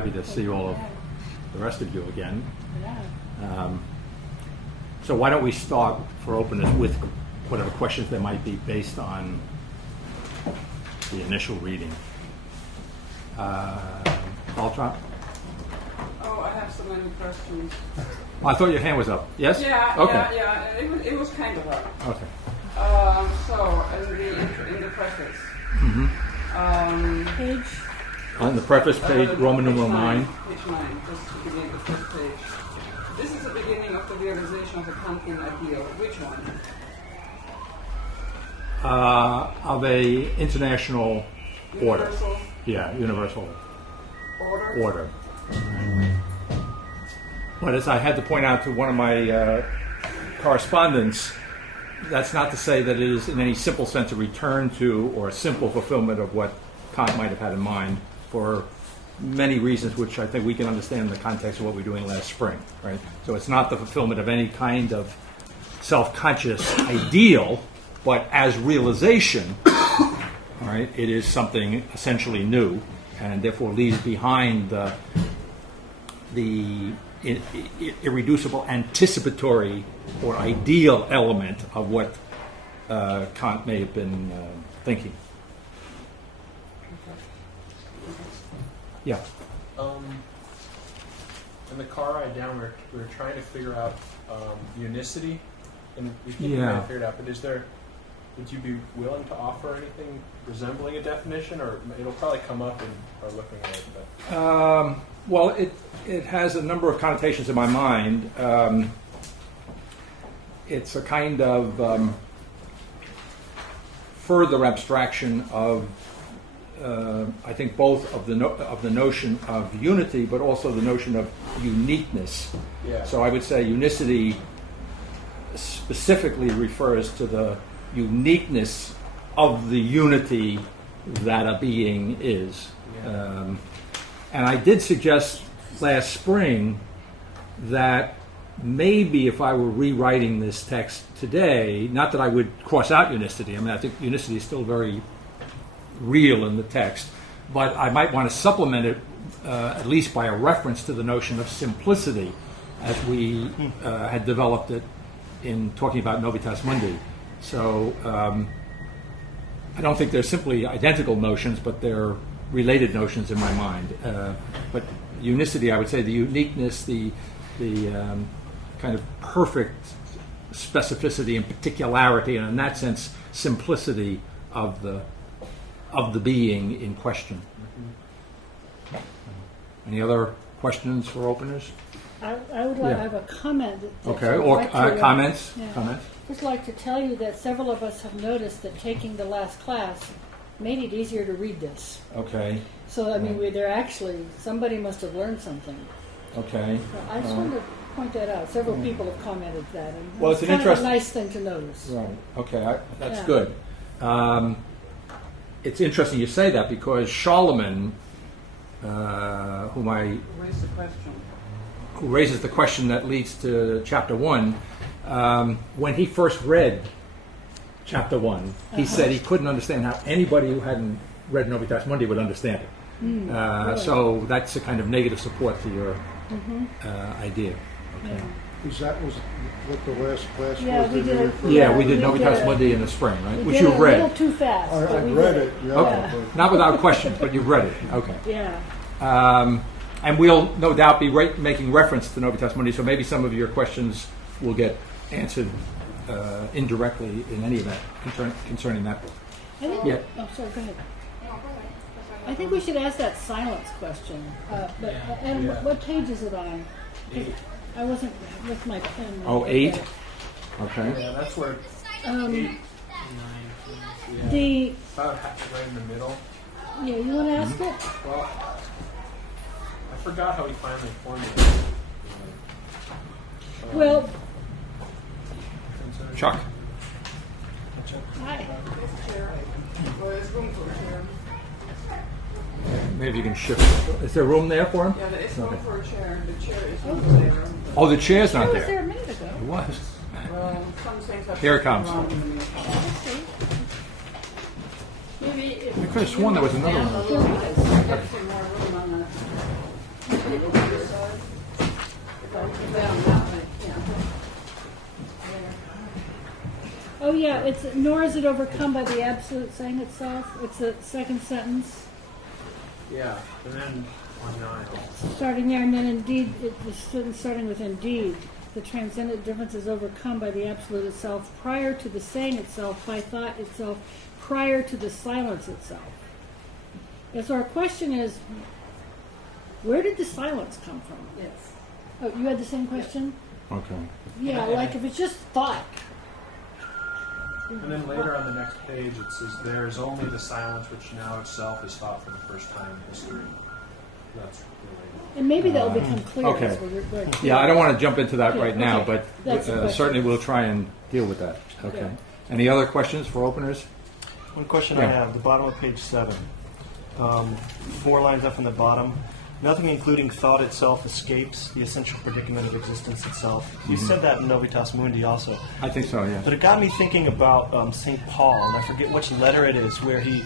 happy to see all of the rest of you again. So why don't we start for openness with whatever questions there might be based on the initial reading. Altrop? Oh, I have so many questions. Oh, I thought your hand was up. Yes? Yeah, okay. yeah. It was kind of up. Okay. So, in the preface. Page? On the preface page, Roman numeral 9. Page 9, just to begin the first page. This is the beginning of the realization of the Kantian ideal. Which one? Of a international order. Universal Yeah, universal order? But as I had to point out to one of my correspondents, that's not to say that it is in any simple sense a return to or a simple fulfillment of what Kant might have had in mind for many reasons, which I think we can understand in the context of what we were doing last spring, right? So it's not the fulfillment of any kind of self-conscious ideal, but as realization, all right, it is something essentially new, and therefore leaves behind the irreducible anticipatory or ideal element of what Kant may have been thinking. Yeah. In the car ride down, we were trying to figure out unicity, and we think we might have figured out. But would you be willing to offer anything resembling a definition, or it'll probably come up in our looking at it? But. Well, it has a number of connotations in my mind. It's a kind of further abstraction of, I think, both of the notion of unity, but also the notion of uniqueness. Yeah. So I would say unicity specifically refers to the uniqueness of the unity that a being is. Yeah. And I did suggest last spring that maybe if I were rewriting this text today, not that I would cross out unicity. I mean, I think unicity is still very real in the text, but I might want to supplement it at least by a reference to the notion of simplicity as we had developed it in talking about Novitas Mundi. So I don't think they're simply identical notions, but they're related notions in my mind. But unicity, I would say the uniqueness, the kind of perfect specificity and particularity, and in that sense, simplicity of the being in question. Any other questions for openers? I would like I have a comment. Okay, I'd or like to, comments? Yeah. Comments? Just like to tell you that several of us have noticed that taking the last class made it easier to read this. Okay. So, I mean, they're actually, somebody must have learned something. Okay. So I just wanted to point that out. Several people have commented that. And Well, it's an kind of interest- a nice thing to notice. Right. Okay. That's Yeah. good. It's interesting you say that because Schollemann, who Raise the question. raises the question that leads to chapter 1, when he first read chapter 1, he said he couldn't understand how anybody who hadn't read Novitas Mundi would understand it. Really? So that's a kind of negative support to your idea. Okay. Was what the last class Yeah, was? we did it. Yeah, we did we Novitas did Mundi in the spring, right? We Which did you've it a read. little too fast. I but we read did it, yeah. Okay. Not without questions, but you've read it. Okay. Yeah. And we'll no doubt be making reference to Novitas Mundi, so maybe some of your questions will get answered indirectly in any event concerning that. I think, Yeah. Oh, sorry, go ahead. I think we should ask that silence question. And Yeah. what page is it on? 'Cause I wasn't with my pen. Oh, 8? Okay. Yeah, that's where The about right in the middle. yeah, you want to ask it? Well, I forgot how he finally formed it. Well, Chuck? hi. Well, there's room for a chair. Maybe you can shift. Is there room there for him? Yeah, there is room Okay. for a chair. The chair is not there. Oh, the chair's I not was there there. a minute ago. It was. Well, some things have Here it to comes. come around in the- Let's see. Maybe I could have sworn there was another Yeah, one. a little bit. There's some more room on Oh yeah, it's nor is it overcome by the absolute saying itself. It's the second sentence, Yeah, and then on 9. starting there, and then indeed, the sentence starting with indeed. The transcendent difference is overcome by the absolute itself, prior to the saying itself, by thought itself, prior to the silence itself. And so our question is, where did the silence come from? Yes. Oh, you had the same question? Okay. Yeah, like if it's just thought. And then later on the next page it says, there is only the silence which now itself is thought for the first time in history. That's related. And maybe that will become clear okay. as we're going. Yeah, I don't want to jump into that Yeah, right now, okay. That's the but question. certainly we'll try and deal with that. Okay. Yeah. Any other questions for openers? One question I Yeah. have, the bottom of page 7. 4 lines up from the bottom. Nothing including thought itself escapes the essential predicament of existence itself. You said that in Novitas Mundi also. I think so, yeah. But it got me thinking about St. Paul, and I forget which letter it is, where he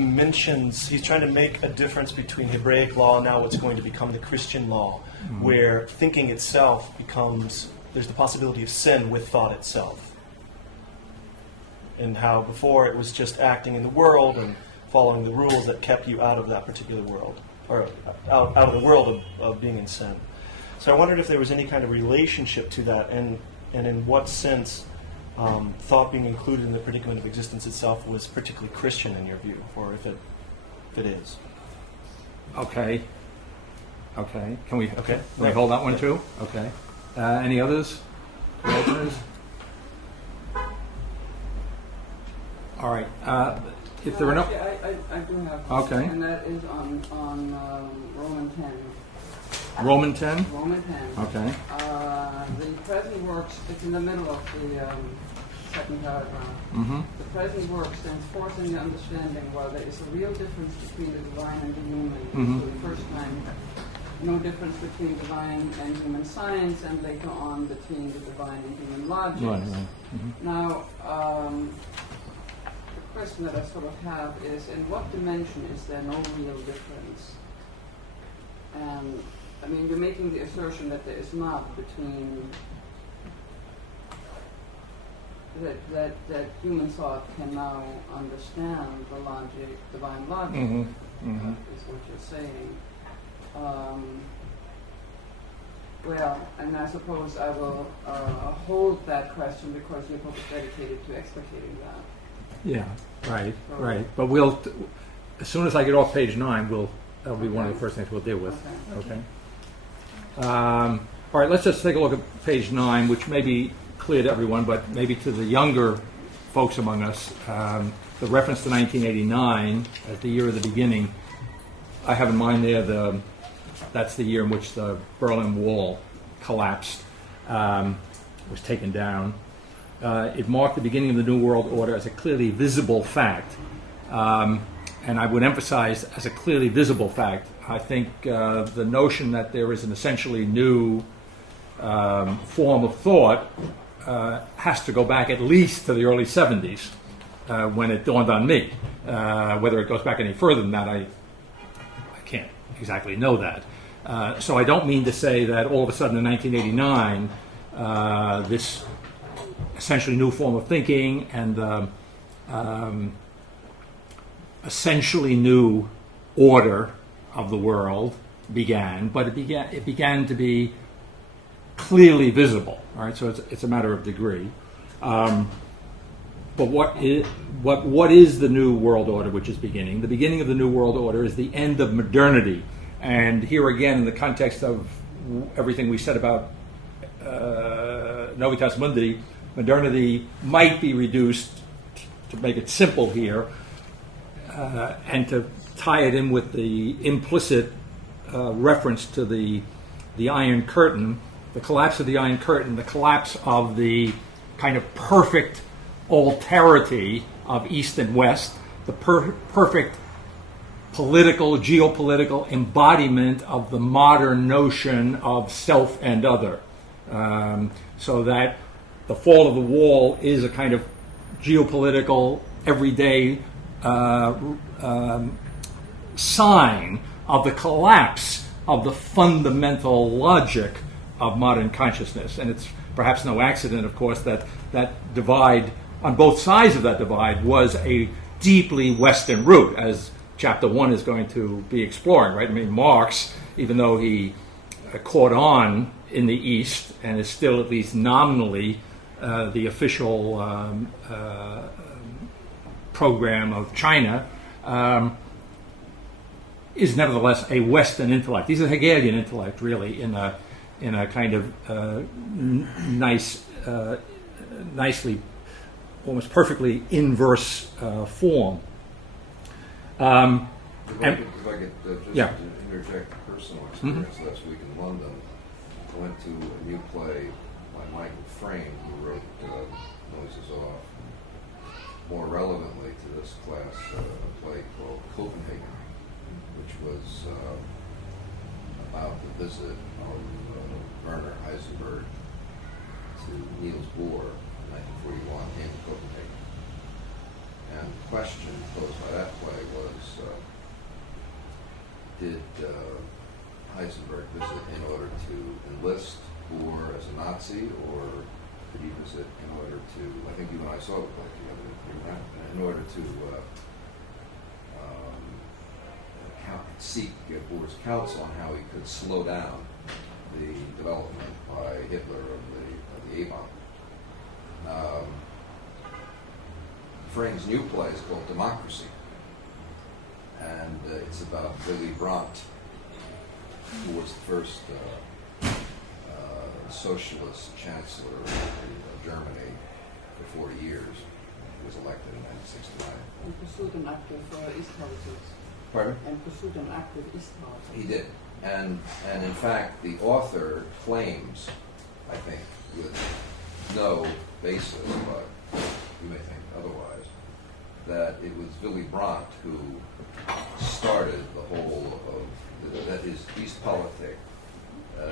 mentions, he's trying to make a difference between Hebraic law and now what's going to become the Christian law, where thinking itself becomes, there's the possibility of sin with thought itself. And how before it was just acting in the world and following the rules that kept you out of that particular world, or out of the world of being in sin. So I wondered if there was any kind of relationship to that, and in what sense thought being included in the predicament of existence itself was particularly Christian in your view, or if it is. Okay. Okay. Can we Right. hold that one too? Okay. Any others? For openers? All right. If there are no... Actually, I do have Okay. and that is on Roman 10. Roman 10? Roman 10. Okay. The present works, it's in the middle of the second paragraph. Mm-hmm. The present work stands forth in the understanding while there is a real difference between the divine and the human. Mhm. For the first time, no difference between divine and human science, and later on between the divine and human logic. Right, right. Mm-hmm. Now, the question that I sort of have is, in what dimension is there no real difference? And, I mean, you're making the assertion that there is not between, that human thought can now understand the logic, divine logic, Mm-hmm. Mm-hmm. is what you're saying. Well, and I suppose I will hold that question because your book is dedicated to explicating that. Yeah, right, right. But we'll, as soon as I get off page 9, that'll be one of the first things we'll deal with. Okay. Okay. All right, let's just take a look at page 9, which may be clear to everyone, but maybe to the younger folks among us. The reference to 1989 as the year of the beginning, I have in mind there that's the year in which the Berlin Wall collapsed, was taken down. It marked the beginning of the New World Order as a clearly visible fact. And I would emphasize as a clearly visible fact. I think the notion that there is an essentially new form of thought has to go back at least to the early 70s when it dawned on me. Whether it goes back any further than that, I can't exactly know that. So I don't mean to say that all of a sudden in 1989 this essentially new form of thinking and essentially new order of the world began, but it began to be clearly visible. All right, so it's a matter of degree. But what is the new world order which is beginning? The beginning of the new world order is the end of modernity, and here again, in the context of everything we said about Novitas Mundi, modernity might be reduced, to make it simple here, and to tie it in with the implicit reference to the Iron Curtain, the collapse of the Iron Curtain, the collapse of the kind of perfect alterity of East and West, the perfect political, geopolitical embodiment of the modern notion of self and other. So that the fall of the wall is a kind of geopolitical, everyday sign of the collapse of the fundamental logic of modern consciousness. And it's perhaps no accident, of course, that that divide, on both sides of that divide, was a deeply Western root, as Chapter 1 is going to be exploring, right? I mean, Marx, even though he caught on in the East and is still at least nominally the official program of China, is nevertheless a Western intellect. He's a Hegelian intellect, really, in a kind of nicely, almost perfectly inverse form. If I could just yeah. interject a personal experience last week in London. I went to a new play by Michael Frayn, who wrote Noises Off. More relevantly to this class, a play called Copenhagen, which was about the visit of Werner Heisenberg to Niels Bohr in 1941 in Copenhagen. And the question posed by that play was, did Heisenberg visit in order to enlist Bohr as a Nazi, or did he visit in order to, I think you and I saw the play together, in order to seek Bohr's counsel on how he could slow down the development by Hitler of the A-bomb. Frayn's new play is called Democracy, and it's about Willy Brandt, who was the first socialist chancellor of Germany for 40 years. He was elected in 1969. And pursued an active East politics. Pardon? And pursued an active East politics. He did. And in fact, the author claims, I think, with no basis, but you may think otherwise, that it was Willy Brandt who started the whole of, that his East politic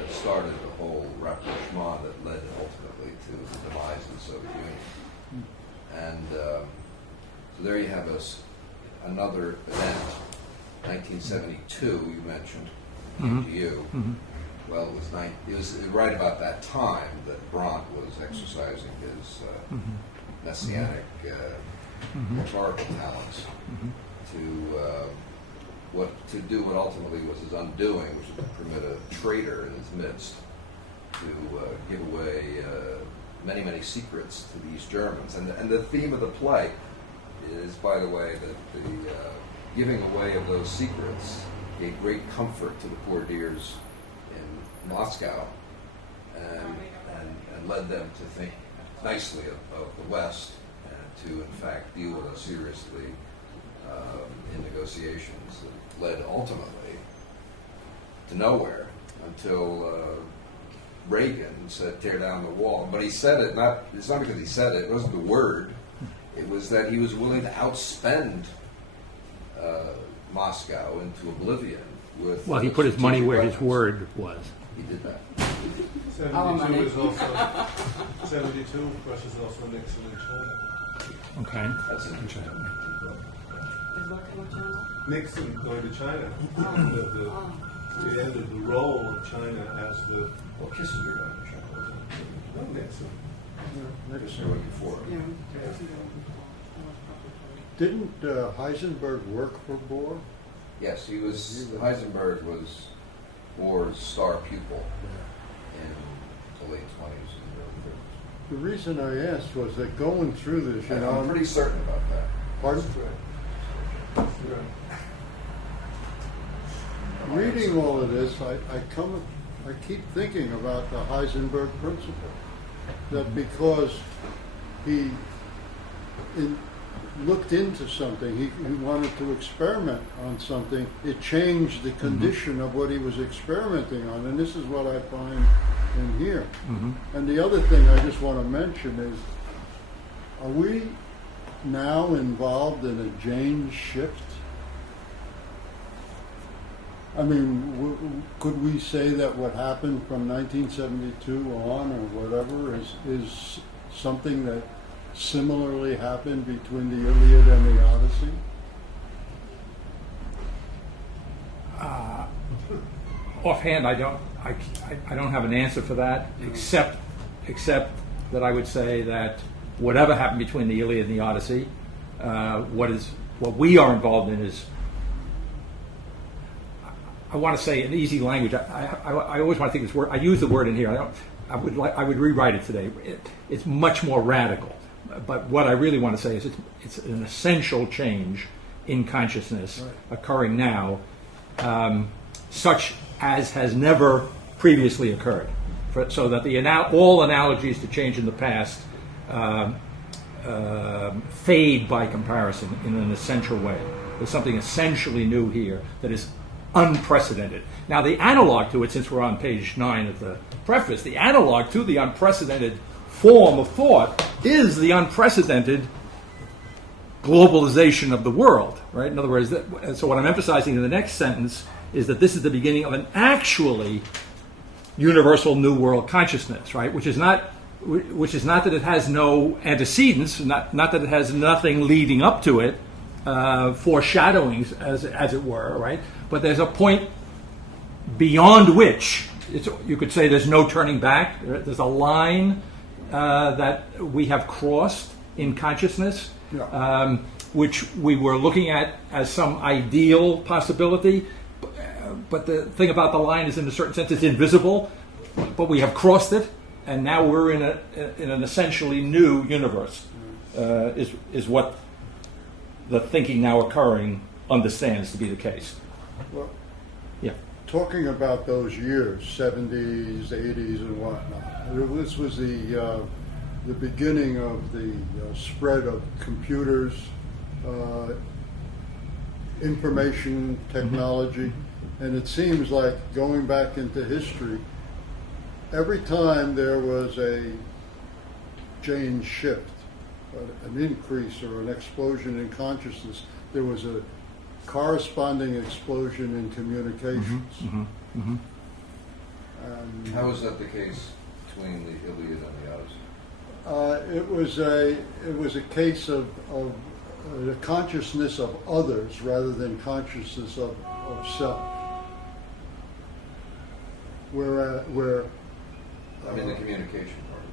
started the whole rapprochement that led ultimately to the demise of the Soviet Union. And so there you have another event, 1972, you mentioned, came to you. Well, it was right about that time that Brandt was exercising his messianic rhetorical talents to do what ultimately was his undoing, which was to permit a traitor in his midst to give away many, many secrets to these Germans. And the theme of the play is, by the way, that the giving away of those secrets gave great comfort to the poor dears in Moscow and led them to think nicely of the West and to, in fact, deal with us seriously in negotiations that led ultimately to nowhere until Reagan said, tear down the wall. But he said it, it's not because he said it wasn't the word, it was that he was willing to outspend Moscow into oblivion with... Well, he put his money where his word was. He did that. 72 is also 72. Russia's also Nixon in China. Okay. That's interesting. Is what China? Nixon going to China. It ended the role of China as the... Well, Kissinger went to China, wasn't it? No, Nixon. Kissinger went before. Yeah. Didn't Heisenberg work for Bohr? Yes, Heisenberg was Bohr's star pupil in the late 20s and early 30s. The reason I asked was that going through this, you know... I'm pretty certain about that. Pardon? Reading all of this, I keep thinking about the Heisenberg principle. That because he looked into something, he wanted to experiment on something, it changed the condition of what he was experimenting on. And this is what I find in here. And the other thing I just want to mention is, are we now involved in a Jane's shift? I mean, could we say that what happened from 1972 on or whatever is something that similarly happened between the Iliad and the Odyssey? offhand, I don't have an answer for that, except that I would say that whatever happened between the Iliad and the Odyssey, what we are involved in is, I want to say in easy language. I always want to think this word. I use the word in here. I would rewrite it today. It's much more radical. But what I really want to say is it's an essential change in consciousness occurring now, such as has never previously occurred. So that all analogies to change in the past fade by comparison in an essential way. There's something essentially new here that is unprecedented. Now, the analog to it, since we're on page 9 of the preface, the analog to the unprecedented form of thought is the unprecedented globalization of the world, right? In other words, so what I'm emphasizing in the next sentence is that this is the beginning of an actually universal new world consciousness, right? Which is not that it has no antecedents, not that it has nothing leading up to it, foreshadowings, as it were, right? But there's a point beyond which you could say there's no turning back. There's a line that we have crossed in consciousness, which we were looking at as some ideal possibility. But the thing about the line is, in a certain sense, it's invisible. But we have crossed it, and now we're in an essentially new universe. Is what the thinking now occurring understands to be the case. Well, yeah. Talking about those years, 70s, 80s, and whatnot, this was the beginning of the spread of computers, information technology, and it seems like, going back into history, every time there was a change shift, an increase or an explosion in consciousness, there was a corresponding explosion in communications. How was that the case between the Iliad and the Odyssey? It was a case of the consciousness of others rather than consciousness of self. Where I mean, the communication part of it.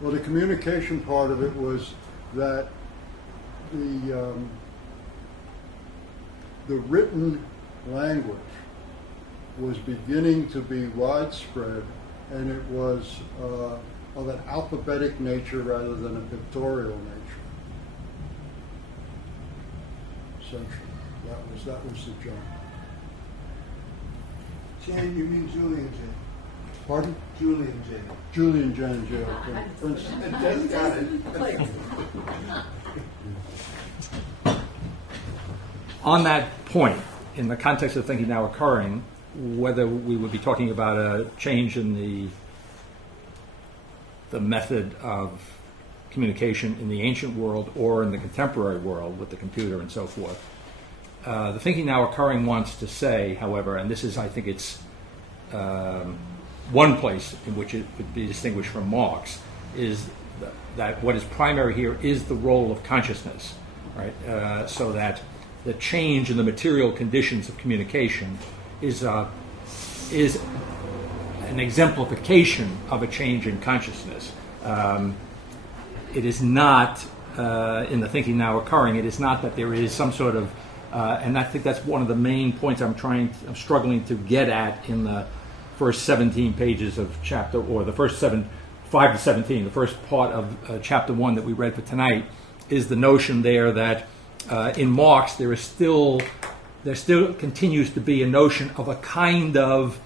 well, the communication part of it was that the written language was beginning to be widespread, and it was of an alphabetic nature rather than a pictorial nature. Essentially, that was the jump. Jan, you mean Julian Jan? Pardon? Julian Jan. Julian Jan J. Princeton. That's got it. On that point, in the context of thinking now occurring, whether we would be talking about a change in the method of communication in the ancient world or in the contemporary world with the computer and so forth, the thinking now occurring wants to say, however, and this is, I think it's one place in which it would be distinguished from Marx, is that what is primary here is the role of consciousness, right? So that the change in the material conditions of communication is an exemplification of a change in consciousness. It is not, in the thinking now occurring, it is not that there is some sort of, and I think that's one of the main points I'm struggling to get at in the first 17 pages of chapter, or the first 5 to 17, the first part of chapter 1 that we read for tonight, is the notion there that in Marx there still continues to be a notion of a kind of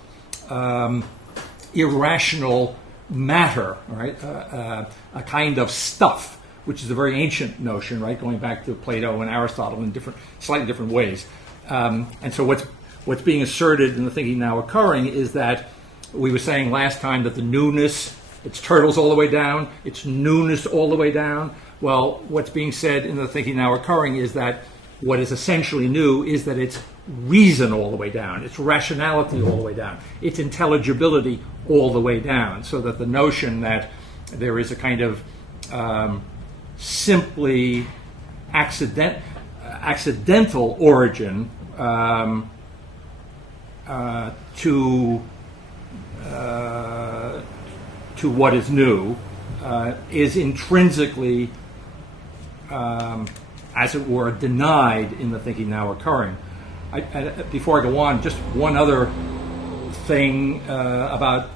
irrational matter, right? A kind of stuff, which is a very ancient notion, right? Going back to Plato and Aristotle in slightly different ways. And so what's being asserted in the thinking now occurring is that we were saying last time that the newness, it's turtles all the way down, it's newness all the way down. Well, what's being said in the thinking now occurring is that what is essentially new is that it's reason all the way down, it's rationality all the way down, it's intelligibility all the way down, so that the notion that there is a kind of simply accidental origin to to what is new is intrinsically, as it were, denied in the thinking now occurring. Before I go on, just one other thing about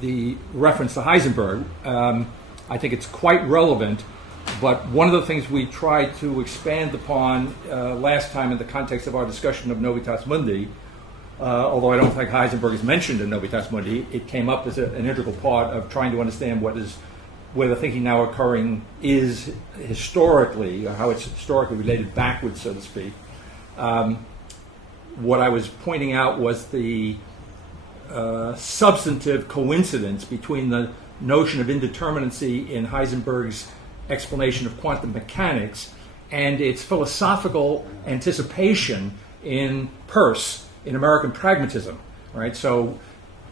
the reference to Heisenberg. I think it's quite relevant, but one of the things we tried to expand upon last time in the context of our discussion of Novitas Mundi, although I don't think Heisenberg is mentioned in Novitas Mundi, it came up as an integral part of trying to understand where the thinking now occurring is historically, or how it's historically related backwards, so to speak. What I was pointing out was the substantive coincidence between the notion of indeterminacy in Heisenberg's explanation of quantum mechanics and its philosophical anticipation in Peirce, in American pragmatism. Right? So,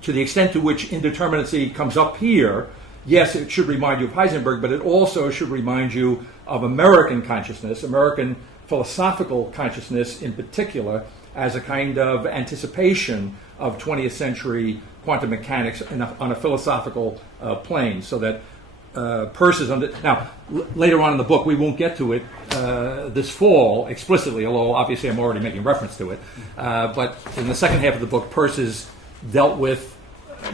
to the extent to which indeterminacy comes up here, yes, it should remind you of Heisenberg, but it also should remind you of American consciousness, American philosophical consciousness in particular, as a kind of anticipation of 20th century quantum mechanics on a philosophical plane, so that Peirce is under... Now, later on in the book, we won't get to it this fall explicitly, although obviously I'm already making reference to it. But in the second half of the book, Peirce is dealt with...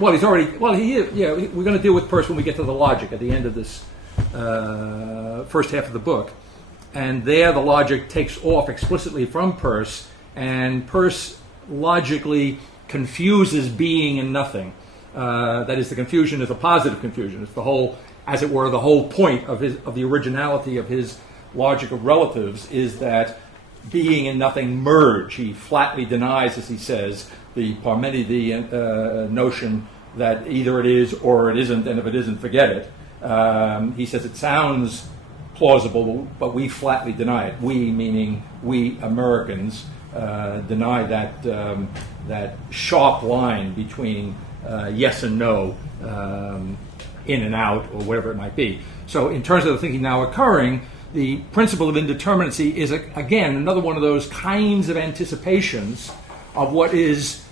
Well, he's already... Well, he is. Yeah, we're going to deal with Peirce when we get to the logic at the end of this first half of the book. And there the logic takes off explicitly from Peirce, and Peirce logically confuses being and nothing. That is, the confusion is a positive confusion. It's the whole, as it were, the whole point of the originality of his logic of relatives is that being and nothing merge. He flatly denies, as he says, the Parmenidean notion that either it is or it isn't, and if it isn't, forget it. He says it sounds plausible, but we flatly deny it. We, meaning we Americans, deny that sharp line between yes and no, in and out, or whatever it might be. So in terms of the thinking now occurring, the principle of indeterminacy is, again, another one of those kinds of anticipations of what is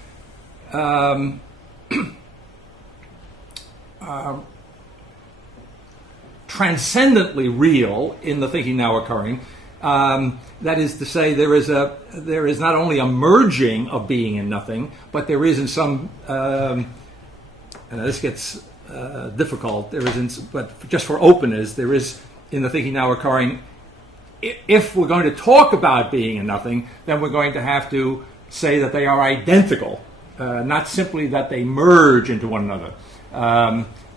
transcendently real in the thinking now occurring. That is to say, there is not only a merging of being and nothing, but there is in some, and this gets difficult, but just for openness, there is in the thinking now occurring, if we're going to talk about being and nothing, then we're going to have to say that they are identical, not simply that they merge into one another.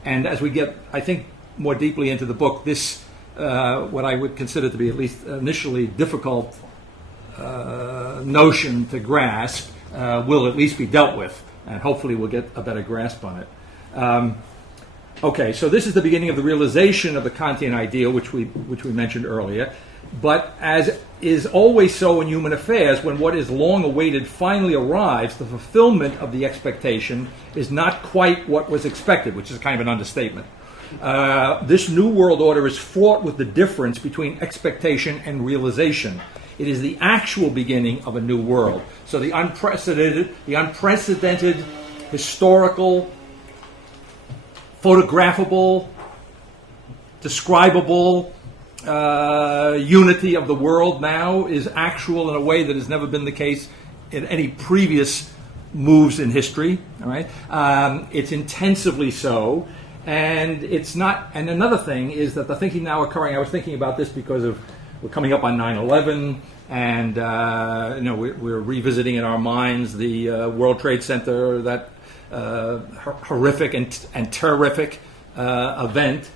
And as we get, I think, more deeply into the book, this what I would consider to be at least initially difficult notion to grasp will at least be dealt with, and hopefully we'll get a better grasp on it. Okay, so this is the beginning of the realization of the Kantian ideal, which we mentioned earlier. But as is always so in human affairs, when what is long awaited finally arrives, the fulfillment of the expectation is not quite what was expected, which is kind of an understatement. This new world order is fraught with the difference between expectation and realization. It is the actual beginning of a new world. So the unprecedented historical, photographable, describable unity of the world now is actual in a way that has never been the case in any previous moves in history. All right, it's intensively so. And it's not. And another thing is that the thinking now occurring. I was thinking about this because we're coming up on 9/11, and we're revisiting in our minds the World Trade Center, that horrific and terrific event.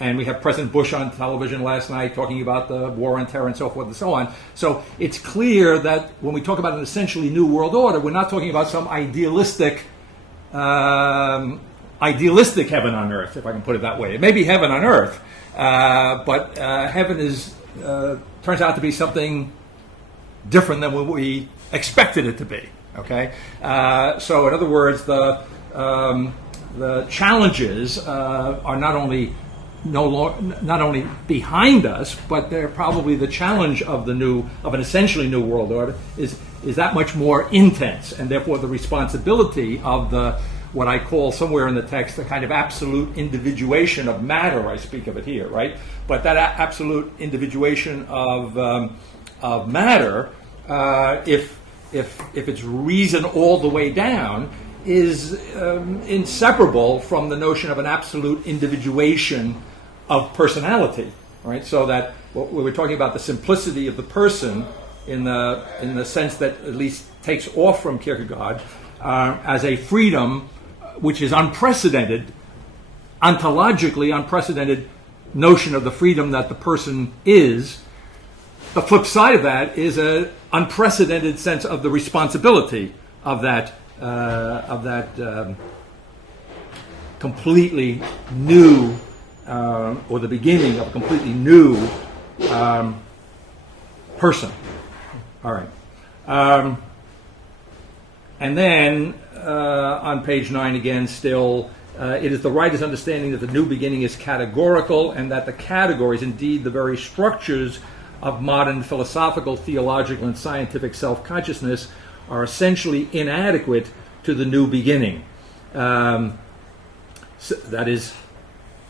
And we have President Bush on television last night talking about the war on terror and so forth and so on. So it's clear that when we talk about an essentially new world order, we're not talking about some idealistic heaven on earth, if I can put it that way. It may be heaven on earth, but heaven turns out to be something different than what we expected it to be. Okay, so in other words, the challenges are not only behind us, but they're probably the challenge of an essentially new world order is that much more intense, and therefore the responsibility of the what I call somewhere in the text the kind of absolute individuation of matter. I speak of it here, right? But that absolute individuation of matter, if it's reason all the way down, is inseparable from the notion of an absolute individuation of personality, right? So that what we were talking about, the simplicity of the person, in the sense that at least takes off from Kierkegaard as a freedom which is unprecedented, ontologically unprecedented notion of the freedom that the person is. The flip side of that is an unprecedented sense of the responsibility of that completely new, or the beginning of a completely new person. All right. And then on page 9 again, still, it is the writer's understanding that the new beginning is categorical, and that the categories, indeed the very structures of modern philosophical, theological, and scientific self-consciousness, are essentially inadequate to the new beginning. So that is,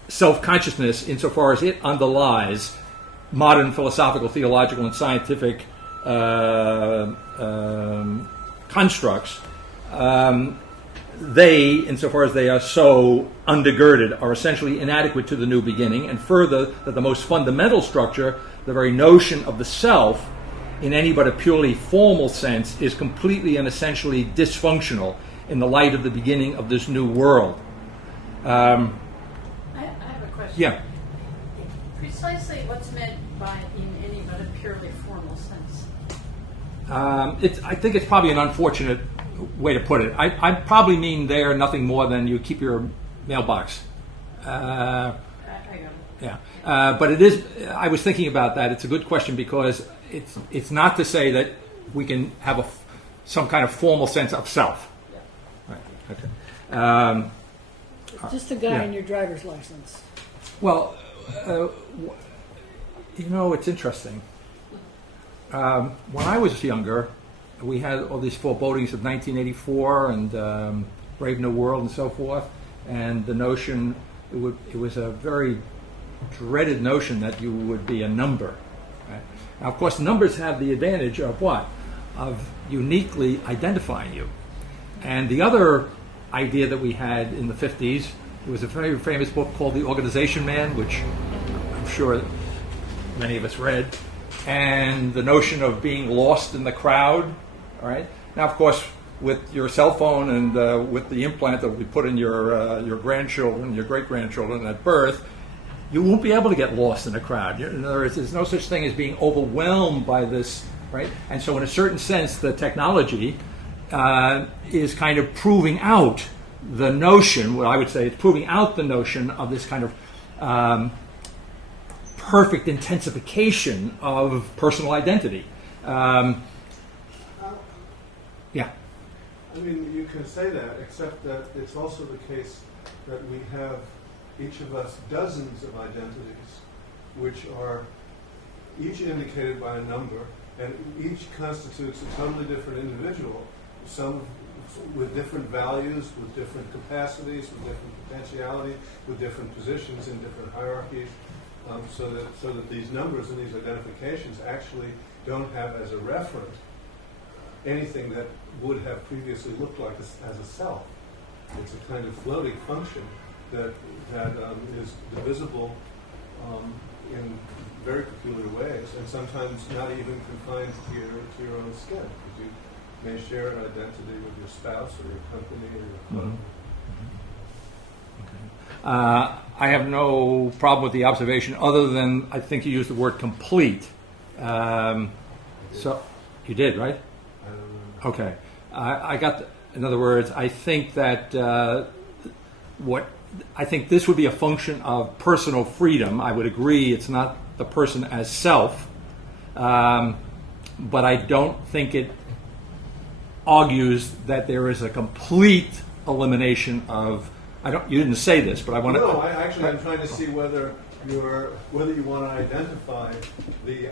self-consciousness, insofar as it underlies modern philosophical, theological, and scientific constructs, they, insofar as they are so undergirded, are essentially inadequate to the new beginning, and further, that the most fundamental structure, the very notion of the self, in any but a purely formal sense, is completely and essentially dysfunctional in the light of the beginning of this new world. I have a question. Yeah. Precisely what's meant by in any but a purely formal sense? I think it's probably an unfortunate way to put it. I probably mean there nothing more than you keep your mailbox. I got it. Yeah, but it is. I was thinking about that. It's a good question, because it's not to say that we can have some kind of formal sense of self. Yeah. Right. Okay. Just the guy Yeah. in your driver's license. Well, it's interesting. When I was younger, we had all these forebodings of 1984 and Brave New World and so forth, and the notion it was a very dreaded notion that you would be a number. Right? Now, of course, numbers have the advantage of what? Of uniquely identifying you. And the other idea that we had in the 50s, there was a very famous book called The Organization Man, which I'm sure many of us read, and the notion of being lost in the crowd. All right. Now, of course, with your cell phone and with the implant that we put in your grandchildren, your great-grandchildren at birth, you won't be able to get lost in a crowd. In other words, there's no such thing as being overwhelmed by this, right? And so in a certain sense, the technology is kind of proving out the notion, what I would say, it's proving out the notion of this kind of perfect intensification of personal identity. Yeah. I mean, you can say that, except that it's also the case that we have, each of us, dozens of identities, which are each indicated by a number, and each constitutes a totally different individual, some with different values, with different capacities, with different potentiality, with different positions in different hierarchies, so that these numbers and these identifications actually don't have as a reference anything that would have previously looked like as a self. It's a kind of floating function that is divisible in very peculiar ways, and sometimes not even confined to your own skin, because you may share an identity with your spouse or your company or your club. Okay. I have no problem with the observation, other than I think you used the word complete. So you did, right? I don't know. Okay. I got. In other words, I think that I think this would be a function of personal freedom. I would agree it's not the person as self, but I don't think it argues that there is a complete elimination of. You didn't say this, but I want to. No, I'm trying to see whether you want to identify the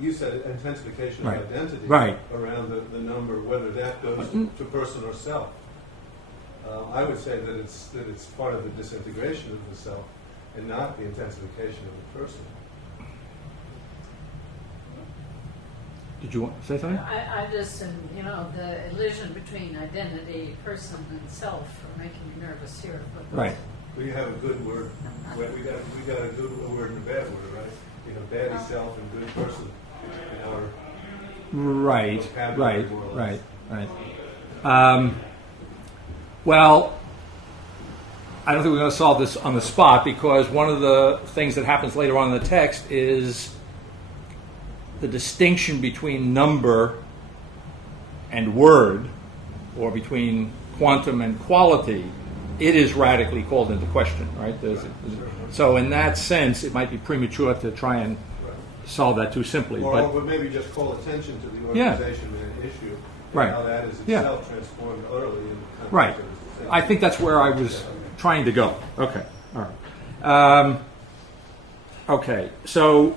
you said intensification Right. of identity Right. around the number, whether that goes to person or self. I would say that it's part of the disintegration of the self and not the intensification of the person. Did you want to say something? I just, the illusion between identity, person, and self are making me nervous here. But Right. We have a good word. We got a good word and a bad word, right? You know, baddie self and good person in our Right, vocabulary, right, more or less. right. Well, I don't think we're going to solve this on the spot, because one of the things that happens later on in the text is the distinction between number and word, or between quantum and quality. It is radically called into question, right? So in that sense, it might be premature to try and solve that too simply. But maybe just call attention to the organization and issue, and Right. how that is Yeah. itself transformed utterly in the context Right. of the society. I think that's where I was trying to go. Okay. All right. Okay. So,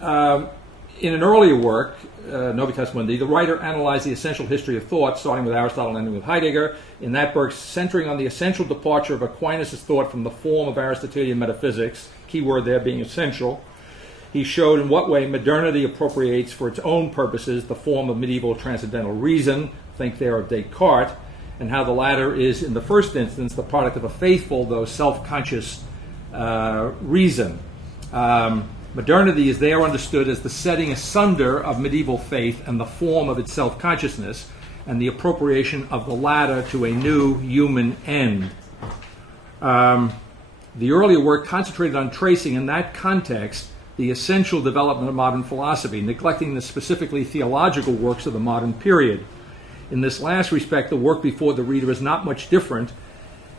in an earlier work, Novitas Mundi, the writer analyzed the essential history of thought, starting with Aristotle and ending with Heidegger. In that work, centering on the essential departure of Aquinas' thought from the form of Aristotelian metaphysics, key word there being essential, he showed in what way modernity appropriates for its own purposes the form of medieval transcendental reason, think there of Descartes, and how the latter is, in the first instance, the product of a faithful, though self-conscious reason. Modernity is there understood as the setting asunder of medieval faith and the form of its self-consciousness, and the appropriation of the latter to a new human end. The earlier work concentrated on tracing, in that context, the essential development of modern philosophy, neglecting the specifically theological works of the modern period. In this last respect, the work before the reader is not much different,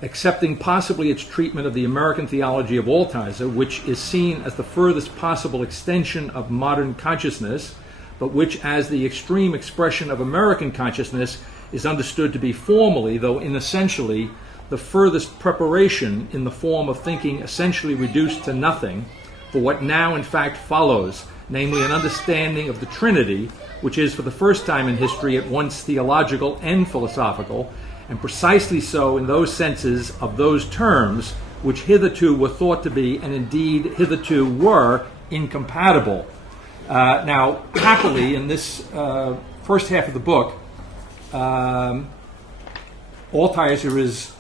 excepting possibly its treatment of the American theology of Altizer, which is seen as the furthest possible extension of modern consciousness, but which, as the extreme expression of American consciousness, is understood to be formally, though inessentially, the furthest preparation in the form of thinking essentially reduced to nothing for what now in fact follows, namely an understanding of the Trinity, which is for the first time in history at once theological and philosophical, and precisely so in those senses of those terms which hitherto were thought to be, and indeed hitherto were, incompatible. Now, happily, in this first half of the book, Altizer is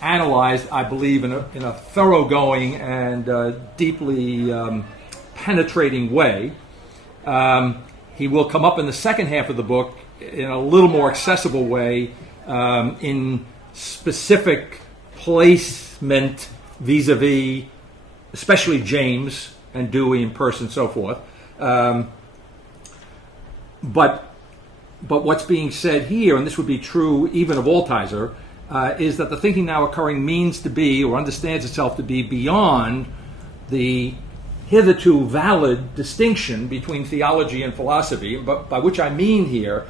analyzed, I believe, in a thoroughgoing and deeply penetrating way. He will come up in the second half of the book in a little more accessible way, in specific placement vis-a-vis, especially James and Dewey and Peirce and so forth. But what's being said here, and this would be true even of Altizer, is that the thinking now occurring means to be, or understands itself to be, beyond the hitherto valid distinction between theology and philosophy, but by which I mean here,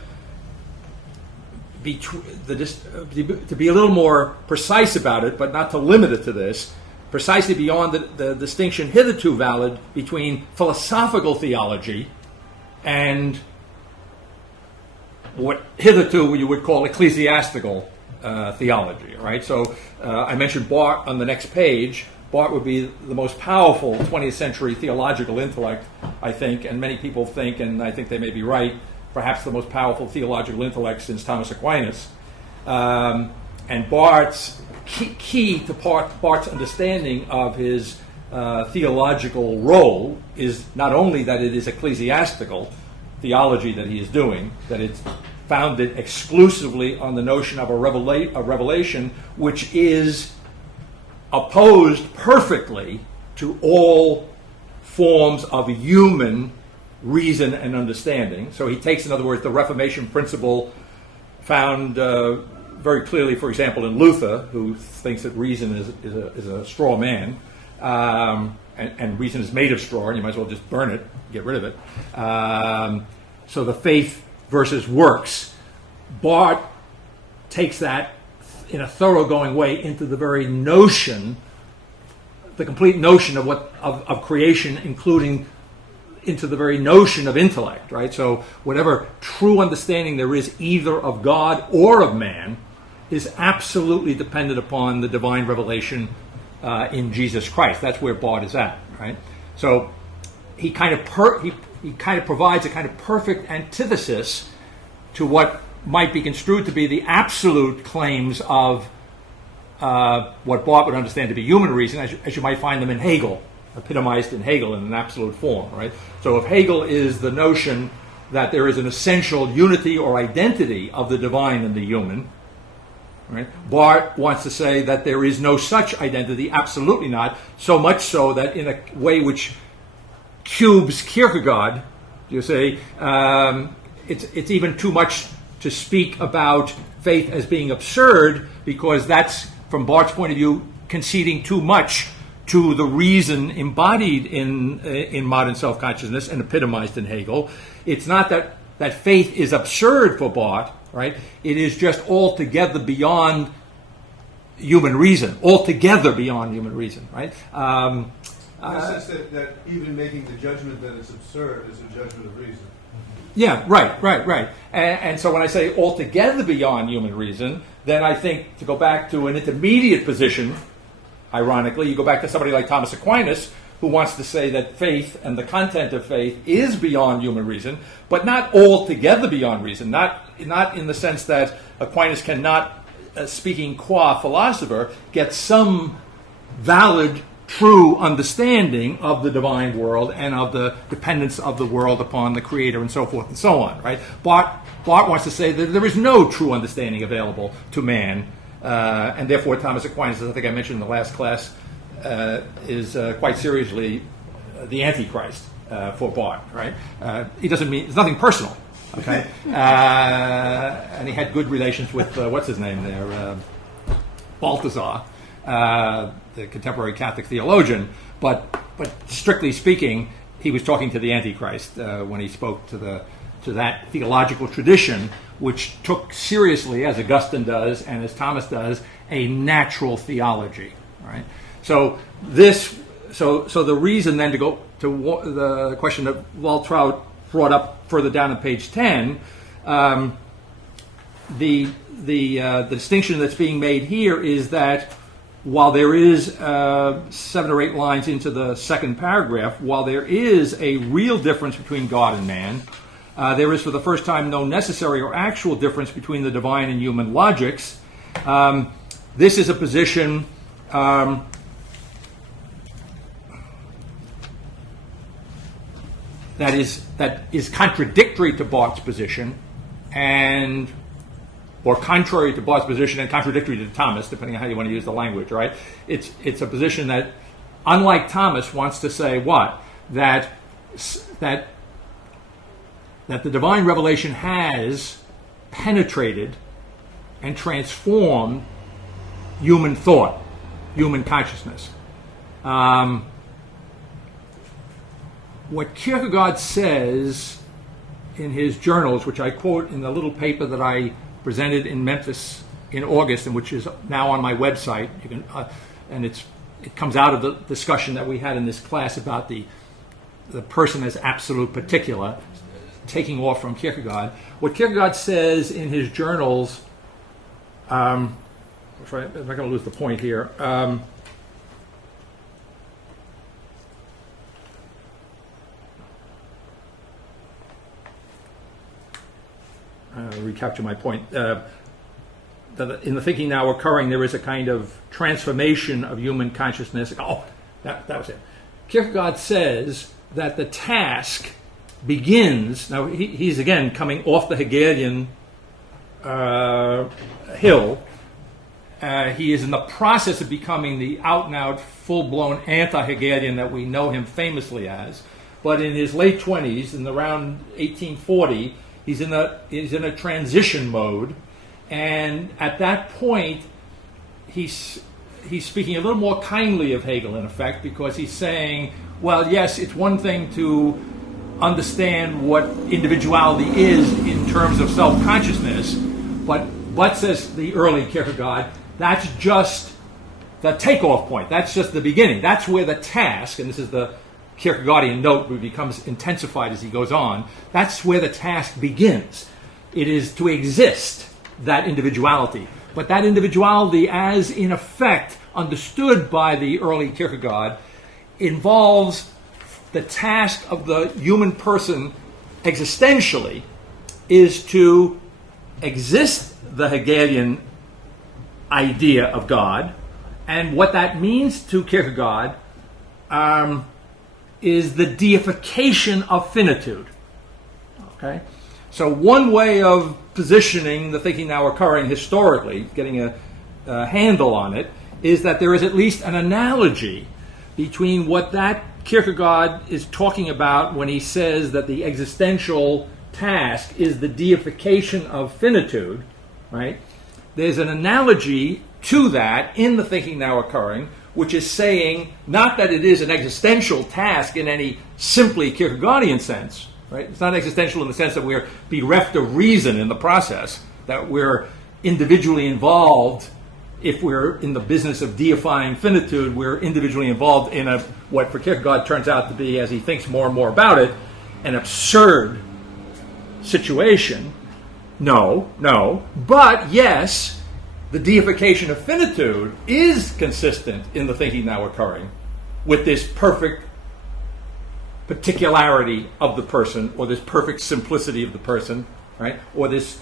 to be a little more precise about it, but not to limit it to this, precisely beyond the distinction hitherto valid between philosophical theology and what hitherto you would call ecclesiastical theology, right? So I mentioned Barth on the next page. Barth would be the most powerful 20th century theological intellect, I think, and many people think, and I think they may be right, perhaps the most powerful theological intellect since Thomas Aquinas. And Barth's key to Barth's understanding of his theological role is not only that it is ecclesiastical theology that he is doing, that it's founded exclusively on the notion of a revelation which is opposed perfectly to all forms of human reason and understanding. So he takes, in other words, the Reformation principle found very clearly, for example, in Luther, who thinks that reason is a straw man, and reason is made of straw, and you might as well just burn it, get rid of it. So the faith versus works. Barth takes that in a thoroughgoing way into the very notion, the complete notion of creation, including into the very notion of intellect, right? So whatever true understanding there is either of God or of man is absolutely dependent upon the divine revelation in Jesus Christ. That's where Barth is at, right? So he kind of provides a kind of perfect antithesis to what might be construed to be the absolute claims of what Barth would understand to be human reason, as you might find them in Hegel, epitomized in Hegel in an absolute form, right? So if Hegel is the notion that there is an essential unity or identity of the divine and the human, right? Barth wants to say that there is no such identity, absolutely not, so much so that in a way which cubes Kierkegaard, you say, it's even too much to speak about faith as being absurd, because that's, from Barth's point of view, conceding too much to the reason embodied in modern self-consciousness and epitomized in Hegel. It's not that faith is absurd for Barth, right? It is just altogether beyond human reason, altogether beyond human reason, right? In the sense that even making the judgment that it's absurd is a judgment of reason. Yeah, right. And so when I say altogether beyond human reason, then I think, to go back to an intermediate position, ironically, you go back to somebody like Thomas Aquinas, who wants to say that faith and the content of faith is beyond human reason, but not altogether beyond reason, not in the sense that Aquinas cannot, speaking qua philosopher, get some valid, true understanding of the divine world and of the dependence of the world upon the Creator and so forth and so on, right? Barth wants to say that there is no true understanding available to man, and therefore Thomas Aquinas, as I think I mentioned in the last class, is quite seriously the Antichrist for Barth, right? He doesn't mean, it's nothing personal, okay? And he had good relations with, what's his name there, Balthasar, the contemporary Catholic theologian, but strictly speaking, he was talking to the Antichrist when he spoke to that theological tradition, which took seriously, as Augustine does and as Thomas does, a natural theology, right? So the reason then to go to the question that Waltraud brought up further down on page 10, the distinction that's being made here is that while there is 7 or 8 lines into the second paragraph, while there is a real difference between God and man, there is for the first time no necessary or actual difference between the divine and human logics. This is a position that is contradictory to Barth's position, or contrary to Barth's position and contradictory to Thomas, depending on how you want to use the language, right? It's a position that, unlike Thomas, wants to say what? That the divine revelation has penetrated and transformed human thought, human consciousness. What Kierkegaard says in his journals, which I quote in the little paper that I presented in Memphis in August, and which is now on my website, you can, and it comes out of the discussion that we had in this class about the person as absolute particular, taking off from Kierkegaard. What Kierkegaard says in his journals, I'm not going to lose the point here. Recapture my point. That in the thinking now occurring, there is a kind of transformation of human consciousness. Oh, that was it. Kierkegaard says that the task begins. Now he's again coming off the Hegelian hill. He is in the process of becoming the out-and-out, full-blown anti-Hegelian that we know him famously as. But in his late 20s, in around 1840. He's in a transition mode, and at that point, he's speaking a little more kindly of Hegel, in effect, because he's saying, well, yes, it's one thing to understand what individuality is in terms of self-consciousness, but says the early Kierkegaard, that's just the takeoff point. That's just the beginning. That's where the task, and this is the Kierkegaardian note becomes intensified as he goes on, that's where the task begins. It is to exist, that individuality. But that individuality, as in effect understood by the early Kierkegaard, involves the task of the human person existentially is to exist the Hegelian idea of God. And what that means to Kierkegaard is the deification of finitude. Okay? So one way of positioning the thinking now occurring historically, getting a handle on it, is that there is at least an analogy between what that Kierkegaard is talking about when he says that the existential task is the deification of finitude, right? There's an analogy to that in the thinking now occurring, which is saying not that it is an existential task in any simply Kierkegaardian sense, right? It's not existential in the sense that we're bereft of reason in the process, that we're individually involved. If we're in the business of deifying finitude, we're individually involved in what for Kierkegaard turns out to be, as he thinks more and more about it, an absurd situation. No. But yes, the deification of finitude is consistent in the thinking now occurring with this perfect particularity of the person, or this perfect simplicity of the person, right? Or this,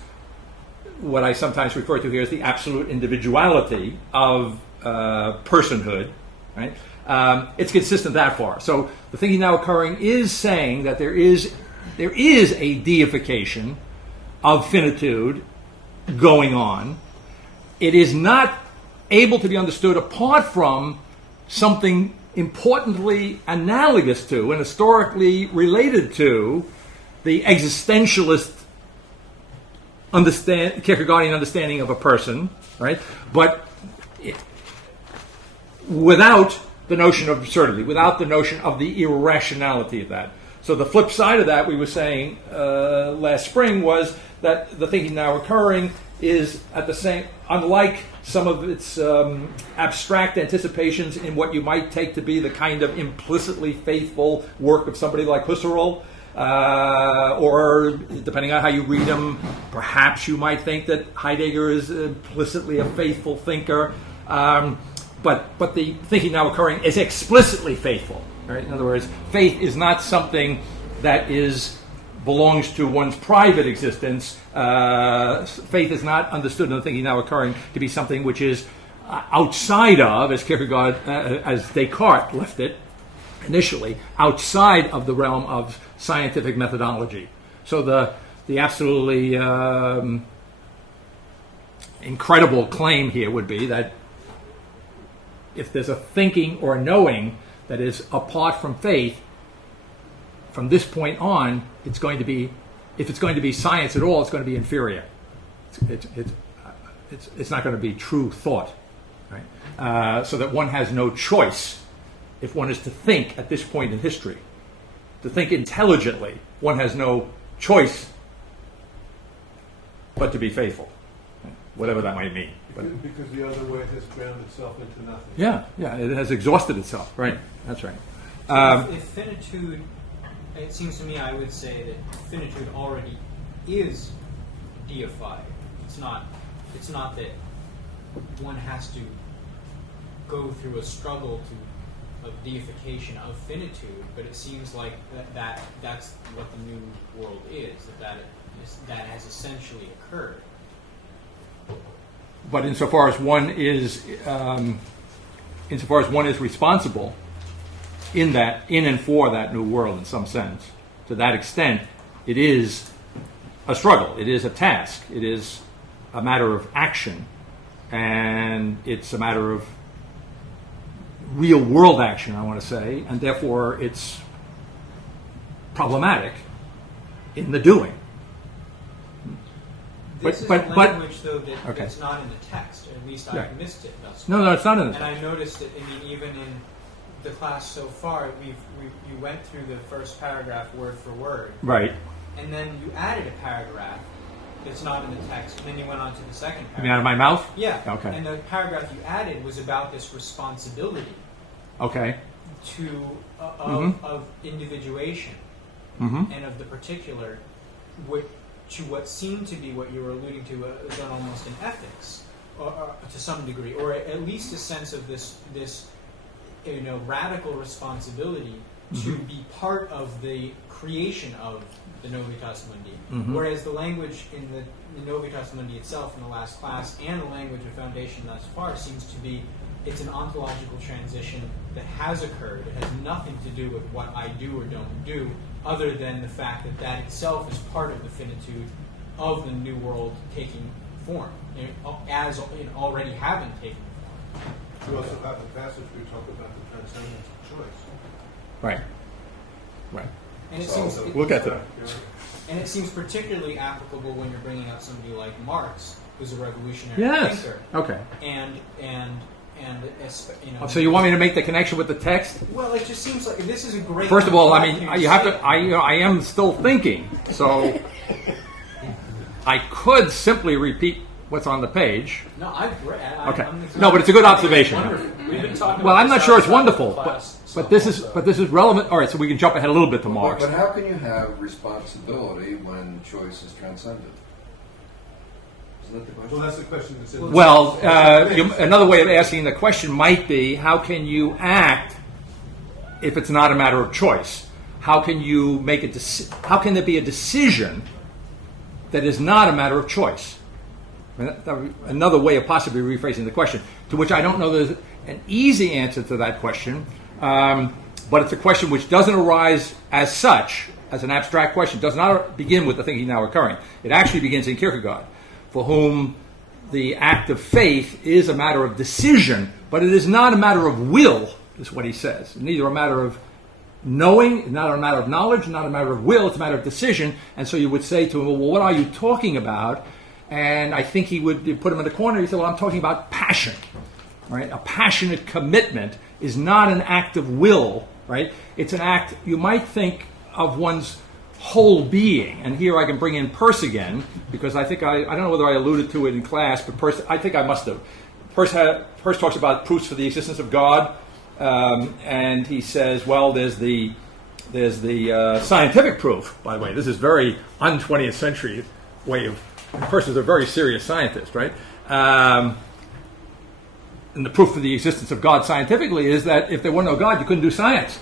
what I sometimes refer to here as the absolute individuality of personhood, right? It's consistent that far. So the thinking now occurring is saying that there is a deification of finitude going on. It is not able to be understood apart from something importantly analogous to and historically related to the existentialist Kierkegaardian understanding of a person, right? But without the notion of absurdity, without the notion of the irrationality of that. So the flip side of that, we were saying last spring, was that the thinking now occurring is at the same, unlike some of its abstract anticipations in what you might take to be the kind of implicitly faithful work of somebody like Husserl, or depending on how you read him, perhaps you might think that Heidegger is implicitly a faithful thinker. But the thinking now occurring is explicitly faithful. Right? In other words, faith is not something that belongs to one's private existence. Faith is not understood in the thinking now occurring to be something which is outside of, as Kierkegaard, as Descartes left it initially, outside of the realm of scientific methodology. So the absolutely incredible claim here would be that if there's a thinking or a knowing that is apart from faith, from this point on, it's going to be, if it's going to be science at all, it's going to be inferior. It's not going to be true thought, right? So that one has no choice if one is to think at this point in history. To think intelligently, one has no choice but to be faithful, right? Whatever that might mean. But, because the other way has ground itself into nothing. Yeah, it has exhausted itself, right? That's right. So if finitude, it seems to me, I would say that finitude already is deified. It's not that one has to go through a struggle of deification of finitude, but it seems like that's what the new world is, that has essentially occurred. But insofar as one is responsible in and for that new world in some sense, to that extent, it is a struggle. It is a task. It is a matter of action, and it's a matter of real world action, I want to say, and therefore it's problematic in the doing. This is language, though, that's not in the text, or at least I've missed it thus far. No, it's not in the text. And I noticed it, even in the class so far, you went through the first paragraph word for word. Right. And then you added a paragraph that's not in the text, and then you went on to the second paragraph. You mean out of my mouth? Yeah. Okay. And the paragraph you added was about this responsibility. Okay. Of individuation and of the particular, to what seemed to be what you were alluding to, done almost in ethics, to some degree, or at least a sense of this radical responsibility to be part of the creation of the Novitas Mundi. Whereas the language in the Novitas Mundi itself in the last class and the language of Foundation thus far seems to be, it's an ontological transition that has occurred. It has nothing to do with what I do or don't do, other than the fact that that itself is part of the finitude of the new world taking form, as already having taken form. We also have a passage we talk about the transcendence of choice. Right. Right. And it So- seems We'll get to that. And it seems particularly applicable when you're bringing up somebody like Marx, who's a revolutionary Yes. thinker, Okay. and So you want me to make the connection with the text? Well, it just seems like this is a great. First of all, I mean, opportunity you have say to. I am still thinking, so I could simply repeat what's on the page. No, I've read. Okay. No, but it's a good observation. We've been talking Well, about I'm not this sure it's outside wonderful, the class, but this is relevant. All right, so we can jump ahead a little bit to But, Marx. but how can you have responsibility when choice is transcended? Isn't that the question? Well, that's the question that's in. Well, another way of asking the question might be, how can you act if it's not a matter of choice? How can you make how can there be a decision that is not a matter of choice? I mean, that would be another way of possibly rephrasing the question, to which I don't know there's an easy answer to that question, but it's a question which doesn't arise as such, as an abstract question. It does not begin with the thinking now occurring. It actually begins in Kierkegaard, for whom the act of faith is a matter of decision, but it is not a matter of will, is what he says. Neither a matter of knowing, not a matter of knowledge, not a matter of will, it's a matter of decision. And so you would say to him, well, what are you talking about? And I think he would put him in the corner. He said, well, I'm talking about passion, right? A passionate commitment is not an act of will, right? It's an act, you might think, of one's whole being. And here I can bring in Peirce again, because I think I don't know whether I alluded to it in class, but Peirce, I think I must have. Peirce talks about proofs for the existence of God, and he says, well, there's the scientific proof, by the way. This is very un-20th century way of, Peirce is a very serious scientist, right? And the proof for the existence of God scientifically is that if there were no God, you couldn't do science.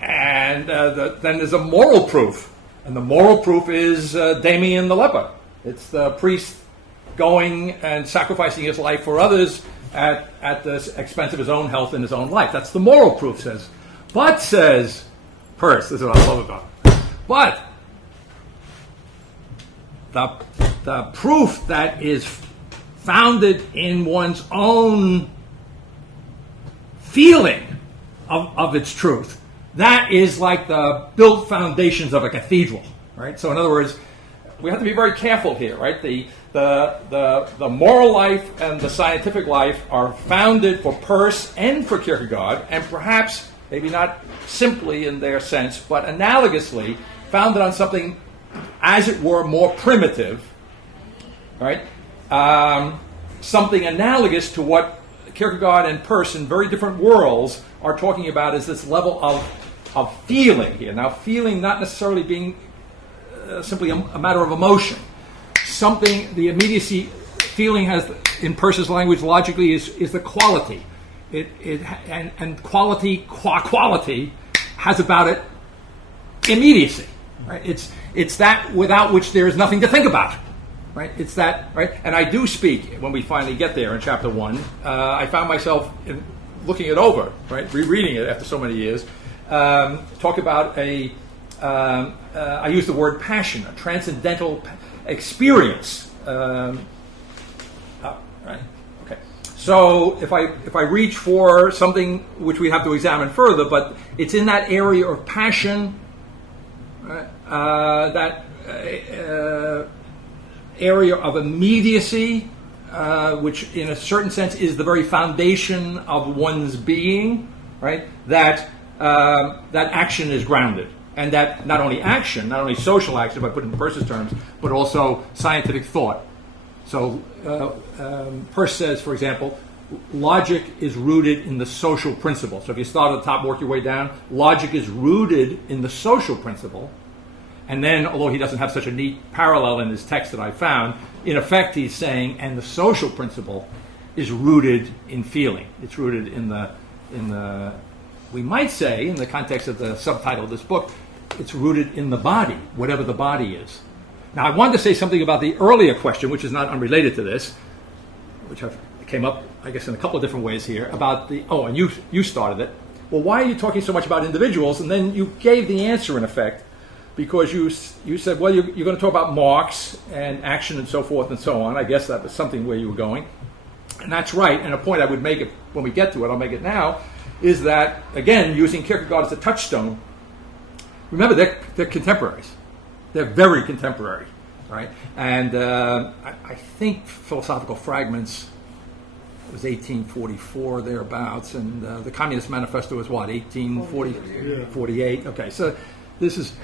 Then there's a moral proof, and the moral proof is Damien the leper. It's the priest going and sacrificing his life for others at the expense of his own health and his own life. That's the moral proof, says. But, says Peirce, this is what I love about it, but the proof that is founded in one's own feeling of its truth, that is like the built foundations of a cathedral, right? So in other words, we have to be very careful here, right? The moral life and the scientific life are founded for Peirce and for Kierkegaard, and perhaps, maybe not simply in their sense, but analogously, founded on something, as it were, more primitive, right? Something analogous to what Kierkegaard and Peirce in very different worlds are talking about is this level of feeling here. Now, feeling not necessarily being simply a matter of emotion. Something, the immediacy, feeling has, in Peirce's language, logically, is the quality. And quality has about it immediacy. Right? It's that without which there is nothing to think about. Right? It's that, right? And I do speak, when we finally get there in chapter 1, I found myself looking it over, right? Rereading it after so many years. Talk about I use the word passion, a transcendental experience. Right? Okay. So if I reach for something which we have to examine further, but it's in that area of passion, that area of immediacy, which in a certain sense is the very foundation of one's being, right? That action is grounded. And that not only action, not only social action, if I put it in Peirce's terms, but also scientific thought. So Peirce says, for example, logic is rooted in the social principle. So if you start at the top, work your way down, logic is rooted in the social principle. And then, although he doesn't have such a neat parallel in his text that I found, in effect he's saying, and the social principle is rooted in feeling. It's rooted in the we might say, in the context of the subtitle of this book, it's rooted in the body, whatever the body is. Now, I wanted to say something about the earlier question, which is not unrelated to this, which came up, I guess, in a couple of different ways here, about and you started it. Well, why are you talking so much about individuals? And then you gave the answer, in effect, because you said, well, you're going to talk about Marx and action and so forth and so on. I guess that was something where you were going. And that's right. And a point I would make, when we get to it, I'll make it now, is that, again, using Kierkegaard as a touchstone, remember, they're contemporaries. They're very contemporary, right? And I think Philosophical Fragments was 1844, thereabouts, and the Communist Manifesto was what, 1848? Okay, so this is...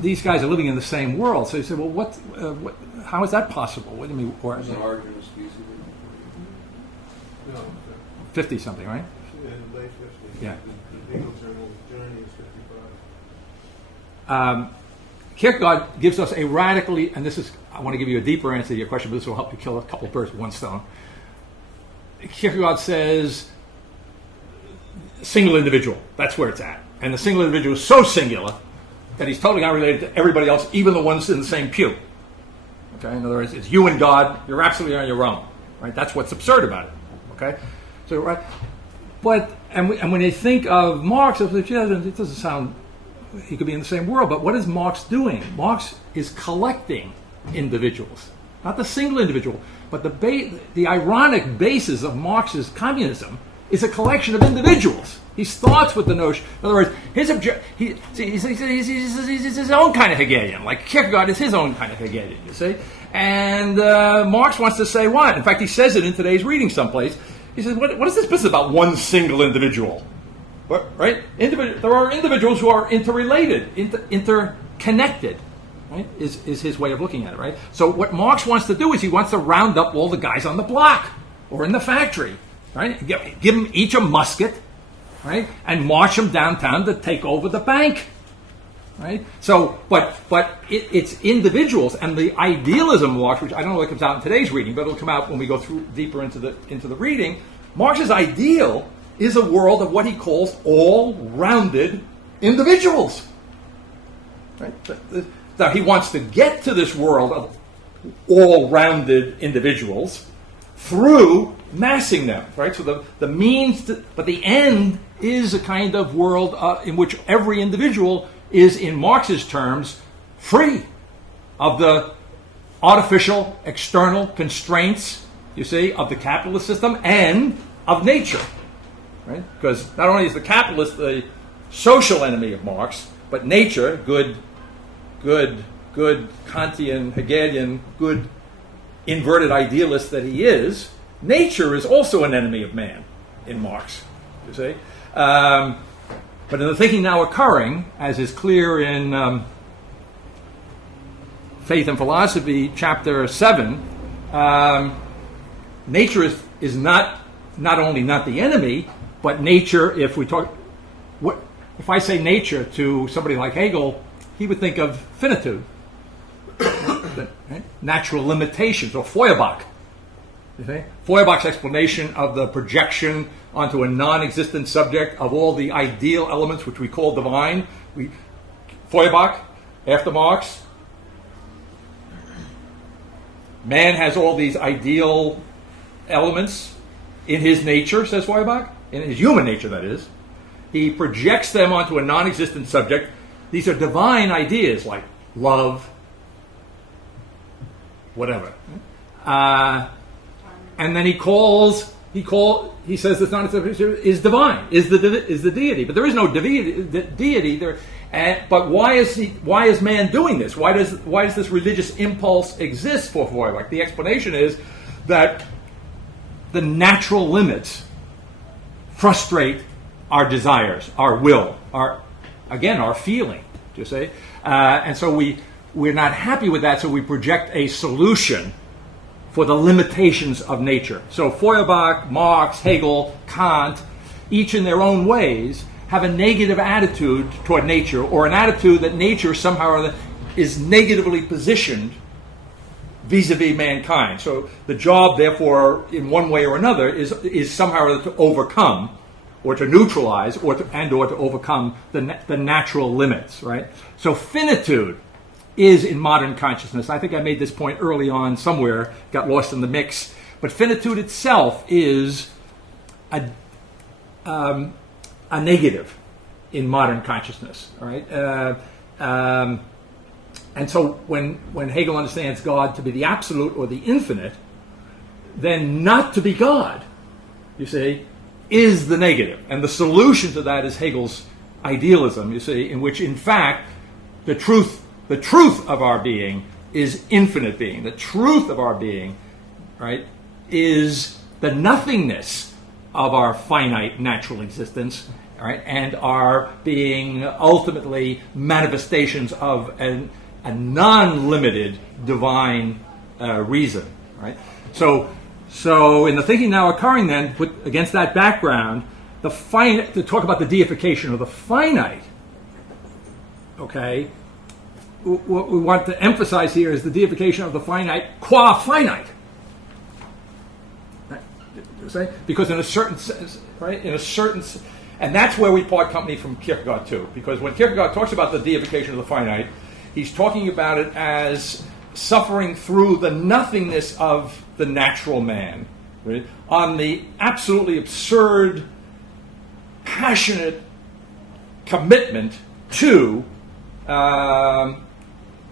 these guys are living in the same world. So you say, well, how is that possible? What do you mean? Or, Was it Origin of Species? No, 50-something, right? in late 50s. Yeah. The Beagle Journey is 55. Kierkegaard gives us a radically, and this is, I want to give you a deeper answer to your question, but this will help you kill a couple of birds with one stone. Kierkegaard says single individual. That's where it's at. And the single individual is so singular that he's totally unrelated to everybody else, even the ones in the same pew. Okay? In other words, it's you and God. You're absolutely on your own. Right? That's what's absurd about it. Okay? So, right? But, and when you think of Marx, it doesn't sound... He could be in the same world, but what is Marx doing? Marx is collecting individuals. Not the single individual, but the ironic basis of Marx's communism is a collection of individuals. He starts with the notion, in other words, he's his own kind of Hegelian, like Kierkegaard is his own kind of Hegelian, you see? And Marx wants to say what? In fact, he says it in today's reading someplace. He says, what is this business about one single individual? Right? There are individuals who are interrelated, interconnected. Right? Is his way of looking at it, right? So what Marx wants to do is he wants to round up all the guys on the block or in the factory, right? Give them each a musket, right? And march them downtown to take over the bank, right? So, but it's individuals, and the idealism of Marx, which I don't know if it comes out in today's reading, but it'll come out when we go through deeper into the reading. Marx's ideal is a world of what he calls all-rounded individuals. Right? Now, he wants to get to this world of all-rounded individuals through massing them. Right? So the means, but the end is a kind of world in which every individual is, in Marx's terms, free of the artificial external constraints, you see, of the capitalist system and of nature. Right? Because not only is the capitalist the social enemy of Marx, but nature, good Kantian, Hegelian, good inverted idealist that he is, nature is also an enemy of man in Marx, you see. But in the thinking now occurring, as is clear in Faith and Philosophy, chapter 7, nature is not only not the enemy, but nature, if I say nature to somebody like Hegel, he would think of finitude, right? Natural limitations, or Feuerbach. You see? Feuerbach's explanation of the projection onto a non-existent subject of all the ideal elements which we call divine. Feuerbach, after Marx, man has all these ideal elements in his nature, says Feuerbach. In his human nature, that is. He projects them onto a non-existent subject. These are divine ideas like love, whatever. And then he says this non-existent is divine, is the deity. But there is no deity there. But why is man doing this? Why does this religious impulse exist for Feuerbach? The explanation is that the natural limits frustrate our desires, our will, our feeling, do you see? And so we're not happy with that, so we project a solution for the limitations of nature. So Feuerbach, Marx, Hegel, Kant, each in their own ways, have a negative attitude toward nature, or an attitude that nature somehow or other is negatively positioned vis-a-vis mankind. So the job, therefore, in one way or another, is somehow or other to overcome, or to neutralize, or to overcome the natural limits, right? So finitude is in modern consciousness. I think I made this point early on somewhere, got lost in the mix. But finitude itself is a negative in modern consciousness, right? And so when Hegel understands God to be the absolute or the infinite, then not to be God, you see, is the negative. And the solution to that is Hegel's idealism, you see, in which, in fact, the truth of our being is infinite being. The truth of our being, right, is the nothingness of our finite natural existence, right, and our being ultimately manifestations of a non-limited divine reason, right? So in the thinking now occurring then, against that background, to talk about the deification of the finite, okay, what we want to emphasize here is the deification of the finite qua finite. Right? Because in a certain sense, right, and that's where we part company from Kierkegaard too, because when Kierkegaard talks about the deification of the finite, he's talking about it as suffering through the nothingness of the natural man, right? On the absolutely absurd, passionate commitment to an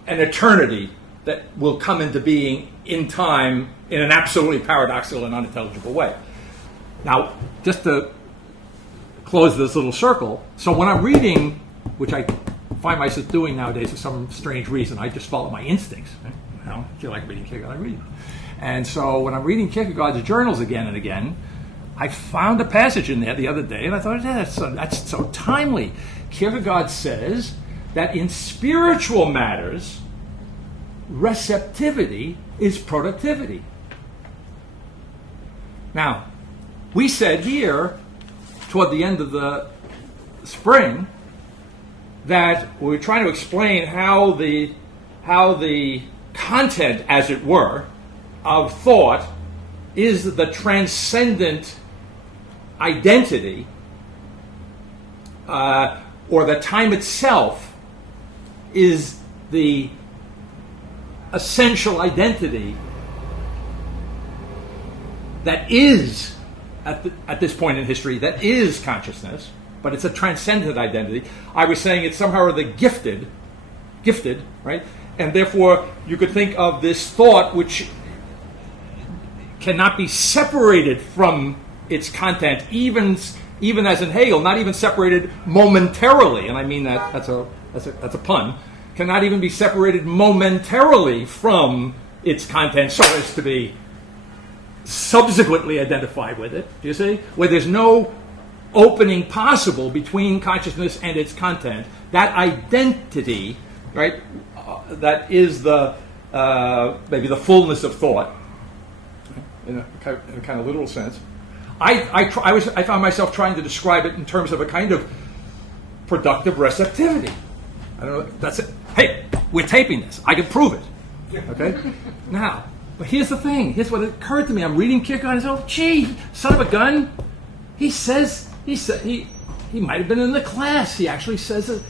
eternity that will come into being in time in an absolutely paradoxical and unintelligible way. Now, just to close this little circle, so when I'm reading, which I find myself doing nowadays for some strange reason, I just follow my instincts. Right? I don't feel like reading Kierkegaard, I read. And so when I'm reading Kierkegaard's journals again and again, I found a passage in there the other day, and I thought, yeah, that's so timely. Kierkegaard says that in spiritual matters, receptivity is productivity. Now, we said here, toward the end of the spring, that we were trying to explain how the content, as it were, of thought is the transcendent identity, or the time itself is the essential identity that is, at this point in history, that is consciousness, but it's a transcendent identity. I was saying it's somehow or other gifted, right? And therefore, you could think of this thought which cannot be separated from its content, even as in Hegel, not even separated momentarily, and I mean that's a pun, cannot even be separated momentarily from its content so as to be subsequently identified with it, do you see? Where there's no opening possible between consciousness and its content. That identity, right, that is the maybe the fullness of thought, in a kind of literal sense. I found myself trying to describe it in terms of a kind of productive receptivity. I don't know. That's it. Hey, we're taping this. I can prove it. Okay. Now, but here's the thing. Here's what occurred to me. I'm reading Kierkegaard and I said, "Oh, gee, son of a gun." He might have been in the class. He actually says it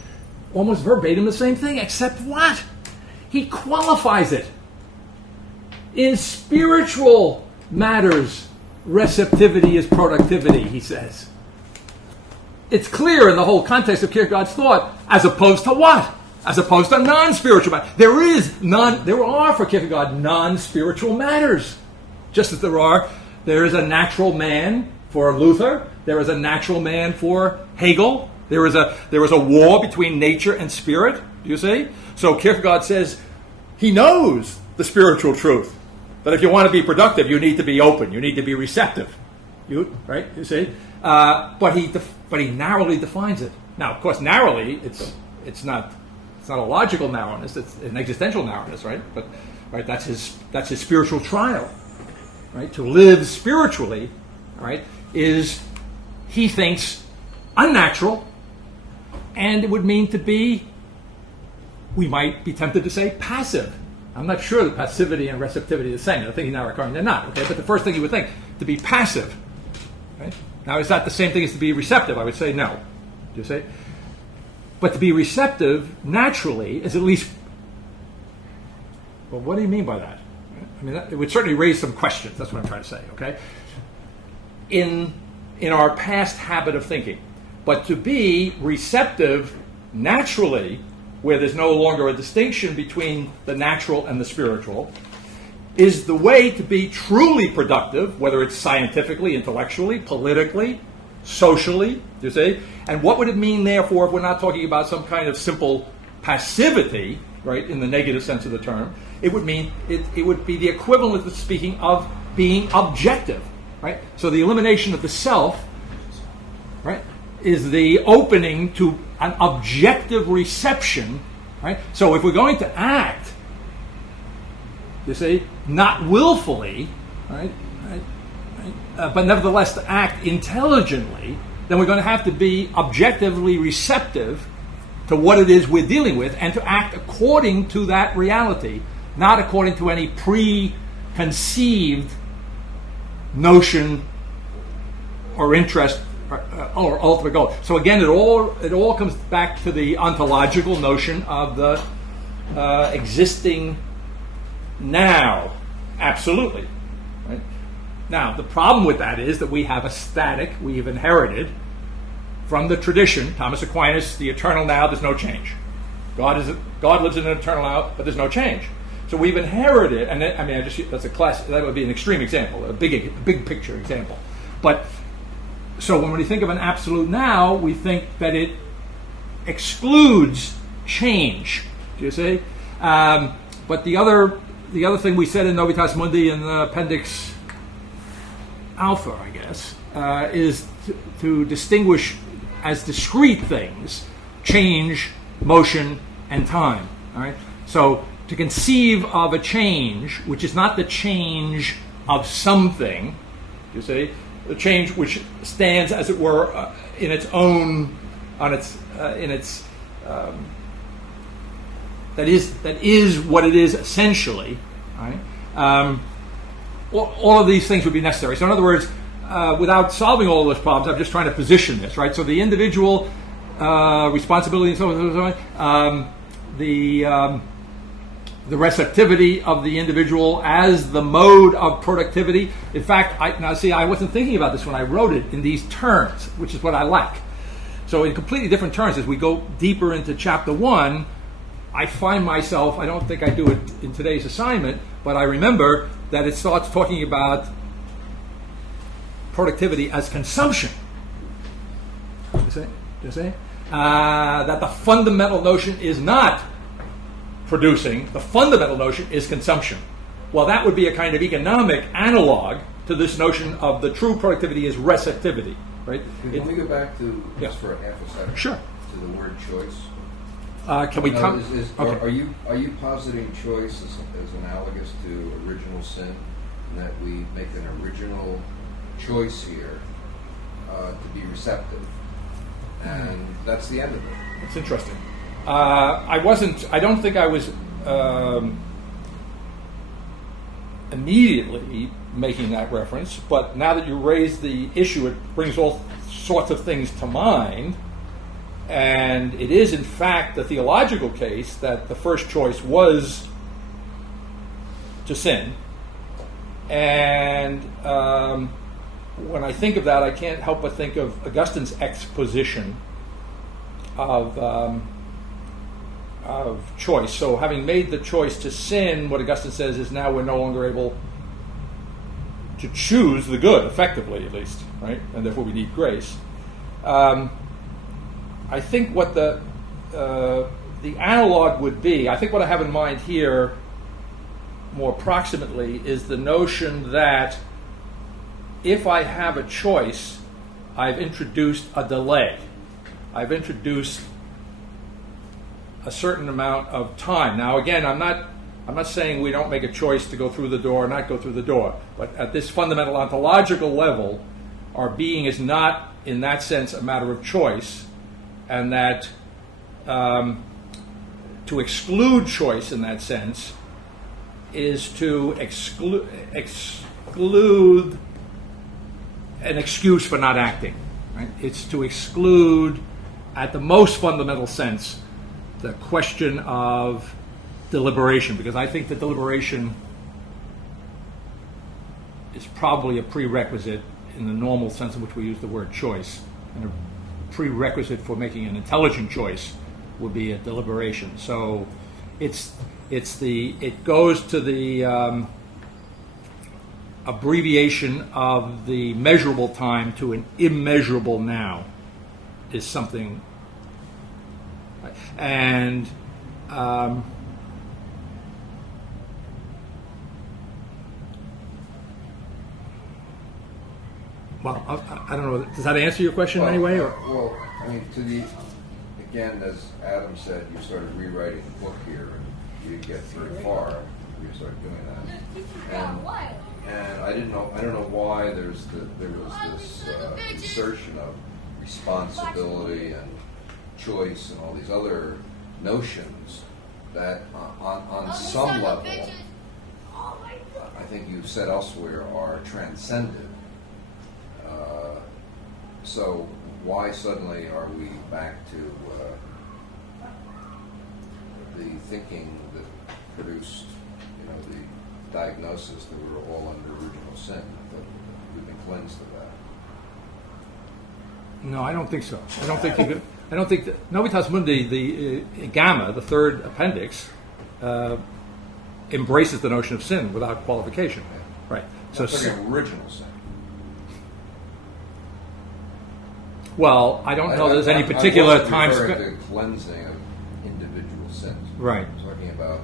almost verbatim the same thing, except what? He qualifies it. In spiritual matters, receptivity is productivity, he says. It's clear in the whole context of Kierkegaard's thought, as opposed to what? As opposed to non-spiritual matters. There are for Kierkegaard non-spiritual matters. Just as there is a natural man for Luther, there is a natural man for Hegel. There is a war between nature and spirit, do you see? So Kierkegaard says he knows the spiritual truth, that if you want to be productive, you need to be open, you need to be receptive. You see? But he narrowly defines it. Now, of course, narrowly, it's not a logical narrowness, it's an existential narrowness, right? But that's his spiritual trial. Right? To live spiritually, right, is, he thinks, unnatural, and it would mean to be, we might be tempted to say, passive. I'm not sure that passivity and receptivity are the same. I think now recurring, they're not. Okay, but the first thing you would think, to be passive. Right? Now, is that the same thing as to be receptive? I would say no. Do you say? But to be receptive, naturally, is at least. Well, what do you mean by that? I mean, it would certainly raise some questions. That's what I'm trying to say. Okay. In our past habit of thinking, but to be receptive naturally, where there's no longer a distinction between the natural and the spiritual, is the way to be truly productive, whether it's scientifically, intellectually, politically, socially, you see? And what would it mean, therefore, if we're not talking about some kind of simple passivity, right, in the negative sense of the term? It would mean, it would be the equivalent of speaking of being objective, right? So the elimination of the self, right, is the opening to an objective reception, right? So if we're going to act, you see, not willfully, right, but nevertheless to act intelligently, then we're going to have to be objectively receptive to what it is we're dealing with and to act according to that reality, not according to any preconceived notion or interest or ultimate goal. So again, it all comes back to the ontological notion of the existing now, absolutely. Right? Now, the problem with that is that we have a static we've inherited from the tradition. Thomas Aquinas, the eternal now, there's no change. God lives in an eternal now, but there's no change. So we've inherited, and that's a classic. That would be an extreme example, a big picture example. But so when we think of an absolute now, we think that it excludes change. Do you see? But the other thing we said in Novitas Mundi in Appendix Alpha, I guess, is to distinguish as discrete things change, motion, and time. All right. So to conceive of a change, which is not the change of something, you see, the change which stands, as it were, in its own, that is what it is essentially. Right? All of these things would be necessary. So, in other words, without solving all of those problems, I'm just trying to position this, right? So, the individual responsibility and so on, the receptivity of the individual as the mode of productivity. In fact, I wasn't thinking about this when I wrote it in these terms, which is what I like. So in completely different terms, as we go deeper into Chapter 1, I find myself, I don't think I do it in today's assignment, but I remember that it starts talking about productivity as consumption. You see? That the fundamental notion is not producing, the fundamental notion is consumption. Well, that would be a kind of economic analog to this notion of the true productivity is receptivity, right? Can we go back to, just for half a second, sure, to the word choice? Can we come? Okay. Are you positing choice as analogous to original sin, and that we make an original choice here to be receptive, and that's the end of it? It's interesting. I don't think I was immediately making that reference, but now that you raise the issue, it brings all sorts of things to mind. And it is, in fact, the theological case that the first choice was to sin. And when I think of that, I can't help but think of Augustine's exposition of choice. So having made the choice to sin, what Augustine says is now we're no longer able to choose the good, effectively at least, right? And therefore we need grace. I think what the analog would be, I think what I have in mind here more approximately is the notion that if I have a choice, I've introduced a delay. I've introduced a certain amount of time. Now again, I'm not saying we don't make a choice to go through the door or not go through the door, but at this fundamental ontological level, our being is not in that sense a matter of choice, and that to exclude choice in that sense is to exclude an excuse for not acting. Right? It's to exclude, at the most fundamental sense, the question of deliberation, because I think that deliberation is probably a prerequisite in the normal sense in which we use the word choice, and a prerequisite for making an intelligent choice would be a deliberation. So it goes to the abbreviation of the measurable time to an immeasurable now is something, and well, I don't know. Does that answer your question in any way? Or? Well, I mean, again, as Adam said, you started rewriting the book here, and you didn't get very far. You started doing that, and I don't know why there was this insertion of responsibility and choice and all these other notions that, on some level, I think you've said elsewhere, are transcended. So why suddenly are we back to the thinking that produced, the diagnosis that we were all under original sin? I thought we've been cleansed of that. No, I don't think so. I don't think that Novitas Mundi, the Gamma, the third appendix, embraces the notion of sin without qualification. Right. So original sin. Well, I don't know there's any particular time. I wasn't referring to cleansing of individual sins. Right. I'm talking about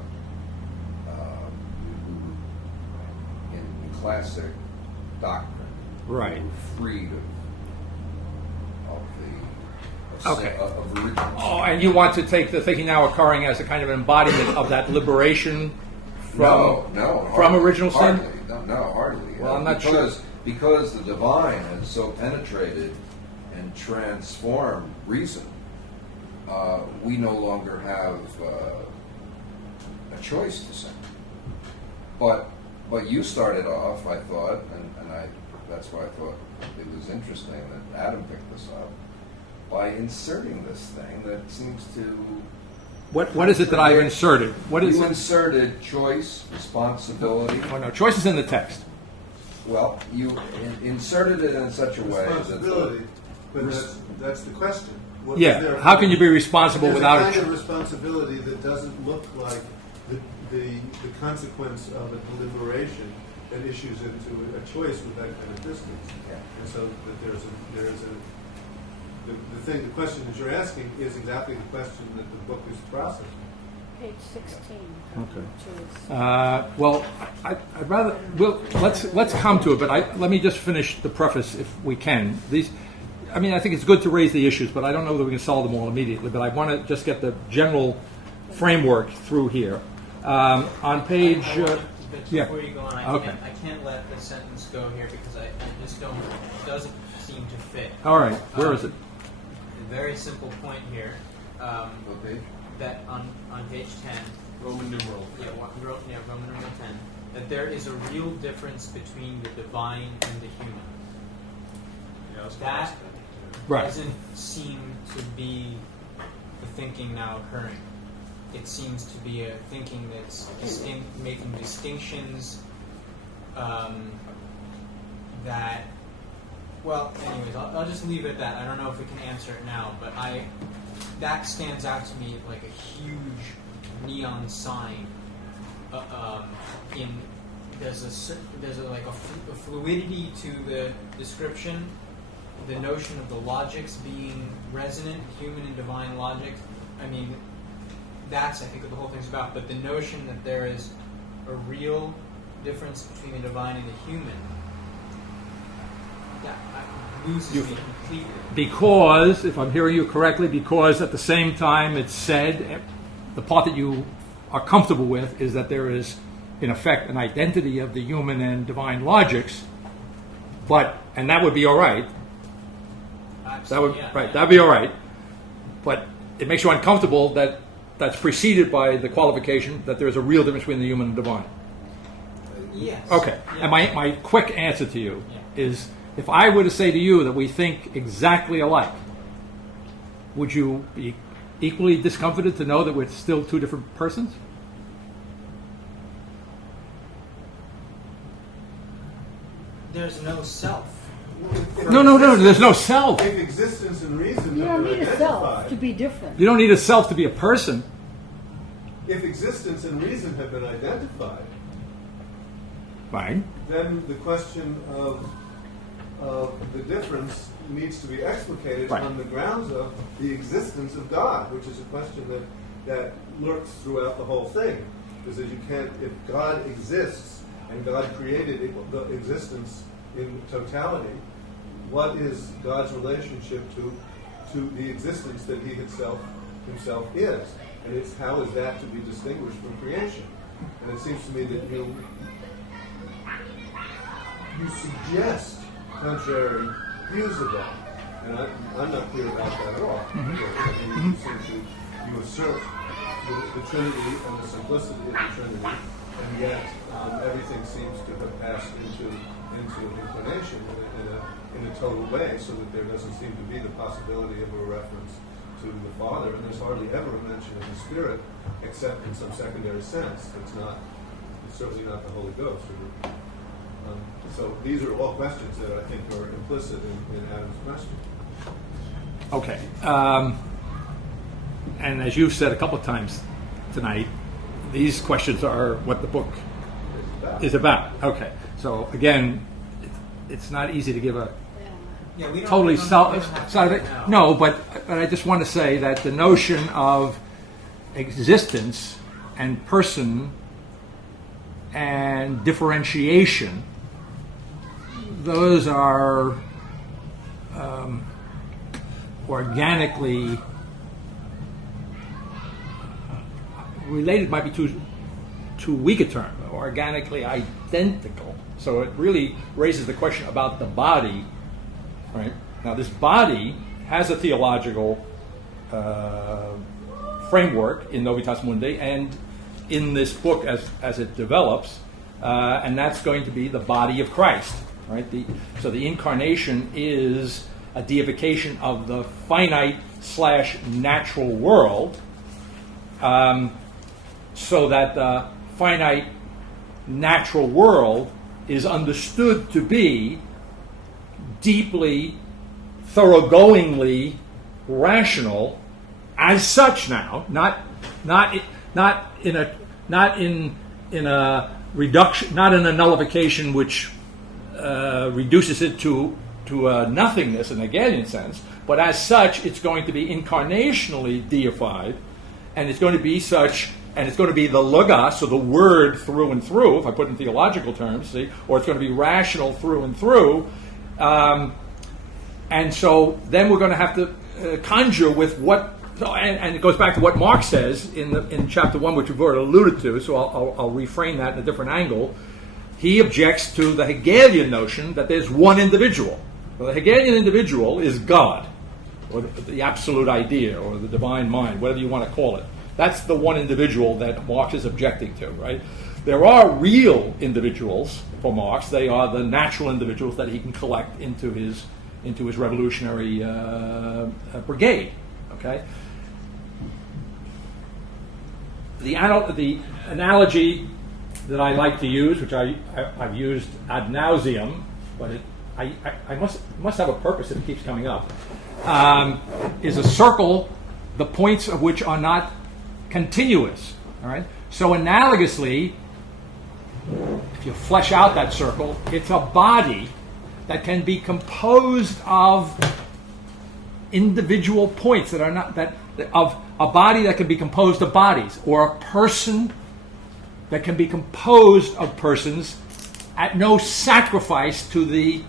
in classic doctrine. Right. Freed of original. Oh, and you want to take the thinking now occurring as a kind of embodiment of that liberation from original sin? No, hardly. Well, I'm not sure. Because the divine has so penetrated and transformed reason, we no longer have a choice to sin. But you started off, I thought, and that's why I thought it was interesting that Adam picked this up, by inserting this thing that seems to... What is it that I've inserted? What is you it? Inserted choice, responsibility. Oh, no, choice is in the text. Well, you inserted it in such a way responsibility, but that's the question. How can you be responsible without a kind of responsibility that doesn't look like the consequence of a deliberation that issues into a choice with that kind of distance? Yeah. And so that the question that you're asking is exactly the question that the book is processing. Page 16. Okay. Well, I'd rather let's come to it, but let me just finish the preface if we can. I think it's good to raise the issues, but I don't know that we can solve them all immediately. But I want to just get the general framework through here. On page, Before you go on, I Okay. can't let the sentence go here because I just don't. It doesn't seem to fit. All right, where is it? A very simple point here. What page? That on page 10, Roman numeral. Roman numeral 10, that there is a real difference between the divine and the human. That Right. doesn't seem to be the thinking now occurring. It seems to be a thinking that's making distinctions that. Well, anyways, I'll just leave it at that. I don't know if we can answer it now, but that stands out to me like a huge neon sign. There's a fluidity to the description, the notion of the logics being resonant, human and divine logics. That's I think what the whole thing's about. But the notion that there is a real difference between the divine and the human. That loses me completely. Because, if I'm hearing you correctly, because at the same time it's said, the part that you are comfortable with is that there is, in effect, an identity of the human and divine logics, and that would be all right. Absolutely, That'd be all right. But it makes you uncomfortable that that's preceded by the qualification that there's a real difference between the human and divine. Yes. Okay. Yeah. And my quick answer to you Yeah. is, if I were to say to you that we think exactly alike, would you be equally discomforted to know that we're still two different persons? There's no self. No, there's no self. If existence and reason You have don't been need a self identified, to be different. You don't need a self to be a person. if existence and reason have been identified, Fine. then the question of the difference needs to be explicated Right. on the grounds of the existence of God, which is a question that lurks throughout the whole thing. Is that you can't, if God exists and God created the existence in totality, what is God's relationship to the existence that He himself is? And it's how is that to be distinguished from creation? And it seems to me that you suggest contrary views of that, and I'm not clear about that at all. I mean, you assert the Trinity and the simplicity of the Trinity, and yet everything seems to have passed into inclination in a total way, so that there doesn't seem to be the possibility of a reference to the Father, and there's hardly ever a mention of the Spirit, except in some secondary sense. It's certainly not the Holy Ghost. So these are all questions that I think are implicit in Adam's question. Okay. And as you've said a couple of times tonight, these questions are what the book is about. Okay. So again, it's not easy to give a Yeah, we don't, totally we don't have to solid. right now. No, but I just want to say that the notion of existence and person and differentiation, those are organically related, might be too weak a term, organically identical. So it really raises the question about the body, right? Now this body has a theological framework in Novitas Mundi and in this book as it develops, and that's going to be the body of Christ, right? So the incarnation is a deification of the finite/natural world, so that the finite natural world is understood to be deeply, thoroughgoingly rational as such. Now, not in a reduction, not in a nullification which reduces it to a nothingness in a Hegelian sense, but as such, it's going to be incarnationally deified, and it's going to be such. And it's going to be the logos, so the word through and through, if I put it in theological terms, see, or it's going to be rational through and through. And so then we're going to have to conjure with what, and it goes back to what Marx says in chapter 1, which we've already alluded to, so I'll reframe that in a different angle. He objects to the Hegelian notion that there's one individual. Well, the Hegelian individual is God, or the absolute idea, or the divine mind, whatever you want to call it. That's the one individual that Marx is objecting to, right? There are real individuals for Marx. They are the natural individuals that he can collect into his revolutionary brigade. Okay. The analogy that I like to use, which I've used ad nauseum, but I must have a purpose if it keeps coming up, is a circle, the points of which are not continuous. All right. So analogously, if you flesh out that circle, it's a body that can be composed of individual points that are not of a body that can be composed of bodies, or a person that can be composed of persons at no sacrifice to the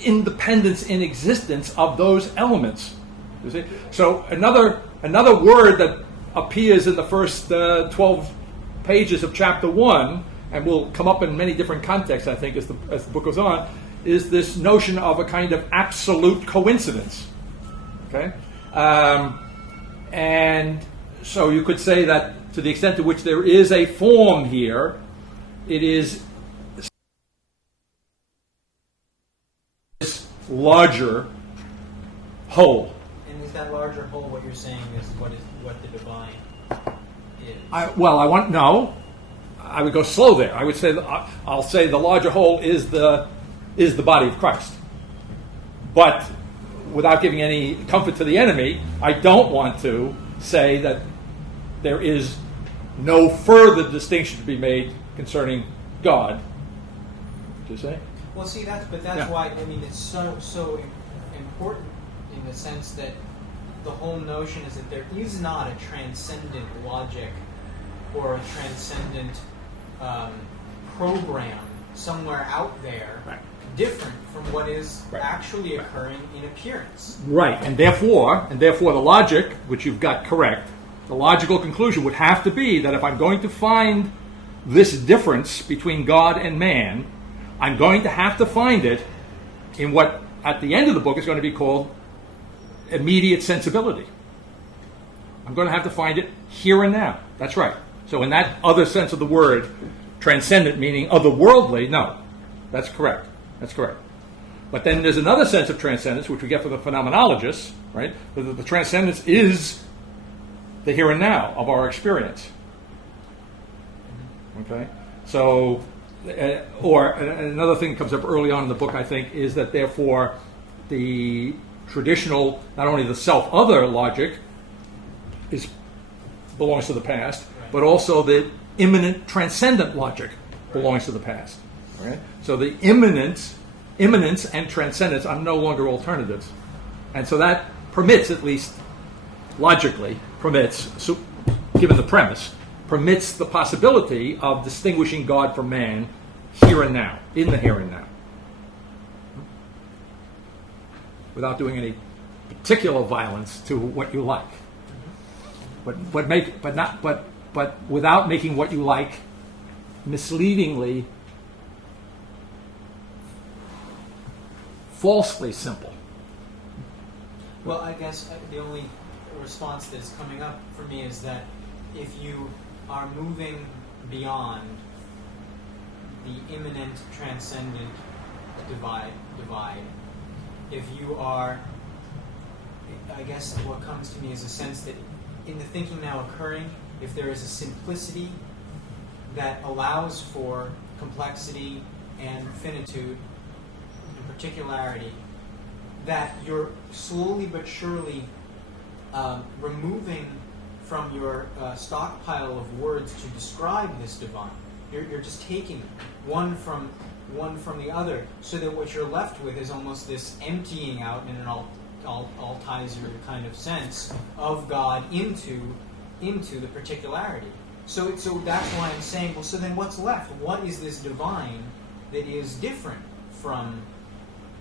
independence in existence of those elements. You see? So another word that appears in the first 12 pages of chapter 1, and will come up in many different contexts, I think, as the book goes on, is this notion of a kind of absolute coincidence. Okay, And so you could say that to the extent to which there is a form here, it is larger whole. And is that larger whole what you're saying is what the divine is? I would go slow there. I would say I'll say the larger whole is the body of Christ. But without giving any comfort to the enemy, I don't want to say that there is no further distinction to be made concerning God. Did you say? Well, see, that's Yeah. why it's so important in the sense that the whole notion is that there is not a transcendent logic or a transcendent program somewhere out there different from what is actually occurring in appearance. Right, and therefore the logic, which you've got correct, the logical conclusion would have to be that if I'm going to find this difference between God and man, I'm going to have to find it in what at the end of the book is going to be called immediate sensibility. I'm going to have to find it here and now. That's right. So in that other sense of the word, transcendent meaning otherworldly, no, that's correct. That's correct. But then there's another sense of transcendence, which we get from the phenomenologists, right? The transcendence is the here and now of our experience. Okay? So, or another thing that comes up early on in the book, I think, is that therefore the traditional, not only the self-other logic belongs to the past, but also the immanent transcendent logic belongs to the past. Right? So the immanence and transcendence are no longer alternatives. And so that permits, at least logically, given the premise, permits the possibility of distinguishing God from man here and now, in the here and now. Without doing any particular violence to what you like. But without making what you like misleadingly falsely simple. Well, I guess the only response that's coming up for me is that if you are moving beyond the immanent transcendent divide, if you are, I guess what comes to me is a sense that in the thinking now occurring, if there is a simplicity that allows for complexity and finitude and particularity, that you're slowly but surely removing from your stockpile of words to describe this divine. You're just taking one from the other, so that what you're left with is almost this emptying out in an Altizer kind of sense of God into the particularity. So that's why I'm saying, well, so then what's left? What is this divine that is different from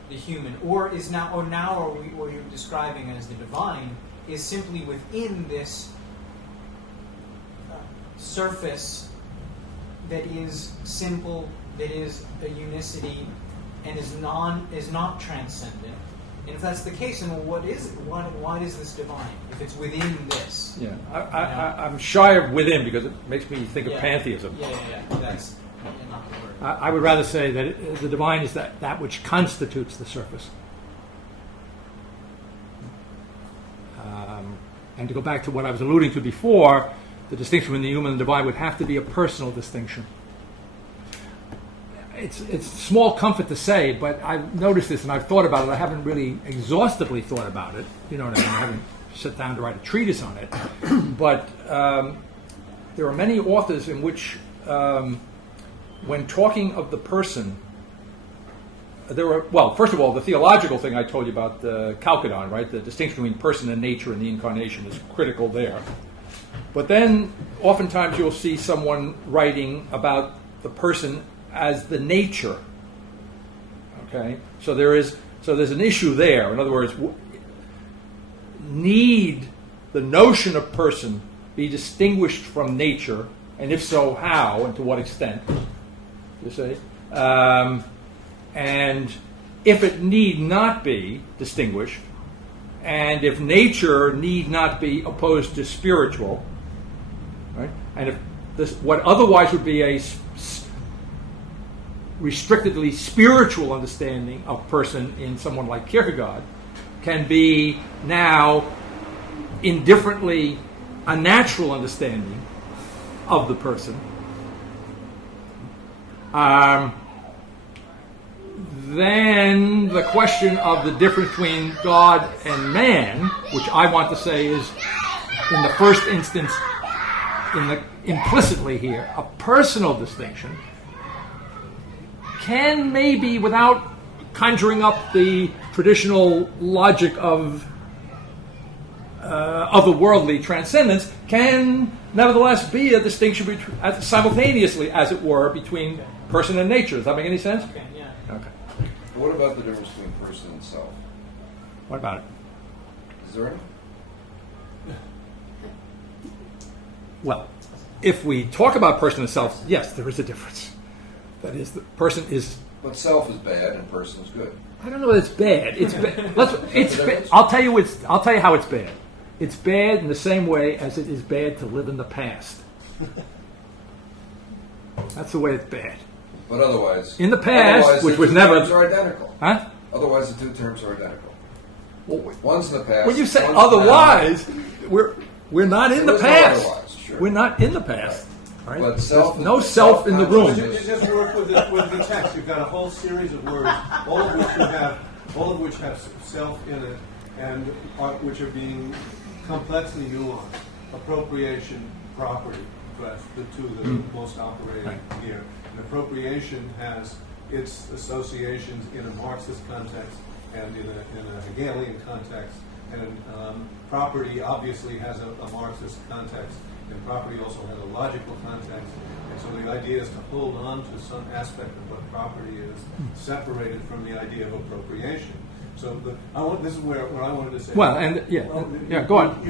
the human, or what you're describing as the divine is simply within this surface that is simple, that is a unicity, and is not transcendent. And if that's the case, then what is it? Why is this divine? If it's within this, yeah, I'm shy of within because it makes me think of pantheism. Yeah. That's not the word. I would rather say that the divine is that which constitutes the surface. And to go back to what I was alluding to before, the distinction between the human and the divine would have to be a personal distinction. It's small comfort to say, but I've noticed this and I've thought about it. I haven't really exhaustively thought about it. You know what I mean? I haven't sat down to write a treatise on it. But there are many authors in which, when talking of the person, first of all, the theological thing I told you about the Chalcedon, right? The distinction between person and nature and the incarnation is critical there. But then, oftentimes you'll see someone writing about the person as the nature. Okay, so there's an issue there. In other words, need the notion of person be distinguished from nature, and if so, how and to what extent? You see, and if it need not be distinguished, and if nature need not be opposed to spiritual, right? And if this, what otherwise would be a restrictedly spiritual understanding of person in someone like Kierkegaard, can be now indifferently a natural understanding of the person, then the question of the difference between God and man, which I want to say is, in the first instance, implicitly here, a personal distinction, can maybe, without conjuring up the traditional logic of otherworldly transcendence, can nevertheless be a distinction simultaneously, as it were, between person and nature. Does that make any sense? Okay, yeah. Okay. What about the difference between person and self? What about it? Is there any? Well, if we talk about person and self, yes, there is a difference. That is, the person is. But self is bad and person is good. I don't know that it's bad. It's I'll tell you how it's bad. It's bad in the same way as it is bad to live in the past. That's the way it's bad. But otherwise, in the past, which was never, terms are identical. Huh? Otherwise, the two terms are identical. Well, one's in the past. When you say one's otherwise, we're not in the past. No otherwise, sure. We're not in the past. Right. But self, no self in the room. Just work with the text. You've got a whole series of words, all of which have self in it, and which are being complexly nuanced. Appropriation, property. That's the two that are most operating here. And appropriation has its associations in a Marxist context and in a Hegelian context. And property obviously has a Marxist context. And property also has a logical context. And so the idea is to hold on to some aspect of what property is, separated from the idea of appropriation. So this is where I wanted to say. Well, go on.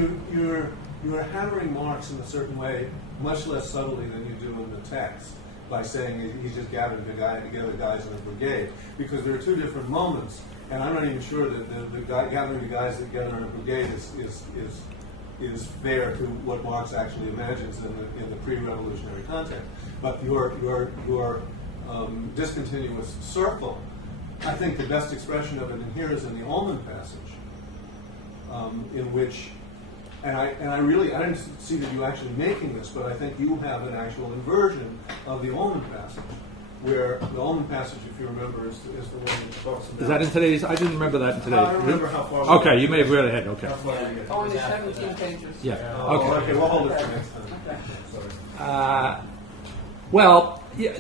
You're hammering Marx in a certain way, much less subtly than you do in the text, by saying he's just gathering together guys in a brigade, because there are two different moments, and I'm not even sure that gathering the guys together in a brigade is fair to what Marx actually imagines in the pre-revolutionary context. But your discontinuous circle, I think the best expression of it in here is in the Ullmann passage, in which, and I didn't see that you actually making this, but I think you have an actual inversion of the Ullmann passage, where the Ullmann passage, if you remember, is the one that talks about. Is that in today's? I didn't remember that in today's. I don't remember how far. Okay, you may have read ahead. Okay. Only 17 pages. Yeah. Okay, we'll hold it for next time. Okay. Well, yeah,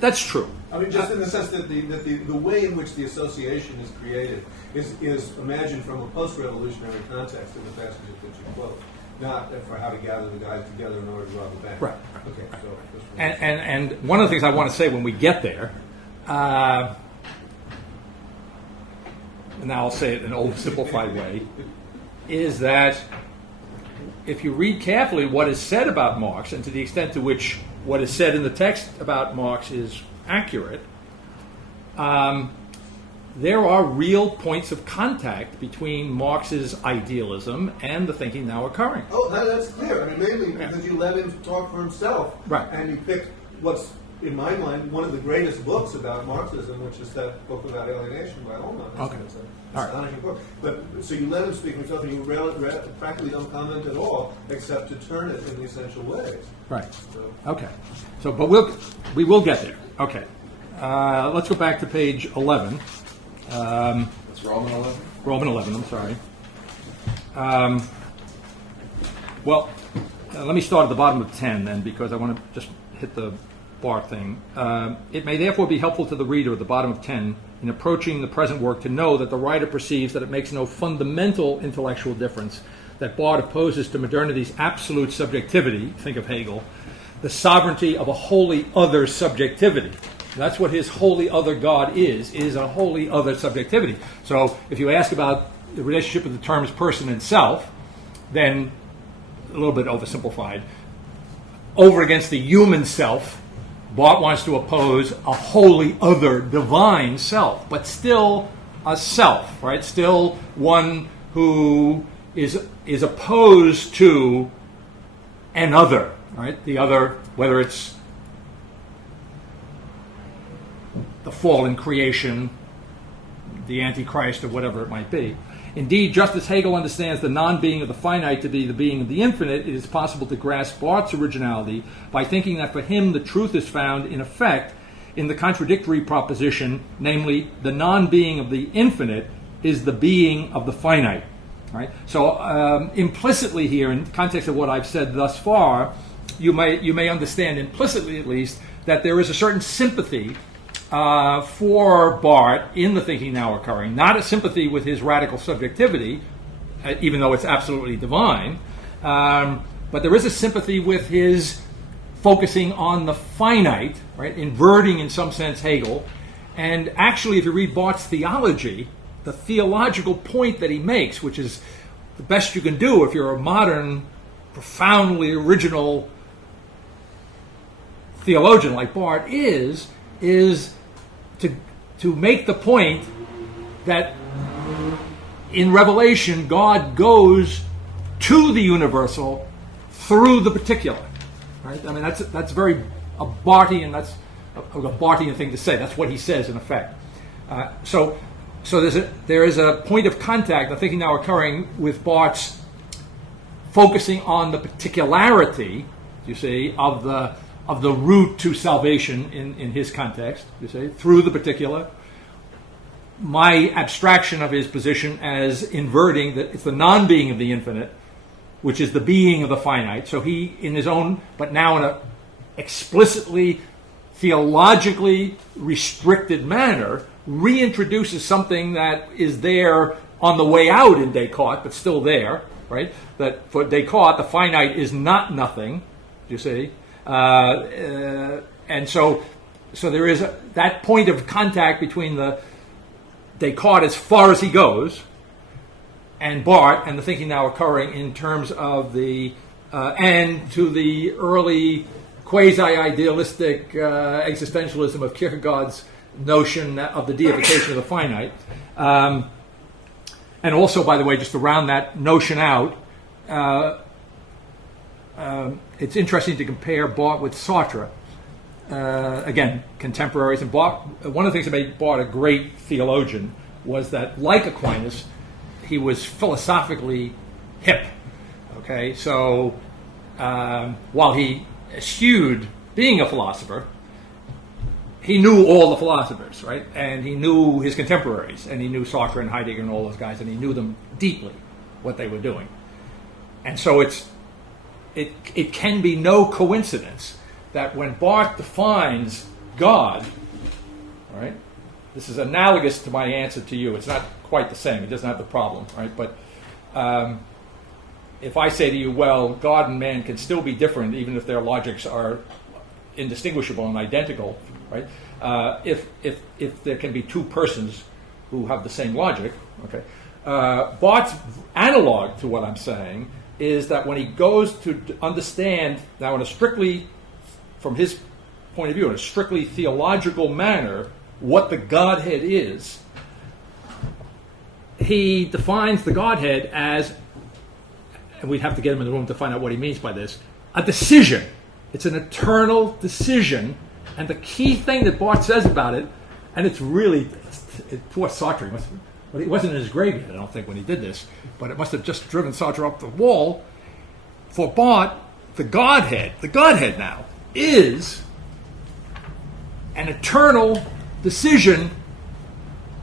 that's true. I mean, just in the sense that the way in which the association is created is imagined from a post-revolutionary context in the passages that you quote, not for how to gather the guys together in order to rob a bank. Right. Okay. So. And one of the things I want to say when we get there, and now I'll say it in an old simplified way, is that if you read carefully what is said about Marx, and to the extent to which what is said in the text about Marx is accurate, there are real points of contact between Marx's idealism and the thinking now occurring. Oh, that's clear. I mean, mainly because you let him talk for himself. Right. And you picked what's, in my mind, one of the greatest books about Marxism, which is that book about alienation by Ullmann. Okay. It's an astonishing book. But so you let him speak for himself, and you practically don't comment at all, except to turn it in the essential ways. Right. So. Okay. So, but we will get there. Okay. Let's go back to page 11. It's Roman 11? Roman 11, I'm sorry. Let me start at the bottom of 10 then, because I want to just hit the bar thing. It may therefore be helpful to the reader at the bottom of 10 in approaching the present work to know that the writer perceives that it makes no fundamental intellectual difference that Barth opposes to modernity's absolute subjectivity, think of Hegel, the sovereignty of a wholly other subjectivity. That's what his wholly other God is a wholly other subjectivity. So if you ask about the relationship of the terms person and self, then, a little bit oversimplified, over against the human self, Barth wants to oppose a wholly other divine self, but still a self, right? Still one who is opposed to an other, right? The other, whether it's the fallen creation, the Antichrist, or whatever it might be. Indeed, just as Hegel understands the non-being of the finite to be the being of the infinite, it is possible to grasp Barth's originality by thinking that for him the truth is found, in effect, in the contradictory proposition, namely, the non-being of the infinite is the being of the finite. Right? So implicitly here, in the context of what I've said thus far, you may understand implicitly at least that there is a certain sympathy for Barth in the thinking now occurring, not a sympathy with his radical subjectivity, even though it's absolutely divine, but there is a sympathy with his focusing on the finite, right, inverting in some sense Hegel. And actually, if you read Barth's theology, the theological point that he makes, which is the best you can do if you're a modern, profoundly original theologian like Barth is to make the point that in Revelation, God goes to the universal through the particular. Right? I mean, that's very a Barthian. That's a Barthian thing to say. That's what he says in effect. So there is a point of contact, I think, now occurring with Barth's focusing on the particularity, you see, of the route to salvation in his context, you see, through the particular. My abstraction of his position as inverting that it's the non-being of the infinite, which is the being of the finite. So he, in his own, but now in a explicitly theologically restricted manner, reintroduces something that is there on the way out in Descartes, but still there, right? That for Descartes, the finite is not nothing, you see. And so there is that point of contact between the Descartes as far as he goes, and Barth, and the thinking now occurring in terms of the end to the early quasi-idealistic existentialism of Kierkegaard's notion of the deification of the finite. And also, by the way, just to round that notion out, it's interesting to compare Barth with Sartre. Again, contemporaries. And Barth, one of the things that made Barth a great theologian was that, like Aquinas, he was philosophically hip. Okay, so while he eschewed being a philosopher, he knew all the philosophers, right? And he knew his contemporaries, and he knew Sartre and Heidegger and all those guys, and he knew them deeply, what they were doing. And so it can be no coincidence that when Barth defines God, right? This is analogous to my answer to you. It's not quite the same. It doesn't have the problem, right? But if I say to you, well, God and man can still be different, even if their logics are indistinguishable and identical, right? If there can be two persons who have the same logic, okay? Barth's analog to what I'm saying is that when he goes to understand, now in a strictly, from his point of view, in a strictly theological manner, what the Godhead is, he defines the Godhead as, and we'd have to get him in the room to find out what he means by this, a decision. It's an eternal decision. And the key thing that Barth says about it, and it's really, poor Sartre, but he wasn't in his grave yet, I don't think, when he did this, but it must have just driven Sartre up the wall. For Barth, the Godhead now, is an eternal decision,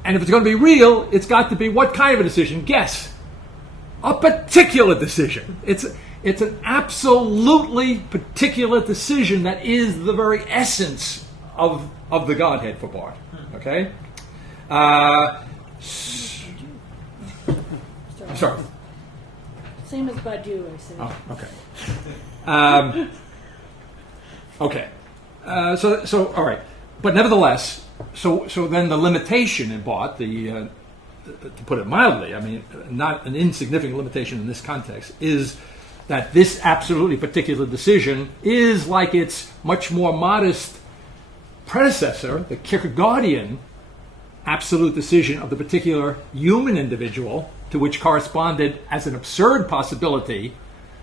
and if it's going to be real, it's got to be what kind of a decision? Guess. A particular decision. It's an absolutely particular decision that is the very essence of the Godhead for Barth. Okay? Sorry. Same as Badiou, I say. Oh, okay. Okay. So all right. But nevertheless, so then the limitation in Barth, to put it mildly, I mean, not an insignificant limitation in this context, is that this absolutely particular decision is like its much more modest predecessor, the Kierkegaardian absolute decision of the particular human individual, to which corresponded, as an absurd possibility,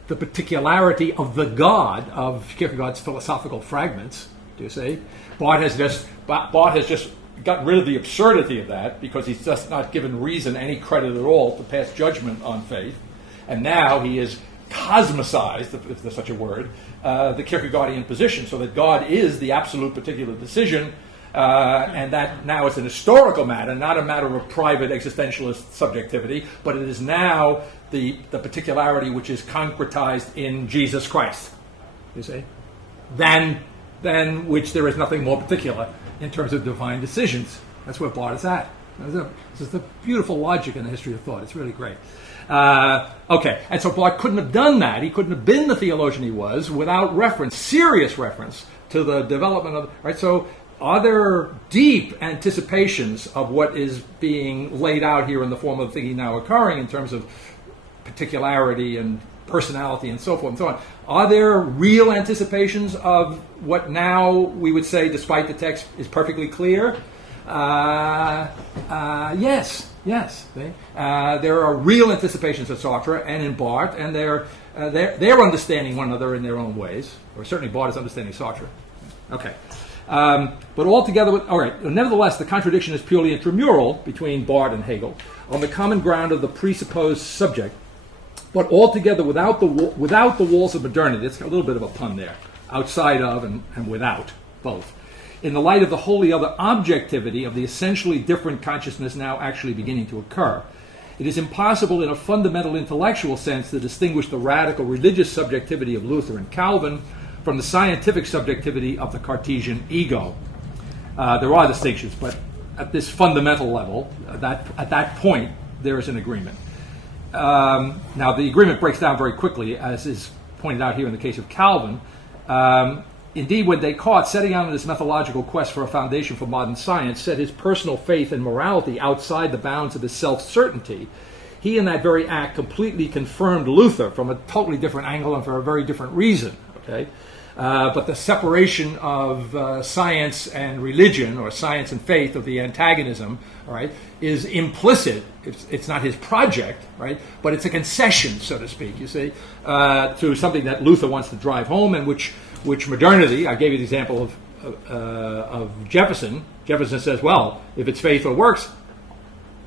the particularity of the God of Kierkegaard's philosophical fragments. Do you see? Barth has just got rid of the absurdity of that because he's just not given reason any credit at all to pass judgment on faith, and now he has cosmicized, if there's such a word, the Kierkegaardian position, so that God is the absolute particular decision, and that now it's an historical matter, not a matter of private existentialist subjectivity, but it is now the particularity which is concretized in Jesus Christ, you see, than which there is nothing more particular in terms of divine decisions. That's where Barth is at. This is the beautiful logic in the history of thought. It's really great. Okay, and so Barth couldn't have done that. He couldn't have been the theologian he was without reference, serious reference, to the development of, right? So are there deep anticipations of what is being laid out here in the form of thinking now occurring in terms of particularity and personality and so forth and so on? Are there real anticipations of what now we would say, despite the text, is perfectly clear? Yes. See? There are real anticipations of Sartre and in Barth, and they're understanding one another in their own ways, or certainly Barth is understanding Sartre. Okay. But altogether, all right, nevertheless, the contradiction is purely intramural between Barth and Hegel on the common ground of the presupposed subject, but altogether without the walls of modernity. It's a little bit of a pun there, outside of and without, both. In the light of the wholly other objectivity of the essentially different consciousness now actually beginning to occur. It is impossible in a fundamental intellectual sense to distinguish the radical religious subjectivity of Luther and Calvin from the scientific subjectivity of the Cartesian ego. There are distinctions, but at this fundamental level, at that point, there is an agreement. Now, the agreement breaks down very quickly, as is pointed out here in the case of Calvin. Indeed, when Descartes, setting out on this methodological quest for a foundation for modern science, set his personal faith and morality outside the bounds of his self-certainty, he in that very act completely confirmed Luther from a totally different angle and for a very different reason. Okay? But the separation of science and religion, or science and faith, of the antagonism, all right, is implicit. It's not his project, right? But it's a concession, so to speak, you see, to something that Luther wants to drive home, and which modernity, I gave you the example of Jefferson. Jefferson says, well, if it's faith or works,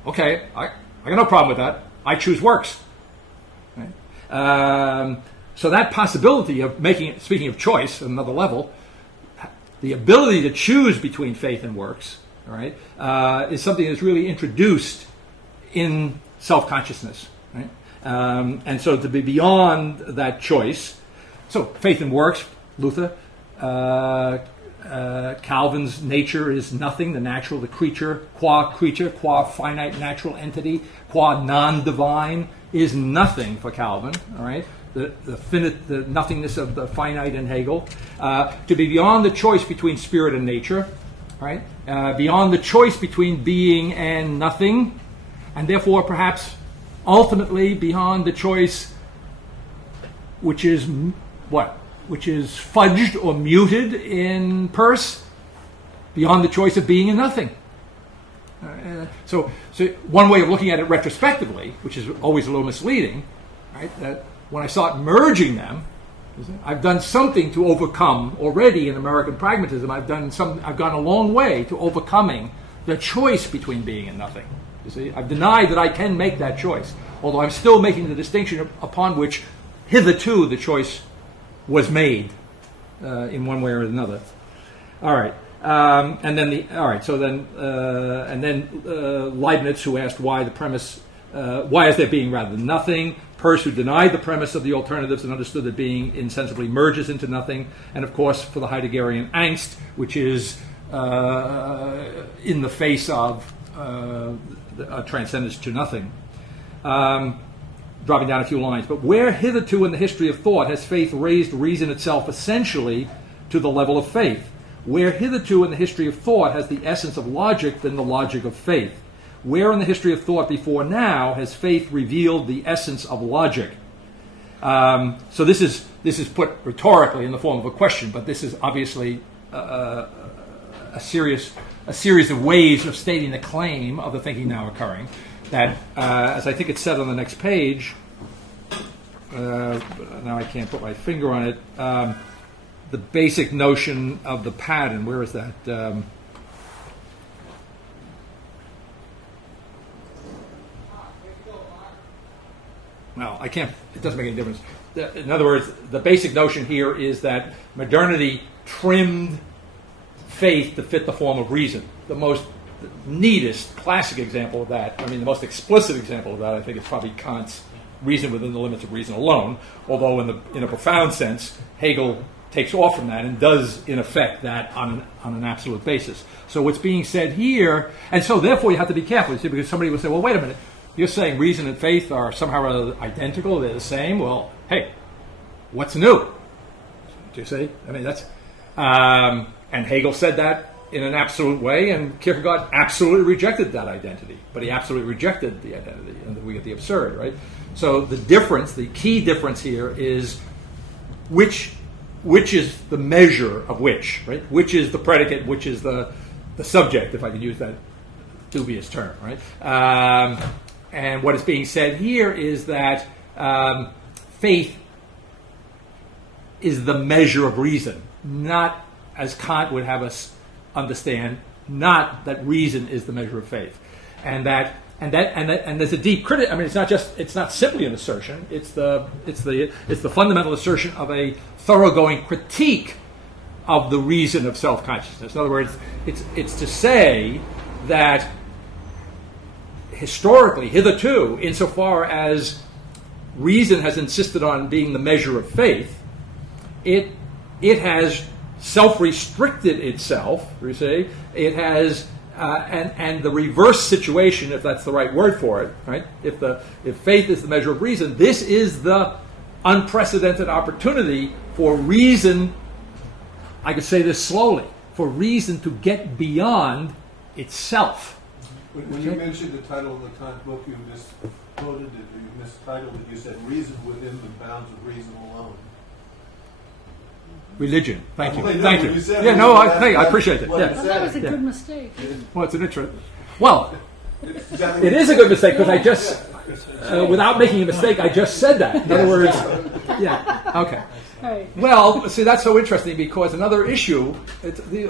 okay, I got no problem with that. I choose works. Right? So that possibility of making it, speaking of choice at another level, the ability to choose between faith and works, all right, is something that's really introduced in self-consciousness. Right? And so to be beyond that choice, so faith and works, Luther, Calvin's nature is nothing, the natural, the creature, qua finite natural entity, qua non-divine, is nothing for Calvin, all right? The nothingness of the finite in Hegel, to be beyond the choice between spirit and nature, right? Beyond the choice between being and nothing, and therefore perhaps ultimately beyond the choice which is what? Which is fudged or muted in Peirce, beyond the choice of being and nothing. So one way of looking at it retrospectively, which is always a little misleading, right? That when I start merging them, I've done something to overcome already in American pragmatism. I've gone a long way to overcoming the choice between being and nothing. You see, I've denied that I can make that choice, although I'm still making the distinction upon which hitherto the choice was made in one way or another. All right, and then Leibniz, who asked why the premise, why is there being rather than nothing? Peirce, who denied the premise of the alternatives and understood that being insensibly merges into nothing, and of course for the Heideggerian angst, which is in the face of a transcendence to nothing. Dropping down a few lines, but where hitherto in the history of thought has faith raised reason itself essentially to the level of faith? Where hitherto in the history of thought has the essence of logic been the logic of faith? Where in the history of thought before now has faith revealed the essence of logic? So this is put rhetorically in the form of a question, but this is obviously a series of ways of stating the claim of the thinking now occurring. that, as I think it's said on the next page, now I can't put my finger on it, the basic notion of the pattern, where is that? Well, I can't, it doesn't make any difference. In other words, the basic notion here is that modernity trimmed faith to fit the form of reason. The most neatest, classic example of that, I mean, the most explicit example of that, I think, is probably Kant's reason within the limits of reason alone, although in a profound sense, Hegel takes off from that and does, in effect, that on an absolute basis. So what's being said here, and so therefore you have to be careful, you see, because somebody will say, well, wait a minute, you're saying reason and faith are somehow identical, they're the same. Well, hey, what's new? Do you see? I mean, that's... and Hegel said that in an absolute way, and Kierkegaard absolutely rejected that identity. But he absolutely rejected the identity, and we get the absurd, right? So the difference, the key difference here is which is the measure of which, right? Which is the predicate, which is the subject, if I could use that dubious term, right? And what is being said here is that faith is the measure of reason, not, as Kant would have us understand, not that reason is the measure of faith, and there's a deep critic. I mean, it's not simply an assertion. It's the fundamental assertion of a thoroughgoing critique of the reason of self-consciousness. In other words, it's to say that historically, hitherto, insofar as reason has insisted on being the measure of faith, it has self-restricted itself. You see, it has, and the reverse situation, if that's the right word for it, right? If faith is the measure of reason, this is the unprecedented opportunity for reason. I could say this slowly: for reason to get beyond itself. When you mentioned the title of the Kant book, you just quoted it, you mistitled it, you said reason within the bounds of reason alone. Religion. Thank you. Well, no, Thank you. you said Yeah, it, no, that's- I appreciate it. what Yeah. you Well, that was a Yeah. good mistake. Well, it's an interest. Well, Exactly it is a good mistake because I just, without making a mistake, I just said that. In other words, yeah. Okay. Right. Well, see, that's so interesting because another issue.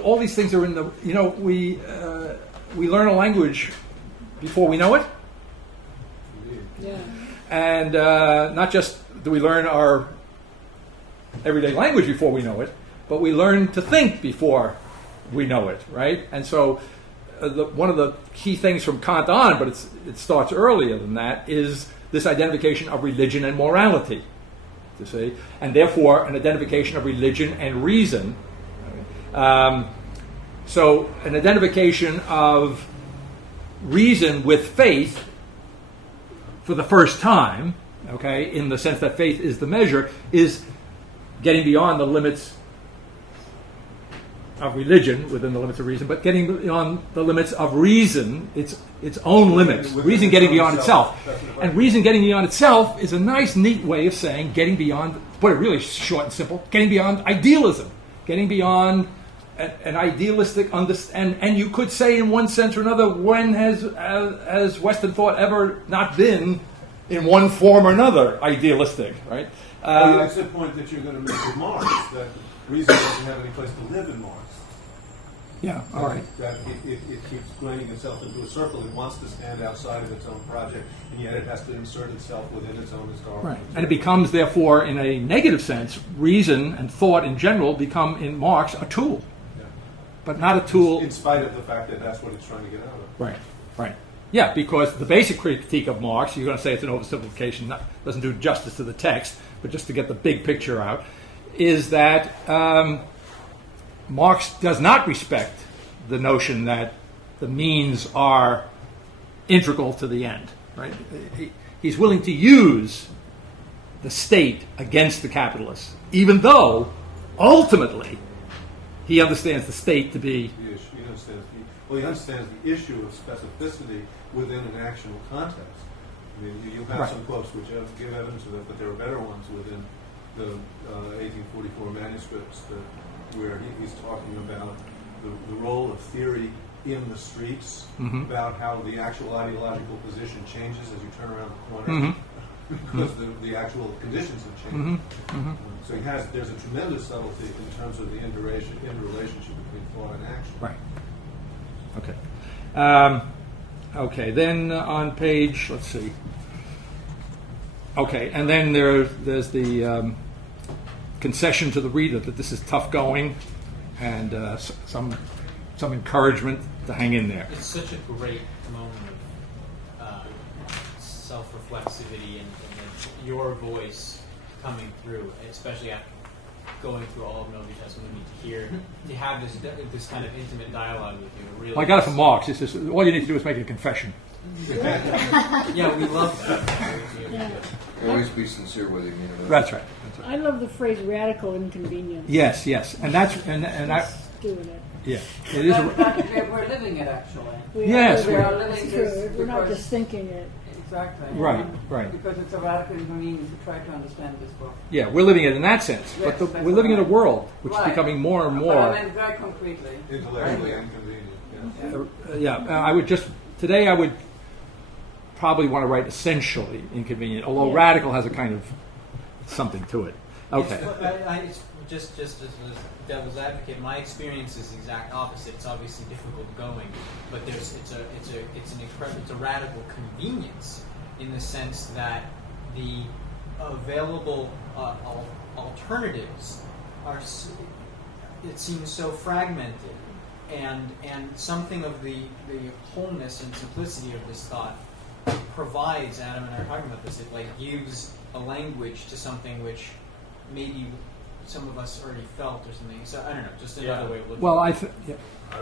All these things are in the. You know, we learn a language before we know it, Yeah. and not just do we learn our everyday language before we know it, but we learn to think before we know it, right? And so one of the key things from Kant on, but it starts earlier than that, is this identification of religion and morality, you see, and therefore an identification of religion and reason. So an identification of reason with faith for the first time, okay, in the sense that faith is the measure, is getting beyond the limits of religion, within the limits of reason, but getting beyond the limits of reason, its own limits. Reason getting beyond itself. And reason getting beyond itself is a nice, neat way of saying getting beyond, put it really short and simple, getting beyond idealism, getting beyond an idealistic understanding. And you could say in one sense or another, when has Western thought ever not been, in one form or another, idealistic, right? that's the point that you're going to make with Marx, that reason doesn't have any place to live in Marx. Yeah, all right. That it keeps grinding itself into a circle. It wants to stand outside of its own project, and yet it has to insert itself within its own historical. Right. And it becomes, therefore, in a negative sense, reason and thought in general become, in Marx, a tool. Yeah. But not a tool. In spite of the fact that that's what it's trying to get out of. Right, right. Yeah, because the basic critique of Marx, you're going to say it's an oversimplification, doesn't do justice to the text, but just to get the big picture out, is that Marx does not respect the notion that the means are integral to the end. Right? He's willing to use the state against the capitalists, even though ultimately he understands the state to be. He understands the issue of specificity within an actual context. I mean, you have Right. some quotes which give evidence of it, but there are better ones within the 1844 manuscripts where he's talking about the role of theory in the streets Mhm. about how the actual ideological position changes as you turn around the corner Mhm. because the actual conditions have changed. Mhm. Mhm. So there's a tremendous subtlety in terms of the interrelationship between thought and action. Right. Okay. Okay. Then on page, let's see. Okay, and then there's the concession to the reader that this is tough going, and some encouragement to hang in there. It's such a great moment of self-reflexivity and then your voice coming through, especially after going through all of Novita's movie to have this kind of intimate dialogue with you. It really I got it from Marx. He says all you need to do is make a confession. Yeah, we love that. Yeah. Always be sincere with him. That's right. I love the phrase radical inconvenience. Yes, yes, and that's and I Just doing it. yeah, it is. We're living it actually. Yes, we we- are living It's this true. We're not because- just thinking it. Exactly. Right, right. Because it's a radical inconvenience to try to understand this book. Yeah, we're living it in that sense, Yes, but that's we're living in a right. world which is Right. becoming more and But more. I meant very concretely. Intellectually inconvenient. Yes. I would just today I would probably want to write essentially inconvenient, although Yeah. radical has a kind of something to it. Okay. It's just as a devil's advocate, my experience is the exact opposite. It's obviously difficult going, but it's a radical convenience in the sense that the available alternatives it seems so fragmented, and something of the wholeness and simplicity of this thought provides. Adam and I are talking about this. It gives a language to something which maybe some of us already felt or something. So I don't know, just another way of looking. Well, I was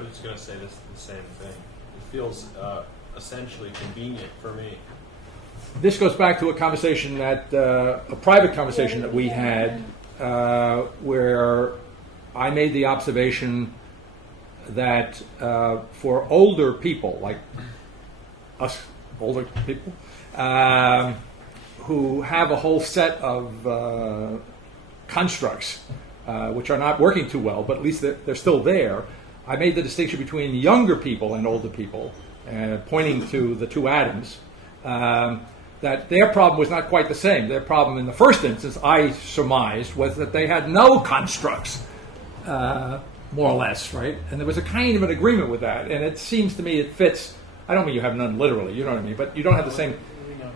just going to say the same thing. It feels essentially convenient for me. this goes back to a conversation that a private conversation that we had, where I made the observation that for older people, like us older people, who have a whole set of constructs which are not working too well, but at least they're still there. I made the distinction between younger people and older people, pointing to the two Adams, that their problem was not quite the same. Their problem in the first instance, I surmised, was that they had no constructs, more or less, right? And there was a kind of an agreement with that. And it seems to me it fits. I don't mean you have none literally, you know what I mean, but you don't have the same.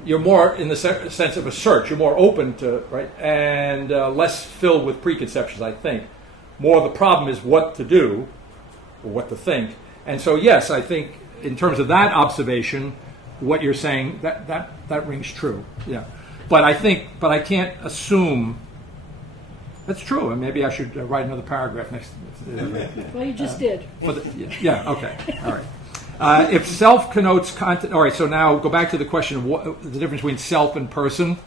You're more in the sense of a search. You're more open to, right, and less filled with preconceptions, I think. More the problem is what to do or what to think. And so, yes, I think in terms of that observation, what you're saying, that rings true. Yeah. But I can't assume that's true. And maybe I should write another paragraph next. Well, you just did. Yeah, okay. All right. If self connotes content, all right, so now go back to the question of what the difference between self and person,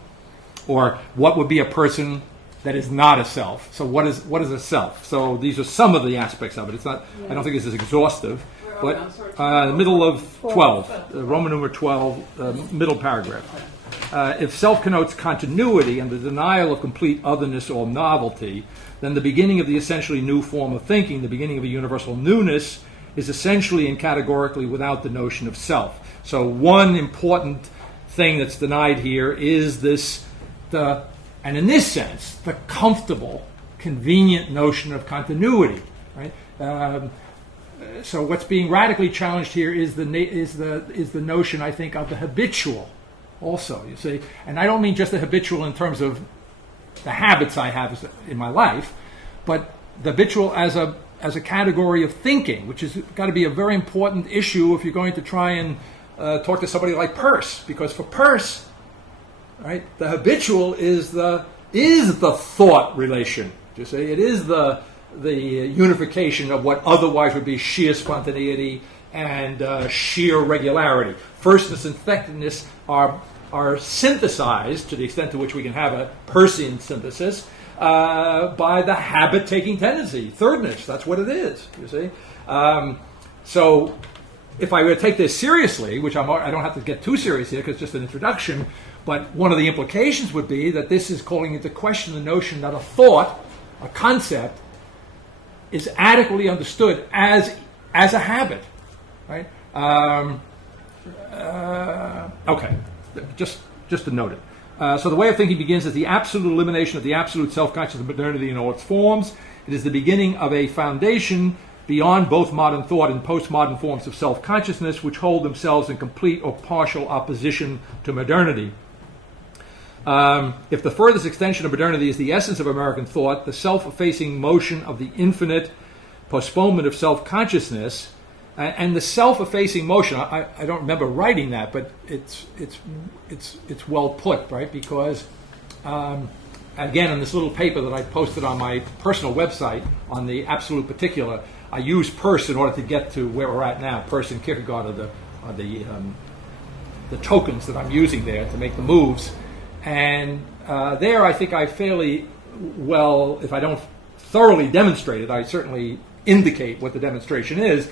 or what would be a person that is not a self. So what is a self? So these are some of the aspects of it. It's not. I don't think this is exhaustive, but the middle of 12, Roman numeral 12, middle paragraph. If self connotes continuity and the denial of complete otherness or novelty, then the beginning of the essentially new form of thinking, the beginning of a universal newness, is essentially and categorically without the notion of self. So one important thing that's denied here is and in this sense, the comfortable, convenient notion of continuity, right? So what's being radically challenged here is the notion, I think, of the habitual. Also, you see, and I don't mean just the habitual in terms of the habits I have in my life, but the habitual as a category of thinking, which has got to be a very important issue if you're going to try and talk to somebody like Peirce, because for Peirce, right, the habitual is the thought relation. You see, it is the unification of what otherwise would be sheer spontaneity and sheer regularity. Firstness and secondness are synthesized to the extent to which we can have a Peircean synthesis by the habit-taking tendency. Thirdness, that's what it is. You see, so if I were to take this seriously, which I don't have to get too serious here because it's just an introduction, but one of the implications would be that this is calling into question the notion that a thought, a concept, is adequately understood as a habit. right? Okay, just to note it. So the way of thinking begins as the absolute elimination of the absolute self-conscious of modernity in all its forms. It is the beginning of a foundation beyond both modern thought and postmodern forms of self-consciousness, which hold themselves in complete or partial opposition to modernity. If the furthest extension of modernity is the essence of American thought, the self-effacing motion of the infinite postponement of self-consciousness, and the self-effacing motion, I don't remember writing that, but it's well put, right? Because again, in this little paper that I posted on my personal website on the absolute particular, I use Peirce in order to get to where we're at now. Peirce and Kierkegaard are the tokens that I'm using there to make the moves. And there, I think I fairly well, if I don't thoroughly demonstrate it, I certainly indicate what the demonstration is,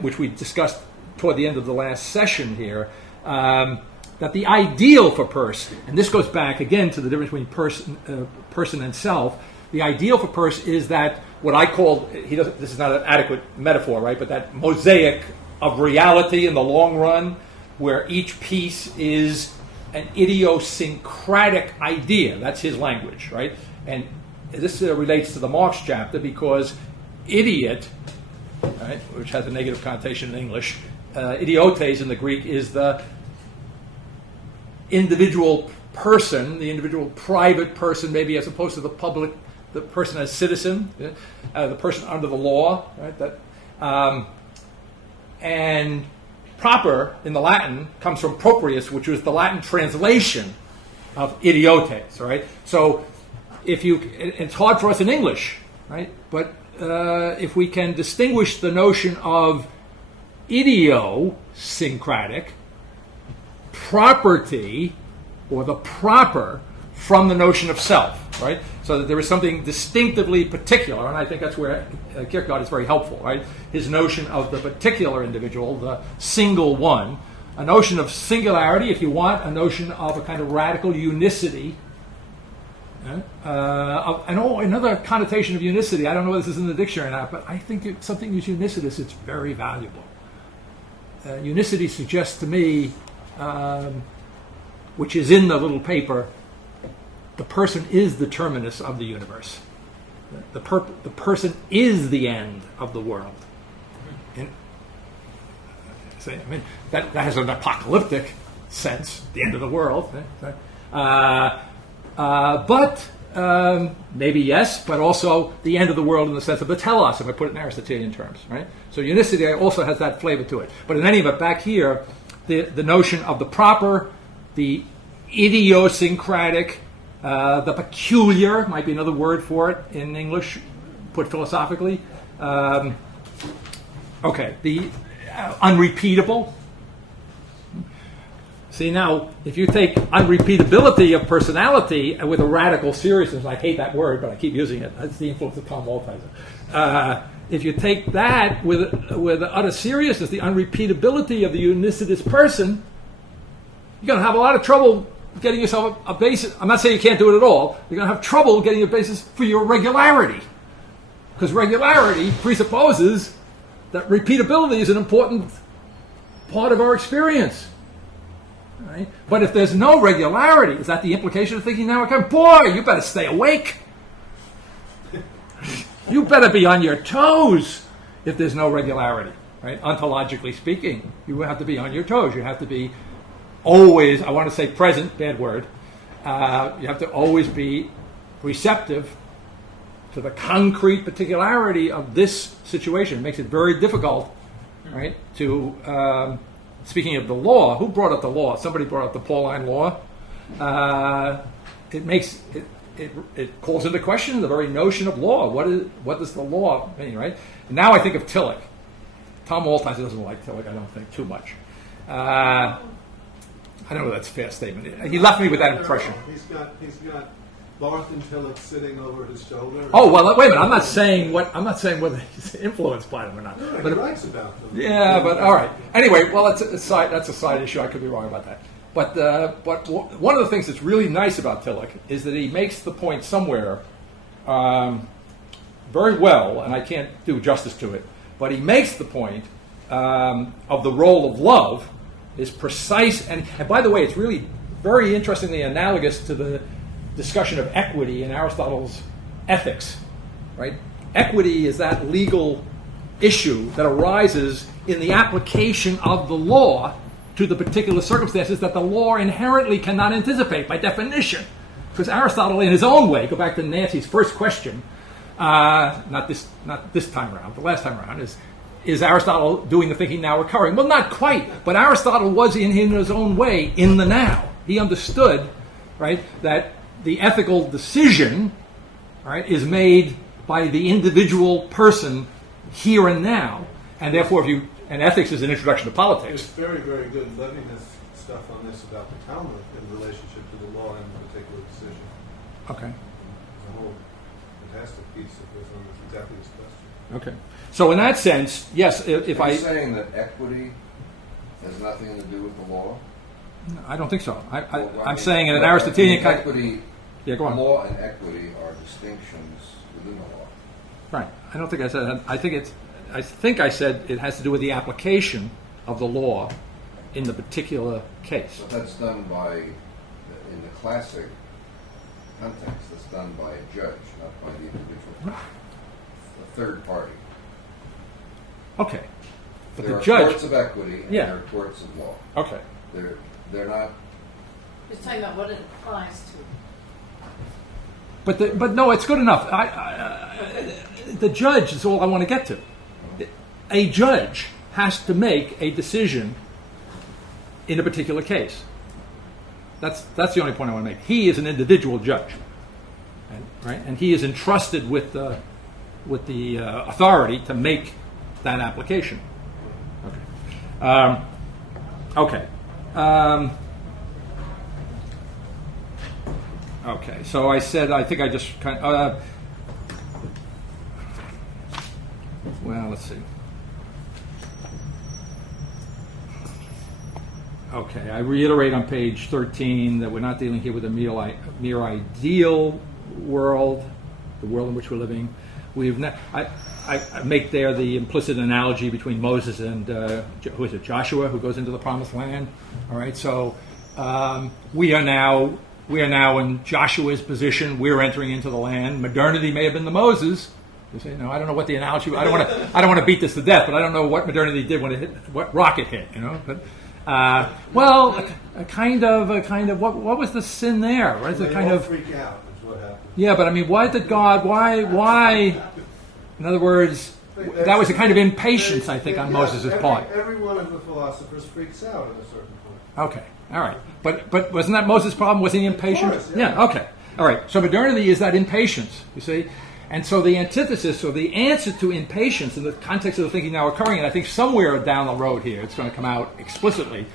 which we discussed toward the end of the last session here, that the ideal for Peirce, and this goes back again to the difference between person and self, the ideal for Peirce is that what I call, this is not an adequate metaphor, right, but that mosaic of reality in the long run, where each piece is an idiosyncratic idea. That's his language, right? And this relates to the Marx chapter because idiot, right, which has a negative connotation in English, idiotes in the Greek is the individual person, the individual private person, maybe as opposed to the public, the person as citizen, the person under the law, right? And proper in the Latin comes from proprius, which was the Latin translation of idiotes, right? So it's hard for us in English, right? But if we can distinguish the notion of idiosyncratic, property, or the proper, from the notion of self, right? So that there is something distinctively particular, and I think that's where Kierkegaard is very helpful, right? His notion of the particular individual, the single one, a notion of singularity, if you want, a notion of a kind of radical unicity, and another connotation of unicity. I don't know whether this is in the dictionary or not, but I think if something is unicitous, it's very valuable. Unicity suggests to me, which is in the little paper, the person is the terminus of the universe. The person is the end of the world. And, that has an apocalyptic sense, the end of the world. But maybe yes, but also the end of the world in the sense of the telos, if I put it in Aristotelian terms, right? So unicity also has that flavor to it. But in any event, back here, the notion of the proper, the idiosyncratic, the peculiar might be another word for it in English, put philosophically. The unrepeatable. See, now, if you take unrepeatability of personality with a radical seriousness, I hate that word, but I keep using it. That's the influence of Tom Maltheiser. If you take that with utter seriousness, the unrepeatability of the unicitous person, you're going to have a lot of trouble getting yourself a basis. I'm not saying you can't do it at all. You're going to have trouble getting a basis for your regularity. Because regularity presupposes that repeatability is an important part of our experience. Right? But if there's no regularity, is that the implication of thinking now? Okay, boy, you better stay awake. You better be on your toes if there's no regularity. Right? Ontologically speaking, you have to be on your toes. You have to be always, I want to say present, bad word. You have to always be receptive to the concrete particularity of this situation. It makes it very difficult, right, to, speaking of the law, who brought up the law? Somebody brought up the Pauline law. It calls into question the very notion of law. What does the law mean, right? And now I think of Tillich. Tom Maltheiser doesn't like Tillich, I don't think, too much. I don't know if that's a fair statement. He left me with that impression. He's got Barth and Tillich sitting over his shoulder. Oh well, wait a minute. I'm not saying whether he's influenced by them or not. No, but he writes about them. Yeah, but all right. Anyway, well, that's a side issue. I could be wrong about that. But one of the things that's really nice about Tillich is that he makes the point somewhere very well, and I can't do justice to it. But he makes the point of the role of love is precise. And by the way, it's really very interestingly analogous to the discussion of equity in Aristotle's Ethics, right? Equity is that legal issue that arises in the application of the law to the particular circumstances that the law inherently cannot anticipate by definition. Because Aristotle, in his own way, go back to Nancy's first question, not this time around, the last time around, is Aristotle doing the thinking now recurring? Well, not quite, but Aristotle was in his own way in the now. He understood, right, that the ethical decision, right, is made by the individual person here and now, and therefore, and ethics is an introduction to There's politics. very, very good Levinas stuff on this about the Talmud in relationship to the law and the particular decision. Okay. It's a whole fantastic piece that goes on with exactly this question. Okay. So in that sense, yes, if Are I... you saying that equity has nothing to do with the law? I don't think so. Well, I I'm mean, saying in an well, Aristotelian... equity, Yeah, go on. law and equity are distinctions within the law. Right. I don't think I said that. I think I said it has to do with the application of the law in the particular case. But that's done in the classic context, that's done by a judge, not by the individual. A third party. Okay. But there the are judge... courts of equity and Yeah. there are courts of law. Okay. They're not. Just talking about what it applies to. But no, it's good enough. The judge is all I want to get to. A judge has to make a decision in a particular case. That's the only point I want to make. He is an individual judge, right? And he is entrusted with the authority to make that application. Okay. Okay. Okay. So I said I think I just kind of. Well, let's see. Okay, I reiterate on page 13 that we're not dealing here with a mere ideal world, the world in which we're living. I make there the implicit analogy between Moses and who is it, Joshua, who goes into the Promised Land. All right, so we are now in Joshua's position. We're entering into the land. Modernity may have been the Moses. You say, no, I don't know what the analogy. I don't want to beat this to death, but I don't know what modernity did when it hit, what rocket hit. You know, but. A kind of. What was the sin there? Right? They all freak out. Is what happened. Yeah, but I mean, why did God? Why? In other words, that was a kind of impatience, I think, on Moses' part. Every one of the philosophers freaks out at a certain point. Okay, all right, but wasn't that Moses' problem? Was he impatient? Of course, yeah. Okay, all right. So modernity is that impatience. You see. And so the antithesis, or the answer to impatience in the context of the thinking now occurring, and I think somewhere down the road here it's going to come out explicitly,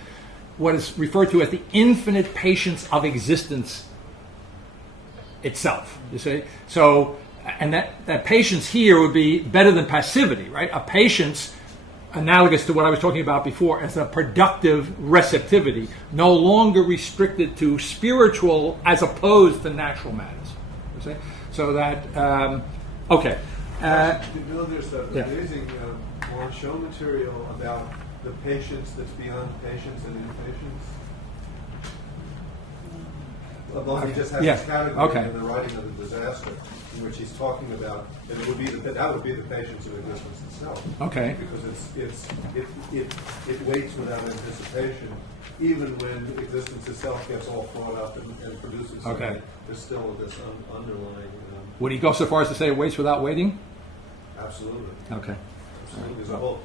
what is referred to as the infinite patience of existence itself. You see? So, and that patience here would be better than passivity, right? A patience analogous to what I was talking about before as a productive receptivity, no longer restricted to spiritual as opposed to natural matters. You see? So that, okay. You know, there's that Yeah. amazing show material about the patience that's beyond patience and impatience. Although he just has Yeah. this category Okay. in the writing of the disaster, in which he's talking about that it would be that would be the patience of existence itself. Okay. Because it waits without anticipation, even when existence itself gets all thrown up and produces something. Okay. There's still this underlying. Would he go so far as to say it waits without waiting? Absolutely. Okay. Absolutely. There's a whole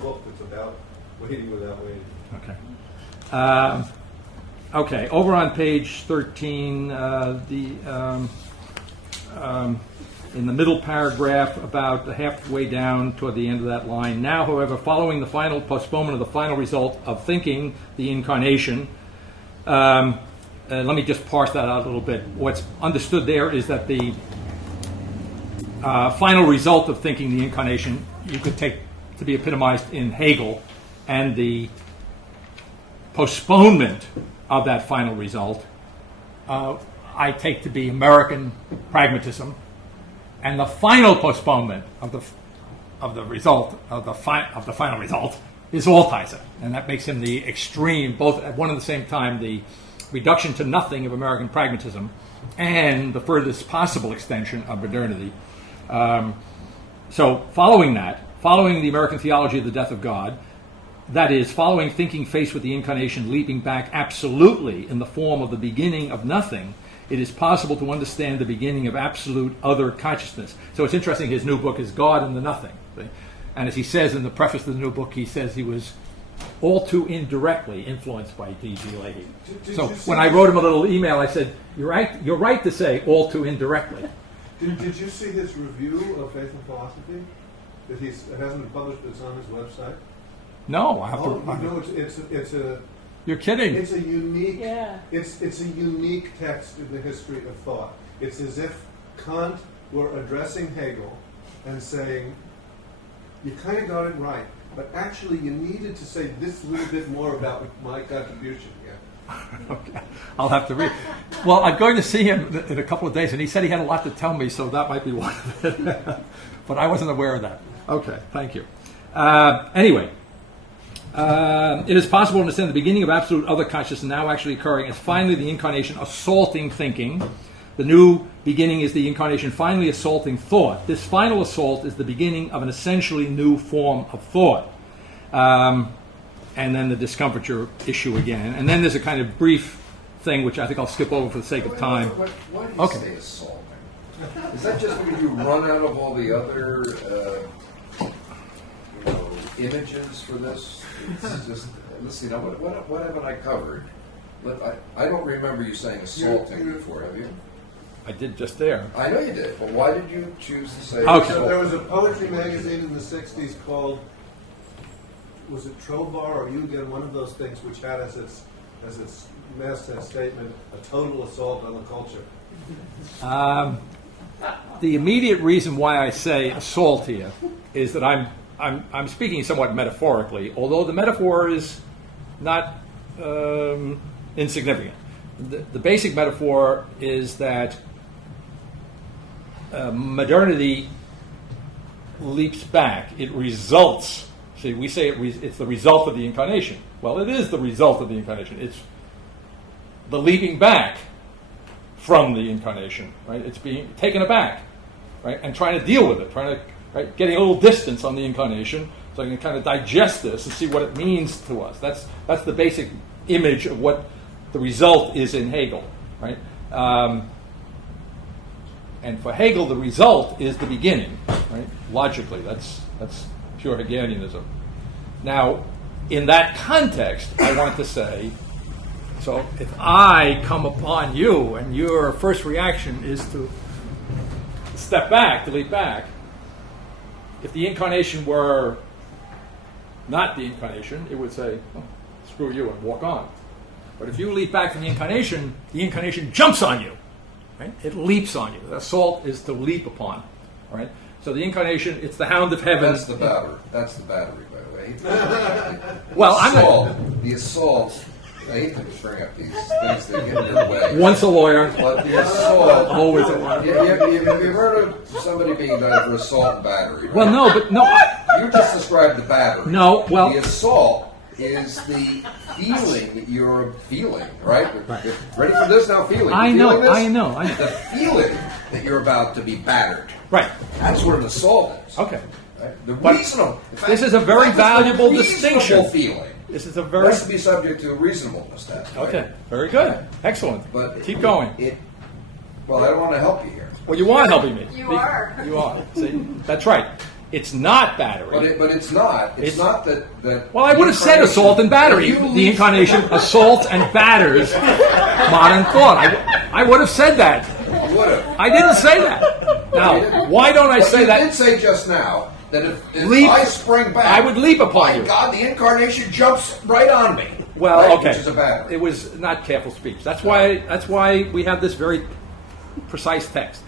book that's about waiting without waiting. Okay. Okay. Over on page 13, in the middle paragraph, about halfway down toward the end of that line. Now, however, following the final postponement of the final result of thinking, the incarnation. Let me just parse that out a little bit. What's understood there is that the final result of thinking, the incarnation, you could take to be epitomized in Hegel, and the postponement of that final result I take to be American pragmatism, and the final postponement of the result of the final result is Altizer, and that makes him the extreme, both at one and the same time, the reduction to nothing of American pragmatism and the furthest possible extension of modernity. So following the American theology of the death of God, that is, following thinking faced with the incarnation leaping back absolutely in the form of the beginning of nothing, it is possible to understand the beginning of absolute other consciousness. So it's interesting, his new book is God and the Nothing. See? And as he says in the preface to the new book, he says he was all too indirectly influenced by D.G. Leahy. So when I wrote him a little email, I said, you're right to say all too indirectly. Did you see his review of Faith and Philosophy? That it hasn't been published, but it's on his website. No, I have Oh, to. you know, it's a. You're kidding. It's a unique. Yeah. It's a unique text in the history of thought. It's as if Kant were addressing Hegel and saying, "You kind of got it right, but actually you needed to say this little bit more about my contribution." Yeah. Okay, I'll have to read. Well, I'm going to see him in a couple of days, and he said he had a lot to tell me, so that might be one of it. But I wasn't aware of that. Okay, thank you. Anyway, it is possible to understand the beginning of absolute other consciousness now actually occurring as finally the incarnation assaulting thinking. The new beginning is the incarnation finally assaulting thought. This final assault is the beginning of an essentially new form of thought. And then the discomfiture issue again. And then there's a kind of brief thing, which I think I'll skip over for the sake of time. Why do you Okay. say assaulting? Is that just because you run out of all the other images for this? It's just, let's see, now what haven't I covered? I don't remember you saying assaulting before, have you? I did just there. I know you did, but why did you choose to say Okay. So there was assaulting? a poetry magazine in the '60s called, was it Trovar or Eugen? One of those things which had as its masthead statement a total assault on the culture. The immediate reason why I say assault here is that I'm speaking somewhat metaphorically, although the metaphor is not insignificant. The basic metaphor is that modernity leaps back. It results. See, we say it's the result of the incarnation. Well, it is the result of the incarnation. It's the leaping back from the incarnation, right? It's being taken aback, right? And trying to deal with it, getting a little distance on the incarnation so I can kind of digest this and see what it means to us. That's the basic image of what the result is in Hegel, right? And for Hegel, the result is the beginning, right? Logically, that's pure Hegelianism. Now, in that context, I want to say, so if I come upon you and your first reaction is to step back, to leap back, if the incarnation were not the incarnation, it would say, oh, screw you, and walk on. But if you leap back from the incarnation jumps on you, right? It leaps on you. The assault is to leap upon, right? So the incarnation, it's the hound of heaven. That's the battery. That's the battery, by the way. Well, The assault. I hate to bring up these things that get in the way. Once a lawyer, But the assault. always a lawyer. Have you heard of somebody being indicted for assault and battery? Right? Well, no. You just described the battery. No, well- The assault is the feeling that you're feeling, right? Ready for this now? Feeling. I You know, feeling this? I know. The feeling that you're about to be battered. Right. That's what an assault is. Okay. Right? The But reasonable. in fact, this is a very that was valuable the reasonable distinction. feeling. This is a very Has to be subject to a reasonableness test. Right? okay. Very good. Excellent. But Keep going. Well, I don't want to help you here. Well, you are helping me. You are. You are. See, that's right. It's not battery. But it's not. It's not that. Well, I would have said assault and battery. The incarnation assaults and batters modern thought. I would have said that. You would have. I didn't say that. Now, why don't I But say you that? did say just now that if Leap. I spring back, I would leap upon my you. God, the incarnation jumps right on me. Well, right? okay. Which is a battery. It was not careful speech. That's why we have this very precise text.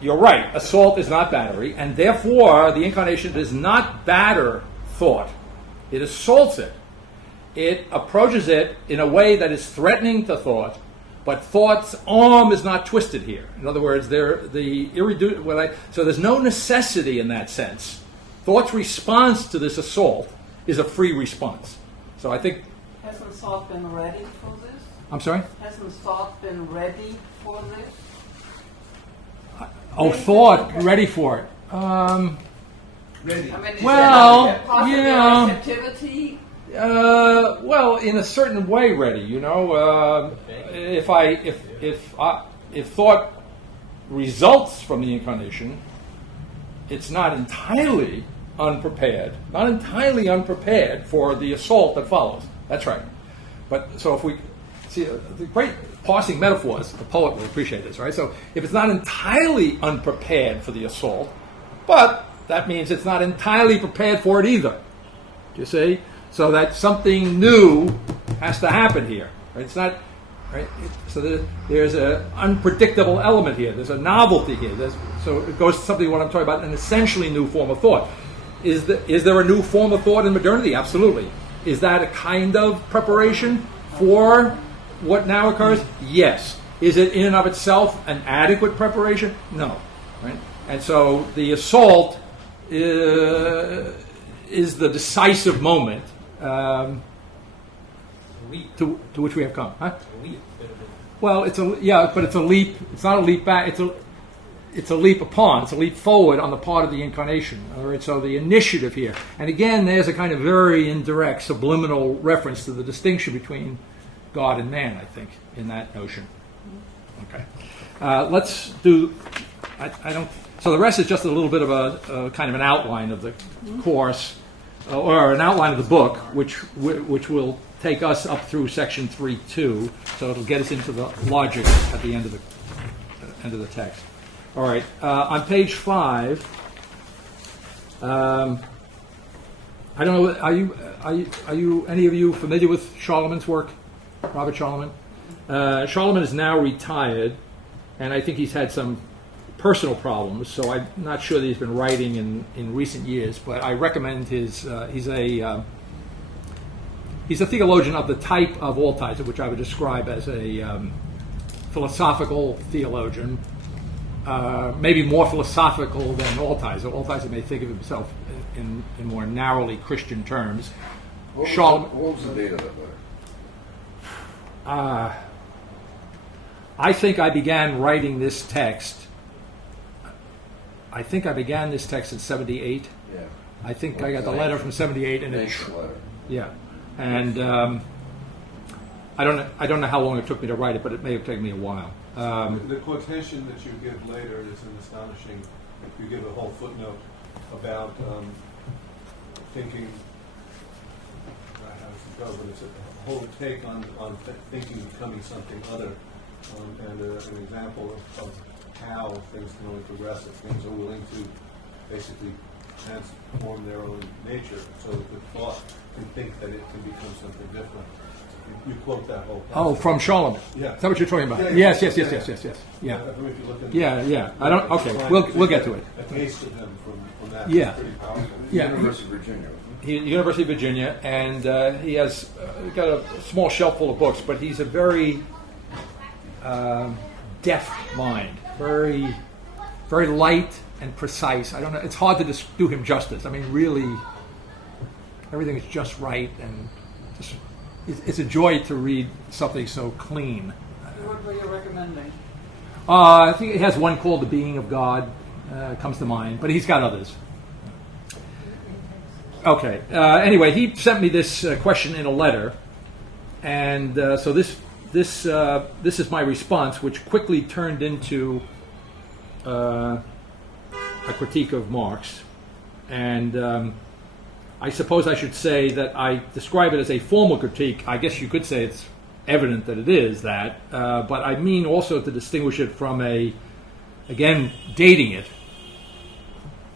You're right. Assault is not battery, and therefore the incarnation does not batter thought. It assaults it. It approaches it in a way that is threatening to thought, but thought's arm is not twisted here. In other words, so there's no necessity in that sense. Thought's response to this assault is a free response. So I think, Hasn't thought been ready for this? I'm sorry? Hasn't thought been ready for this? Oh, thought, ready for it. Ready. I mean, is Well, there possibly yeah. receptivity? Well, in a certain way, ready. You know, if thought results from the incarnation, it's not entirely unprepared for the assault that follows. That's right. But so if we see the great parsing metaphors, the poet will appreciate this, right? So if it's not entirely unprepared for the assault, but that means it's not entirely prepared for it either. Do you see? So that something new has to happen here. Right? It's not right. So there's an unpredictable element here. There's a novelty here. So it goes to something what I'm talking about, an essentially new form of thought. Is there a new form of thought in modernity? Absolutely. Is that a kind of preparation for what now occurs? Yes. Is it in and of itself an adequate preparation? No. Right? And so the assault is the decisive moment to which we have come. Huh? Well, but it's a leap. It's not a leap back. It's a leap upon. It's a leap forward on the part of the incarnation. All right. So the initiative here, and again, there's a kind of very indirect, subliminal reference to the distinction between God and man. I think in that notion. Okay. Let's do. I don't. So the rest is just a little bit of a kind of an outline of the course, or an outline of the book, which will take us up through section 3.2. So it'll get us into the logic at the end of the text. All right. On page 5. I don't know. Are you any of you familiar with Scholleman's work, Robert Scholleman? Scholleman is now retired, and I think he's had some personal problems, so I'm not sure that he's been writing in recent years, but I recommend his. He's a theologian of the type of Altizer, which I would describe as a philosophical theologian, maybe more philosophical than Altizer. Altizer may think of himself in more narrowly Christian terms. What was the date of that letter? I think I began writing this text. I think I began this text in 78. Yeah. I think I got the letter from 78, and letter. Yeah, and I don't know how long it took me to write it, but it may have taken me a while. The quotation that you give later is an astonishing. You give a whole footnote about thinking. How does it go? But it's a whole take on thinking becoming something other, and an example of how things can only progress if things are willing to basically transform their own nature, so that the thought can think that it can become something different. You quote that whole passage. Oh, from Scholleman. Yeah. Is that what you're talking about? Yeah, Yes. yeah. Yeah. I mean, if you look in Yeah. I don't. Okay. We'll get to it. A taste of him from that. Yeah. It's pretty powerful. Yeah. University of Virginia. University of Virginia, and he has got a small shelf full of books, but he's a very deft mind, very, very light and precise. I don't know. It's hard to do him justice. I mean, really, everything is just right, and it's a joy to read something so clean. What were you recommending? I think he has one called "The Being of God," comes to mind, but he's got others. Okay. Anyway, he sent me this question in a letter, and so this is my response, which quickly turned into a critique of Marx, and I suppose I should say that I describe it as a formal critique. I guess you could say it's evident that it is that, but I mean also to distinguish it from again, dating it,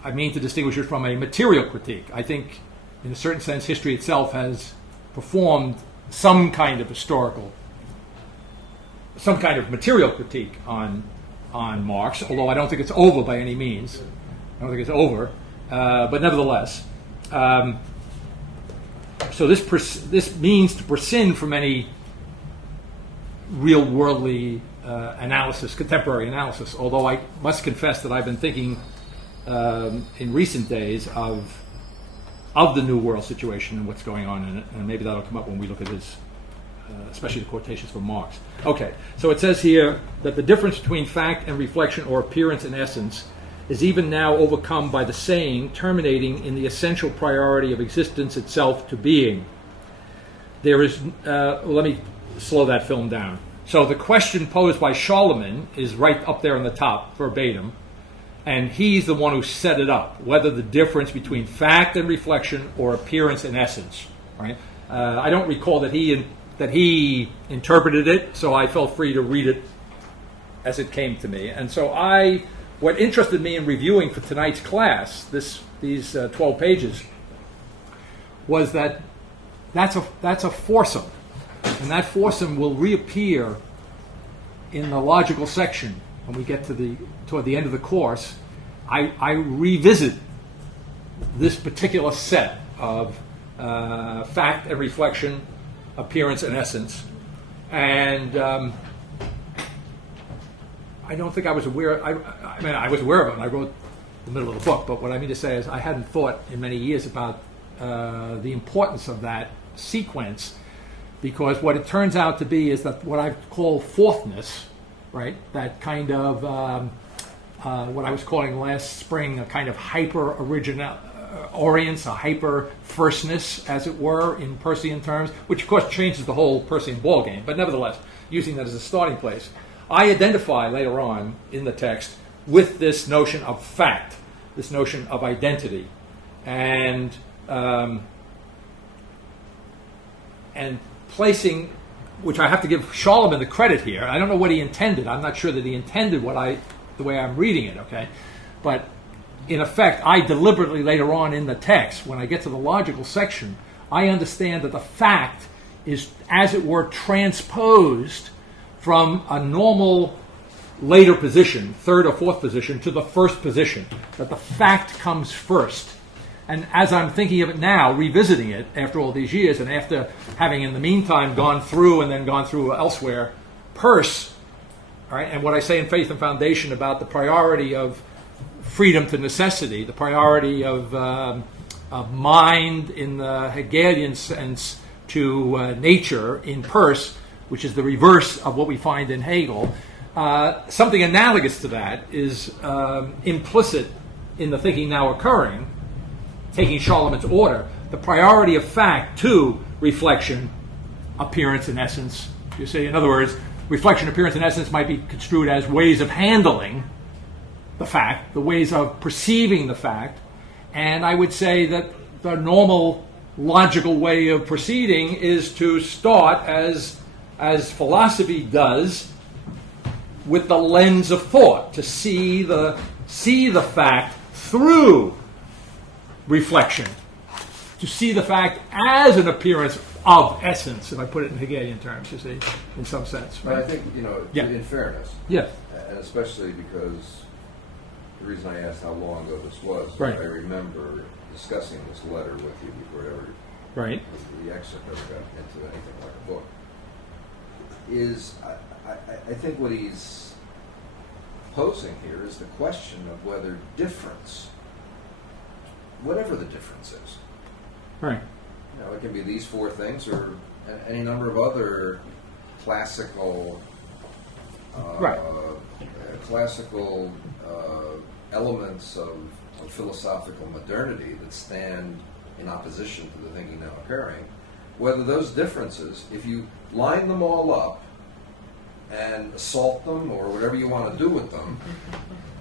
I mean to distinguish it from a material critique. I think, in a certain sense, history itself has performed some kind of material critique on Marx, although I don't think it's over by any means. I don't think it's over, but nevertheless. So this means to prescind from any real worldly analysis, contemporary analysis, although I must confess that I've been thinking in recent days of of the New World situation and what's going on in it, and maybe that'll come up when we look at his, especially the quotations from Marx. Okay, so it says here that the difference between fact and reflection or appearance and essence is even now overcome by the saying terminating in the essential priority of existence itself to being. There is, let me slow that film down. So the question posed by Scholem is right up there on the top, verbatim, and he's the one who set it up, whether the difference between fact and reflection or appearance and essence. Right? I don't recall that he interpreted it, so I felt free to read it as it came to me. And so what interested me in reviewing for tonight's class, these 12 pages, was that that's a foursome, and that foursome will reappear in the logical section when we get toward the end of the course. I revisit this particular set of fact and reflection, appearance and essence, and I don't think I was aware. I mean, I was aware of it when I wrote the middle of the book. But what I mean to say is, I hadn't thought in many years about the importance of that sequence, because what it turns out to be is that what I call fourthness, right? That kind of what I was calling last spring a kind of hyper original orience, a hyper firstness, as it were, in Peircean terms, which of course changes the whole Peircean ballgame. But nevertheless, using that as a starting place, I identify later on in the text with this notion of fact, this notion of identity, and placing, which I have to give Scholem the credit here. I don't know what he intended. I'm not sure that he intended the way I'm reading it. Okay, but in effect, I deliberately later on in the text, when I get to the logical section, I understand that the fact is, as it were, transposed from a normal later position, third or fourth position, to the first position, that the fact comes first. And as I'm thinking of it now, revisiting it after all these years, and after having in the meantime gone through elsewhere, Peirce, right, and what I say in Faith and Foundation about the priority of freedom to necessity, the priority of mind in the Hegelian sense to nature in Peirce, which is the reverse of what we find in Hegel. Something analogous to that is implicit in the thinking now occurring, taking Scholemen's order, the priority of fact to reflection, appearance, and essence. You see, in other words, reflection, appearance, and essence might be construed as ways of handling the fact, the ways of perceiving the fact, and I would say that the normal logical way of proceeding is to start as philosophy does, with the lens of thought, to see the fact through reflection, to see the fact as an appearance of essence, if I put it in Hegelian terms, you see, in some sense. Right? But I think, in fairness, yeah, and especially because the reason I asked how long ago this was, right, I remember discussing this letter with you before right, the excerpt ever got into anything like a book. Is I think what he's posing here is the question of whether difference, whatever the difference is, right, it can be these four things or any number of other classical elements of philosophical modernity that stand in opposition to the thinking now occurring, whether those differences, if you line them all up and assault them or whatever you want to do with them,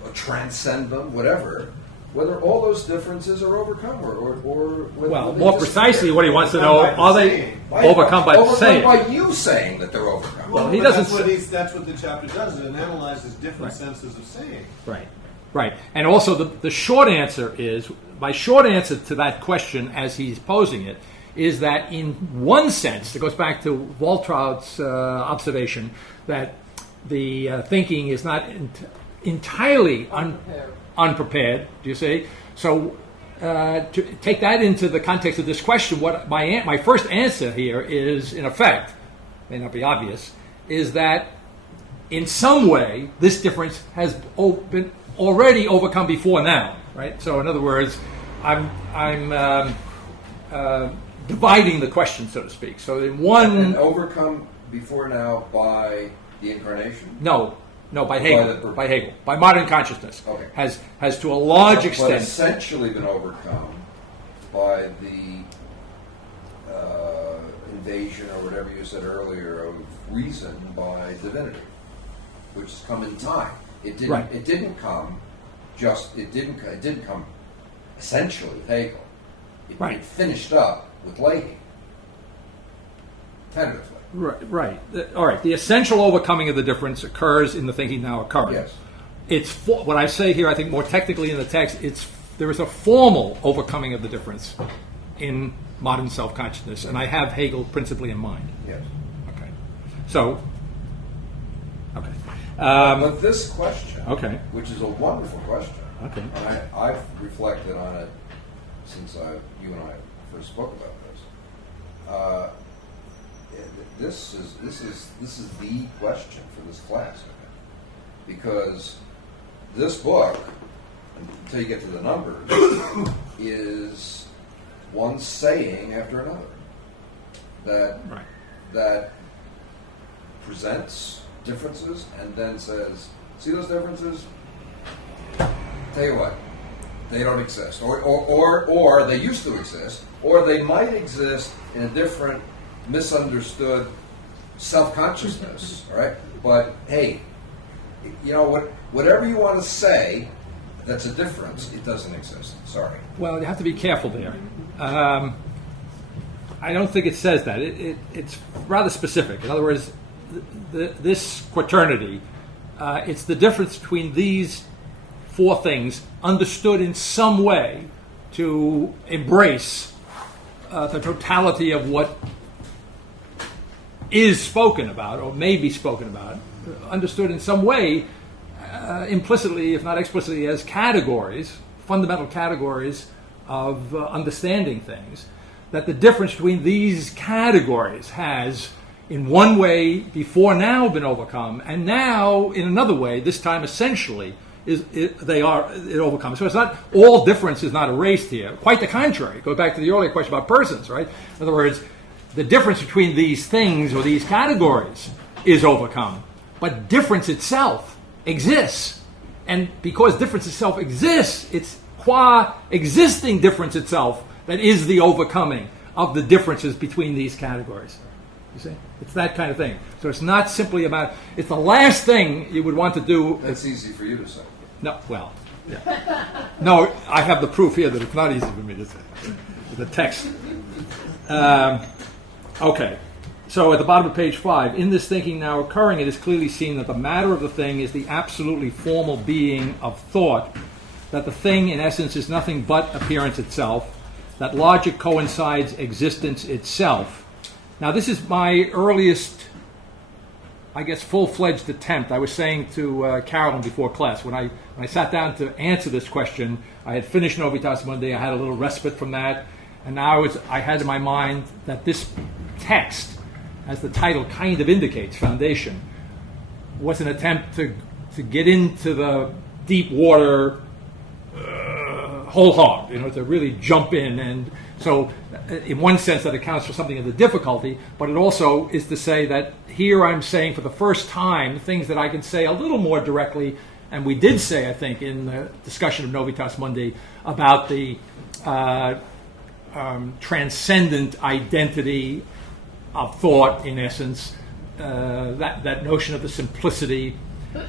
or transcend them, whatever, whether all those differences are overcome or whether well, they more just precisely what he wants to know, are they overcome by the saying? By you saying that they're overcome. Well, he doesn't that's what the chapter does. It analyzes different senses of saying. Right. Right. And also the short answer is, my short answer to that question as he's posing it, is that in one sense, it goes back to Waltraud's observation that the thinking is not entirely unprepared, do you see? So to take that into the context of this question, what my first answer here is, in effect, may not be obvious, is that in some way this difference has been already overcome before now, right? So in other words, I'm dividing the question, so to speak. So in one, And overcome before now by the incarnation? no, by Hegel, By the- by Hegel, by modern consciousness, Okay. has to a large But extent. essentially been overcome by the invasion, or whatever you said earlier, of reason by divinity, which has come in time. It didn't. Right. It didn't come. It didn't come essentially with Hegel. Right. It finished up with Leahy. Tentatively. Right. All right. The essential overcoming of the difference occurs in the thinking now occurring. Yes. It's what I say here. I think more technically in the text, there is a formal overcoming of the difference in modern self-consciousness, and I have Hegel principally in mind. Yes. Okay. So. Okay. But this question, Okay. which is a wonderful question, Okay. and I've reflected on it since you and I first spoke about this. This is the question for this class, I think, because this book, until you get to the numbers, is one saying after another that presents differences and then says, "See those differences? Tell you what, they don't exist, or they used to exist, or they might exist in a different, misunderstood self-consciousness." Right? But hey, you know what? Whatever you want to say, that's a difference. It doesn't exist. Sorry. Well, you have to be careful there. I don't think it says that. It's rather specific. In other words, this quaternity, it's the difference between these four things understood in some way to embrace the totality of what is spoken about or may be spoken about, understood in some way, implicitly, if not explicitly, as categories, fundamental categories of understanding things, that the difference between these categories has, in one way, before now been overcome, and now, in another way, this time essentially, it overcomes. So it's not, all difference is not erased here. Quite the contrary. Go back to the earlier question about persons, right? In other words, the difference between these things or these categories is overcome. But difference itself exists. And because difference itself exists, it's qua existing difference itself that is the overcoming of the differences between these categories. You see? It's that kind of thing. So it's not simply about, it's the last thing you would want to do. That's easy for you to say. No, well, yeah. No, I have the proof here that it's not easy for me to say. The text. Okay. So at the bottom of page 5, in this thinking now occurring, it is clearly seen that the matter of the thing is the absolutely formal being of thought, that the thing in essence is nothing but appearance itself, that logic coincides existence itself. Now this is my earliest, I guess, full-fledged attempt. I was saying to Carolyn before class, when I sat down to answer this question, I had finished Novitas Mundi, I had a little respite from that, and now I had in my mind that this text, as the title kind of indicates, Foundation, was an attempt to get into the deep water whole hog, to really jump in. And so in one sense that accounts for something of the difficulty, but it also is to say that here I'm saying for the first time things that I can say a little more directly, and we did say, I think, in the discussion of Novitas Mundi about the transcendent identity of thought, in essence, that notion of the simplicity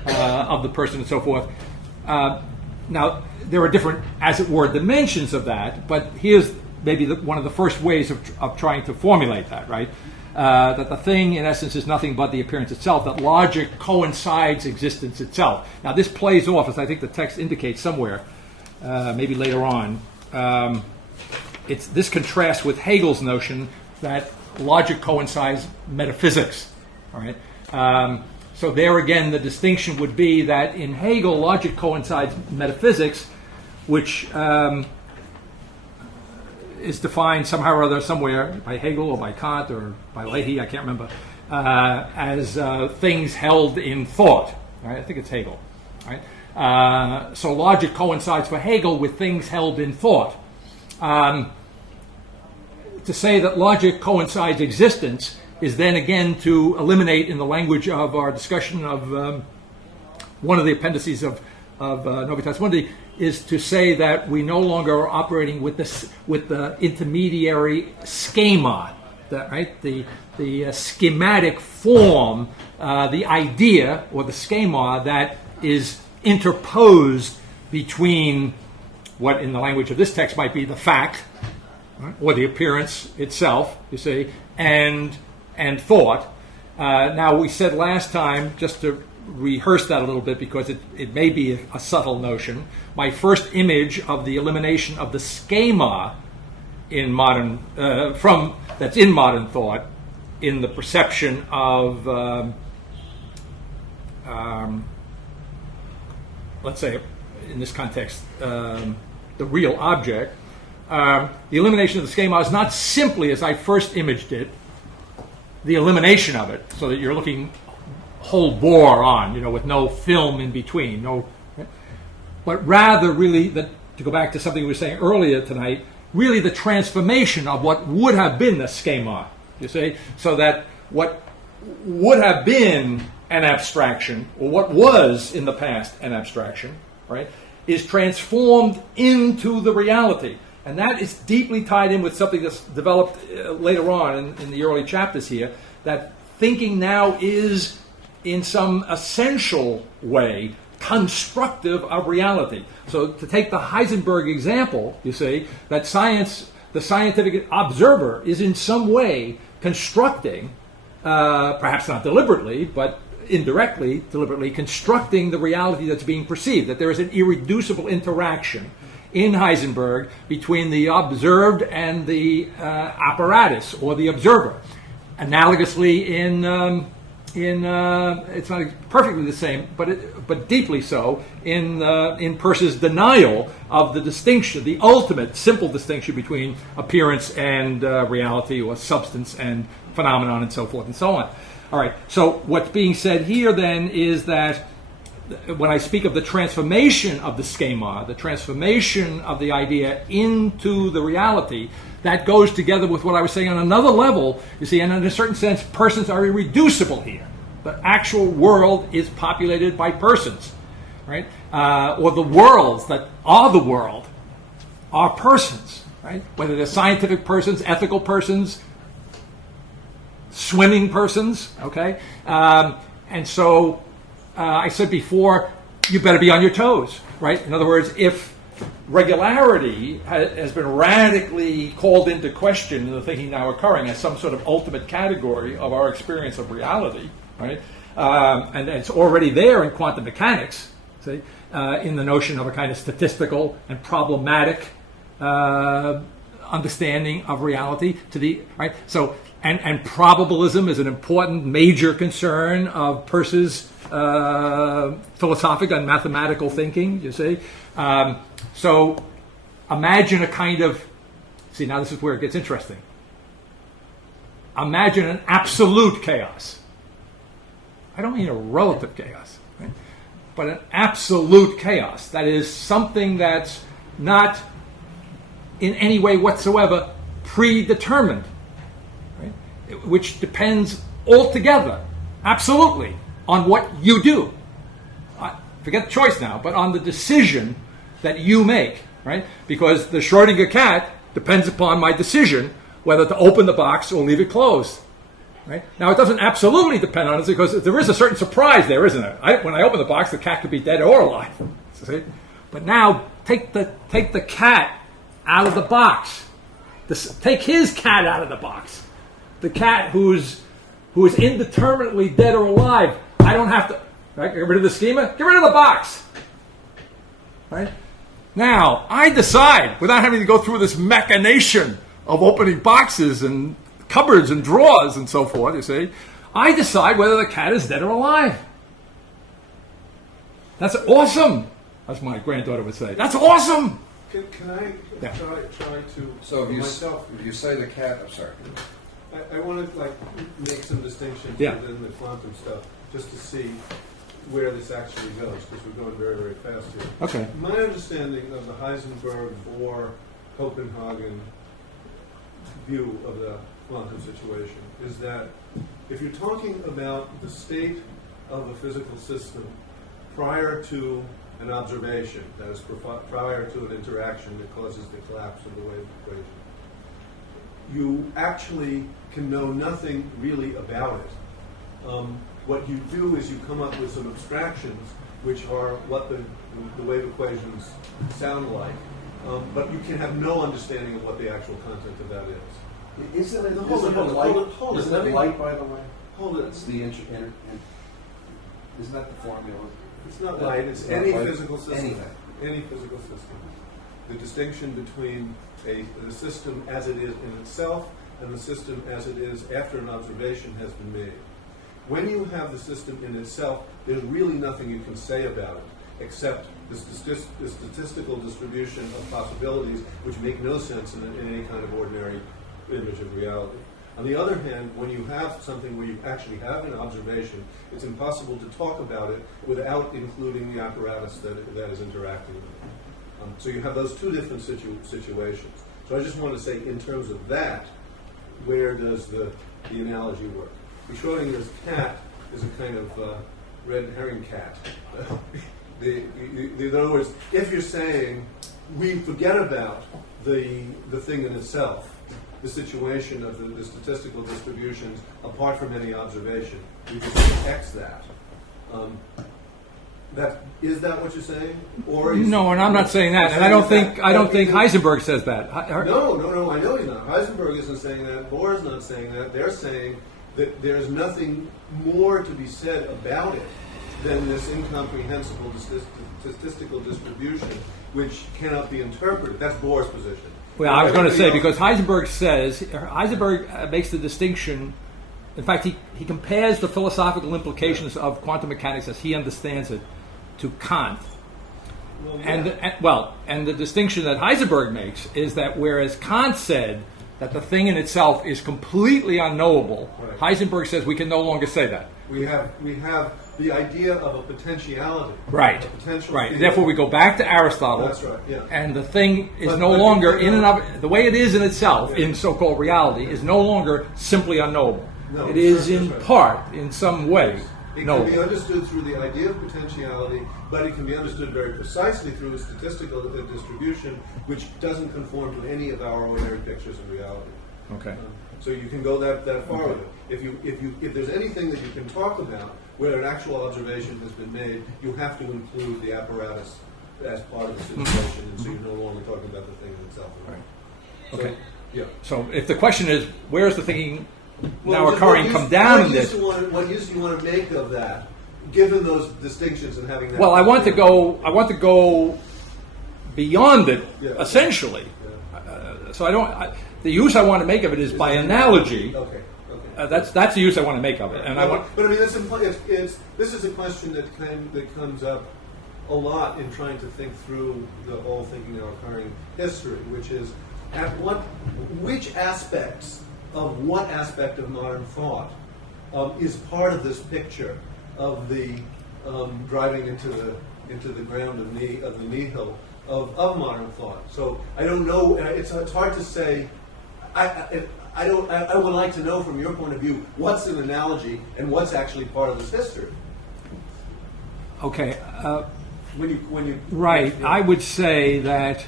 of the person and so forth. Now, there are different, as it were, dimensions of that, but here's maybe one of the first ways of trying to formulate that, right? That the thing, in essence, is nothing but the appearance itself, that logic coincides existence itself. Now, this plays off, as I think the text indicates somewhere, maybe later on. This contrasts with Hegel's notion that logic coincides metaphysics, all right? So there again, the distinction would be that in Hegel, logic coincides metaphysics, which is defined somehow or other, somewhere, by Hegel or by Kant or by Leahy, I can't remember, as things held in thought. Right? I think it's Hegel. Right? So logic coincides for Hegel with things held in thought. to say that logic coincides existence is then again to eliminate, in the language of our discussion of one of the appendices of Novitatis Mundi, is to say that we no longer are operating with the intermediary schema, the schematic form, the idea or the schema that is interposed between what in the language of this text might be the fact, right, or the appearance itself, you see, and thought. Now, we said last time, just to rehearse that a little bit because it may be a subtle notion, my first image of the elimination of the schema in modern that's in modern thought, in the perception of let's say in this context the real object, the elimination of the schema is not simply, as I first imaged it, the elimination of it, so that you're looking whole bore on, with no film in between, but rather really, to go back to something we were saying earlier tonight, really the transformation of what would have been the schema, you see, so that what would have been an abstraction, or what was in the past an abstraction, right, is transformed into the reality. And that is deeply tied in with something that's developed later on in the early chapters here, that thinking now is, in some essential way, constructive of reality. So to take the Heisenberg example, you see, that science, the scientific observer, is in some way constructing, perhaps not deliberately, but indirectly, deliberately, constructing the reality that's being perceived, that there is an irreducible interaction in Heisenberg between the observed and the apparatus, or the observer. Analogously it's not perfectly the same, but deeply so in Peirce's denial of the distinction, the ultimate simple distinction between appearance and reality, or substance and phenomenon, and so forth and so on. All right. So what's being said here then is that when I speak of the transformation of the schema, the transformation of the idea into the reality, that goes together with what I was saying on another level, you see, and in a certain sense, persons are irreducible here. The actual world is populated by persons, right? Or the worlds that are the world are persons, right? Whether they're scientific persons, ethical persons, swimming persons, okay? And so I said before, you better be on your toes, right? In other words, if regularity has been radically called into question in the thinking now occurring as some sort of ultimate category of our experience of reality, right? And it's already there in quantum mechanics, see, in the notion of a kind of statistical and problematic understanding of reality right? So, and probabilism is an important major concern of Peirce's philosophical and mathematical thinking, you see. So imagine a kind of, see, now this is where it gets interesting. Imagine an absolute chaos. I don't mean a relative chaos, right? But an absolute chaos. That is something that's not in any way whatsoever predetermined, right? Which depends altogether, absolutely, on what you do. Forget the choice now, but on the decision that you make, right? Because the Schrodinger cat depends upon my decision whether to open the box or leave it closed, right? Now, it doesn't absolutely depend on it because there is a certain surprise there, isn't it? When I open the box, the cat could be dead or alive. See? But now, take the cat out of the box. Take his cat out of the box. The cat who is indeterminately dead or alive. I don't have to, right? Get rid of the schema. Get rid of the box. Right? Now, I decide, without having to go through this machination of opening boxes and cupboards and drawers and so forth, you see, I decide whether the cat is dead or alive. That's awesome, as my granddaughter would say. That's awesome. Can I try to, So myself, if you say the cat, I'm sorry. I want to make some distinctions within the quantum stuff, just to see where this actually goes, because we're going very, very fast here. Okay. My understanding of the Heisenberg or Copenhagen view of the quantum situation is that if you're talking about the state of a physical system prior to an observation, that is, prior to an interaction that causes the collapse of the wave equation, you actually can know nothing really about it. What you do is you come up with some abstractions, which are what the wave equations sound like, but you can have no understanding of what the actual content of that is. Isn't it Hold it, hold it. Isn't that light, by the way? Hold it. It's the isn't that the formula? It's not light, it's Not any light. physical system. Anything. Any physical system. The distinction between the system as it is in itself and the system as it is after an observation has been made. When you have the system in itself, there's really nothing you can say about it except the statistical distribution of possibilities which make no sense in any kind of ordinary image of reality. On the other hand, when you have something where you actually have an observation, it's impossible to talk about it without including the apparatus that is interacting with it. So you have those two different situations. So I just want to say, in terms of that, where does the analogy work? The Schrodinger's cat is a kind of red herring cat. In other words, if you're saying we forget about the thing in itself, the situation of the statistical distributions apart from any observation, we just X that. Is that what you're saying? Or is No, and I'm not saying that, and I don't think Heisenberg says that. No, I know he's not. Heisenberg isn't saying that. Bohr is not saying that. They're saying that there's nothing more to be said about it than this incomprehensible statistical distribution, which cannot be interpreted. That's Bohr's position. Well, I was going to say, because Heisenberg makes the distinction. In fact, he compares the philosophical implications of quantum mechanics as he understands it to Kant. Well, yeah. And the distinction that Heisenberg makes is that whereas Kant said that the thing in itself is completely unknowable, Right. Heisenberg says we can no longer say that. We have the idea of a potentiality. Right. A potential Right. field. Therefore, we go back to Aristotle. That's right, yeah. And the thing is But no longer you in and know- of the way it is in itself, Yeah. in so-called reality, is no longer simply unknowable. No, it is that's in right. part, in some way, It can knowable. be understood through the idea of potentiality, but it can be understood very precisely through a statistical distribution which doesn't conform to any of our ordinary pictures of reality. Okay. So you can go that far with it. If there's anything that you can talk about where an actual observation has been made, you have to include the apparatus as part of the situation, and so you're no longer talking about the thing in itself. Right. So, Okay. yeah. So if the question is, where is the thinking now just occurring what come use- down what in use this? What use do you want to make of that, given those distinctions and having that? Well, I want to go beyond it, Yeah. essentially. Yeah. So the use I want to make of it is by analogy. Okay. That's the use I want to make of it, and I want. But I mean, this is a question that comes up a lot in trying to think through the whole thinking now occurring history, which is which aspects of what aspect of modern thought is part of this picture of the driving into the ground of the nihil of modern thought. So I don't know. It's hard to say. I would like to know from your point of view what's an analogy and what's actually part of this history. Okay. When you Right. yeah. I would say that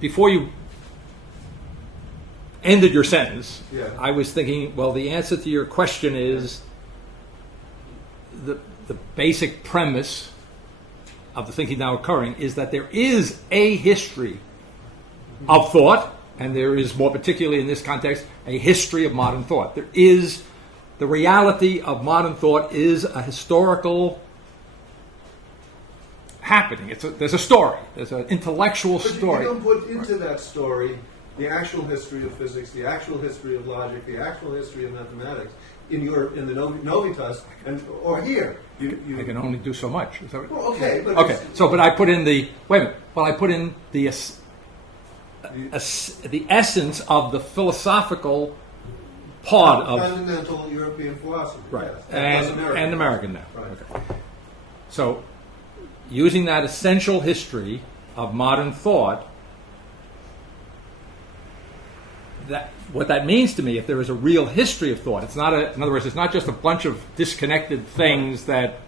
before you ended your sentence, Yeah. I was thinking, well, the answer to your question is the basic premise of the thinking now occurring is that there is a history of thought, and there is, more particularly in this context, a history of modern thought. There is the reality of modern thought is a historical happening. There's a story. There's an intellectual But story. you don't put into that story the actual history of physics, the actual history of logic, the actual history of mathematics in the Novitas, or here. I can only do so much. Is that right? Well, okay, but Okay. it's- So, but I put in the wait a minute. Well, I put in the essence of the philosophical part of continental European philosophy, right, yes, and American now. Right. Okay. So, using that essential history of modern thought, what that means to me, if there is a real history of thought, in other words, it's not just a bunch of disconnected things that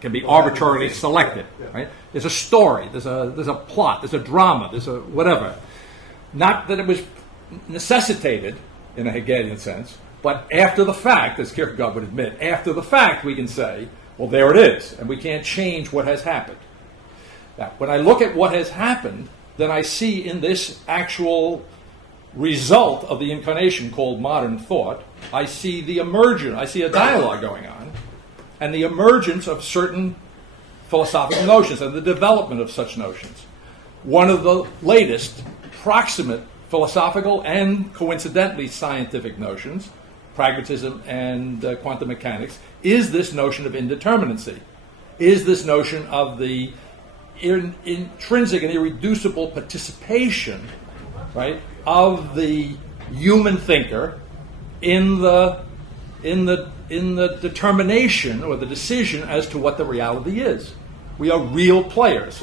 can be arbitrarily selected. Right? There's a story, there's a plot, there's a drama, there's a whatever. Not that it was necessitated in a Hegelian sense, but after the fact, as Kierkegaard would admit, after the fact we can say, well, there it is, and we can't change what has happened. Now, when I look at what has happened, then I see in this actual result of the incarnation called modern thought, I see a dialogue going on, and the emergence of certain philosophical notions and the development of such notions. One of the latest proximate philosophical and coincidentally scientific notions, pragmatism and quantum mechanics, is this notion of indeterminacy, is this notion of the intrinsic and irreducible participation, right, of the human thinker in the determination or the decision as to what the reality is. We are real players.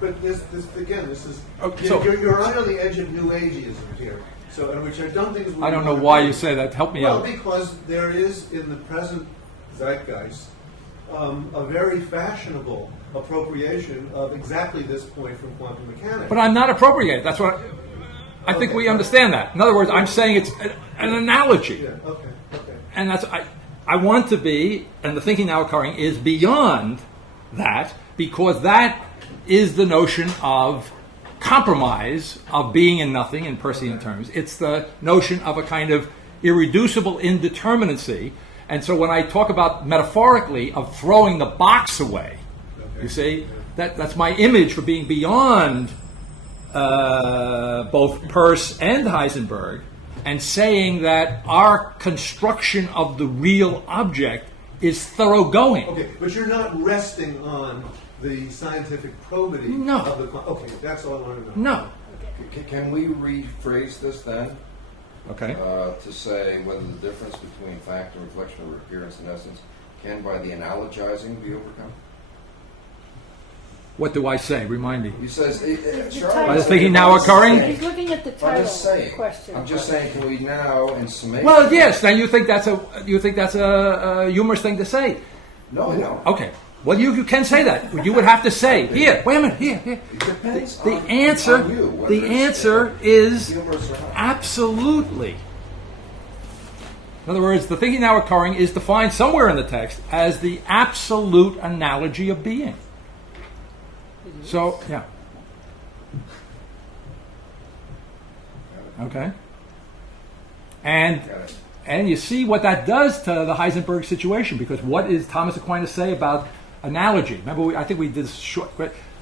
But this again, this is So- you're right on the edge of New Ageism here. So, and which I don't think is. What I don't you know want why to you do. say that. Help me Well, out. because there is in the present zeitgeist a very fashionable appropriation of exactly this point from quantum mechanics. But I'm not appropriating. That's what I think we understand that. In other words, I'm saying it's an analogy. Yeah. Okay. And that's I want to be, and the thinking now occurring is beyond that, because that is the notion of compromise, of being in nothing in Peircean terms. It's the notion of a kind of irreducible indeterminacy. And so when I talk about metaphorically of throwing the box away, you see, that's my image for being beyond both Peirce and Heisenberg, and saying that our construction of the real object is thoroughgoing. Okay, but you're not resting on the scientific probity No. of the. Okay, that's all I wanted to know. No. Can we rephrase this then? Okay. To say whether the difference between fact and reflection or appearance and essence can, by the analogizing, be overcome? What do I say? Remind me. He says, By the thinking now occurring? He's looking at the I'm title just saying. question. I'm just saying, can we now, in summation? Well, yes. Now you think that's a humorous thing to say? No, I don't. Okay. Well, you can say that. You would have to say here. Wait a minute. Here. It depends The on answer. you, whether The it's, answer is humorous or not. absolutely. In other words, the thinking now occurring is defined somewhere in the text as the absolute analogy of being. So, yeah. Okay. And you see what that does to the Heisenberg situation, because what does Thomas Aquinas say about analogy? Remember, I think we did this short,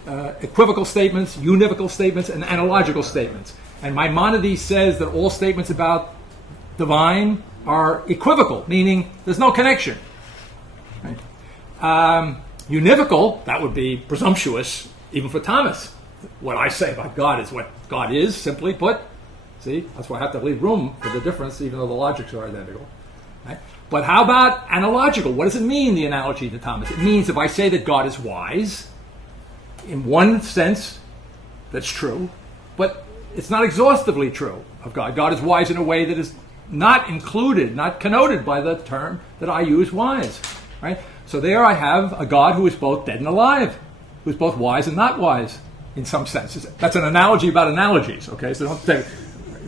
equivocal statements, univocal statements, and analogical statements. And Maimonides says that all statements about divine are equivocal, meaning there's no connection. Right? Univocal, that would be presumptuous, even for Thomas. What I say about God is what God is, simply put. See, that's why I have to leave room for the difference, even though the logics are identical. Right? But how about analogical? What does it mean, the analogy to Thomas? It means if I say that God is wise, in one sense, that's true, but it's not exhaustively true of God. God is wise in a way that is not included, not connoted by the term that I use, wise. Right? So there I have a God who is both dead and alive, who is both wise and not wise, in some senses. That's an analogy about analogies, okay? So don't take...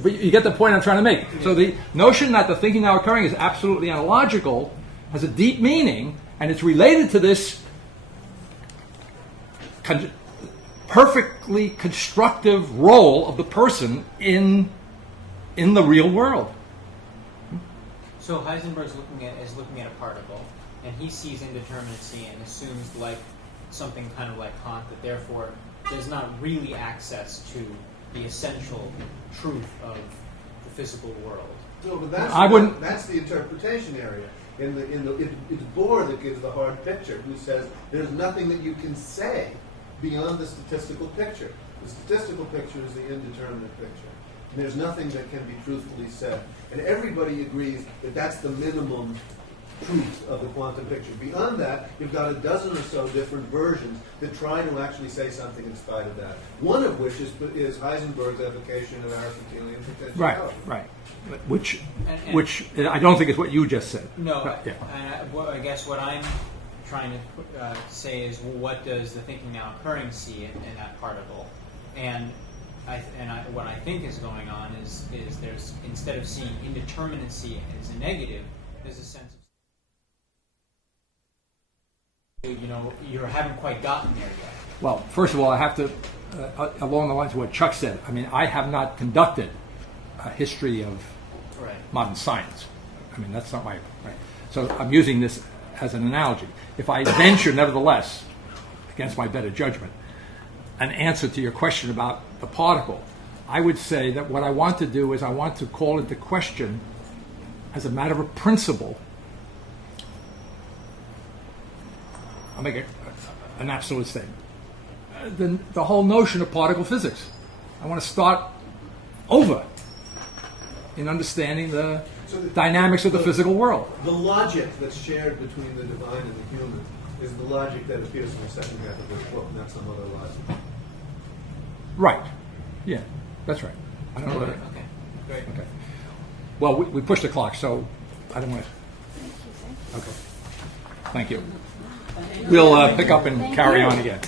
But you get the point I'm trying to make. So the notion that the thinking now occurring is absolutely analogical has a deep meaning, and it's related to this perfectly constructive role of the person in the real world. So Heisenberg's looking at a particle, and he sees indeterminacy and assumes, like something kind of like Kant, that therefore there's not really access to the essential truth of the physical world. No, but that's that's the interpretation area. It's Bohr that gives the hard picture, who says there's nothing that you can say beyond the statistical picture. The statistical picture is the indeterminate picture. And there's nothing that can be truthfully said. And everybody agrees that that's the minimum truths of the quantum picture. Beyond that, you've got a dozen or so different versions that try to actually say something in spite of that. One of which is Heisenberg's evocation of Aristotelian potentiality. Right. Which And- I don't think is what you just said. No, But, yeah. I guess what I'm trying to say is, well, what does the thinking now occurring see in that particle? And what I think is going on is there's, instead of seeing indeterminacy as a negative, there's a sense of, you haven't quite gotten there yet. Well, first of all, I have to, along the lines of what Chuck said, I mean, I have not conducted a history of Right. modern science. I mean, that's not my, right. So I'm using this as an analogy. If I venture, nevertheless, against my better judgment, an answer to your question about the particle, I would say that what I want to do is I want to call into question, as a matter of principle, I'll make an absolute statement, the whole notion of particle physics. I want to start over in understanding the dynamics of the physical world. The logic that's shared between the divine and the human is the logic that appears in the second half of this book, not some other logic. Right. Yeah, that's right. I don't know. Okay, great. Okay. Well, we pushed the clock, so I don't want to. Okay. Thank you. We'll pick up and carry on again.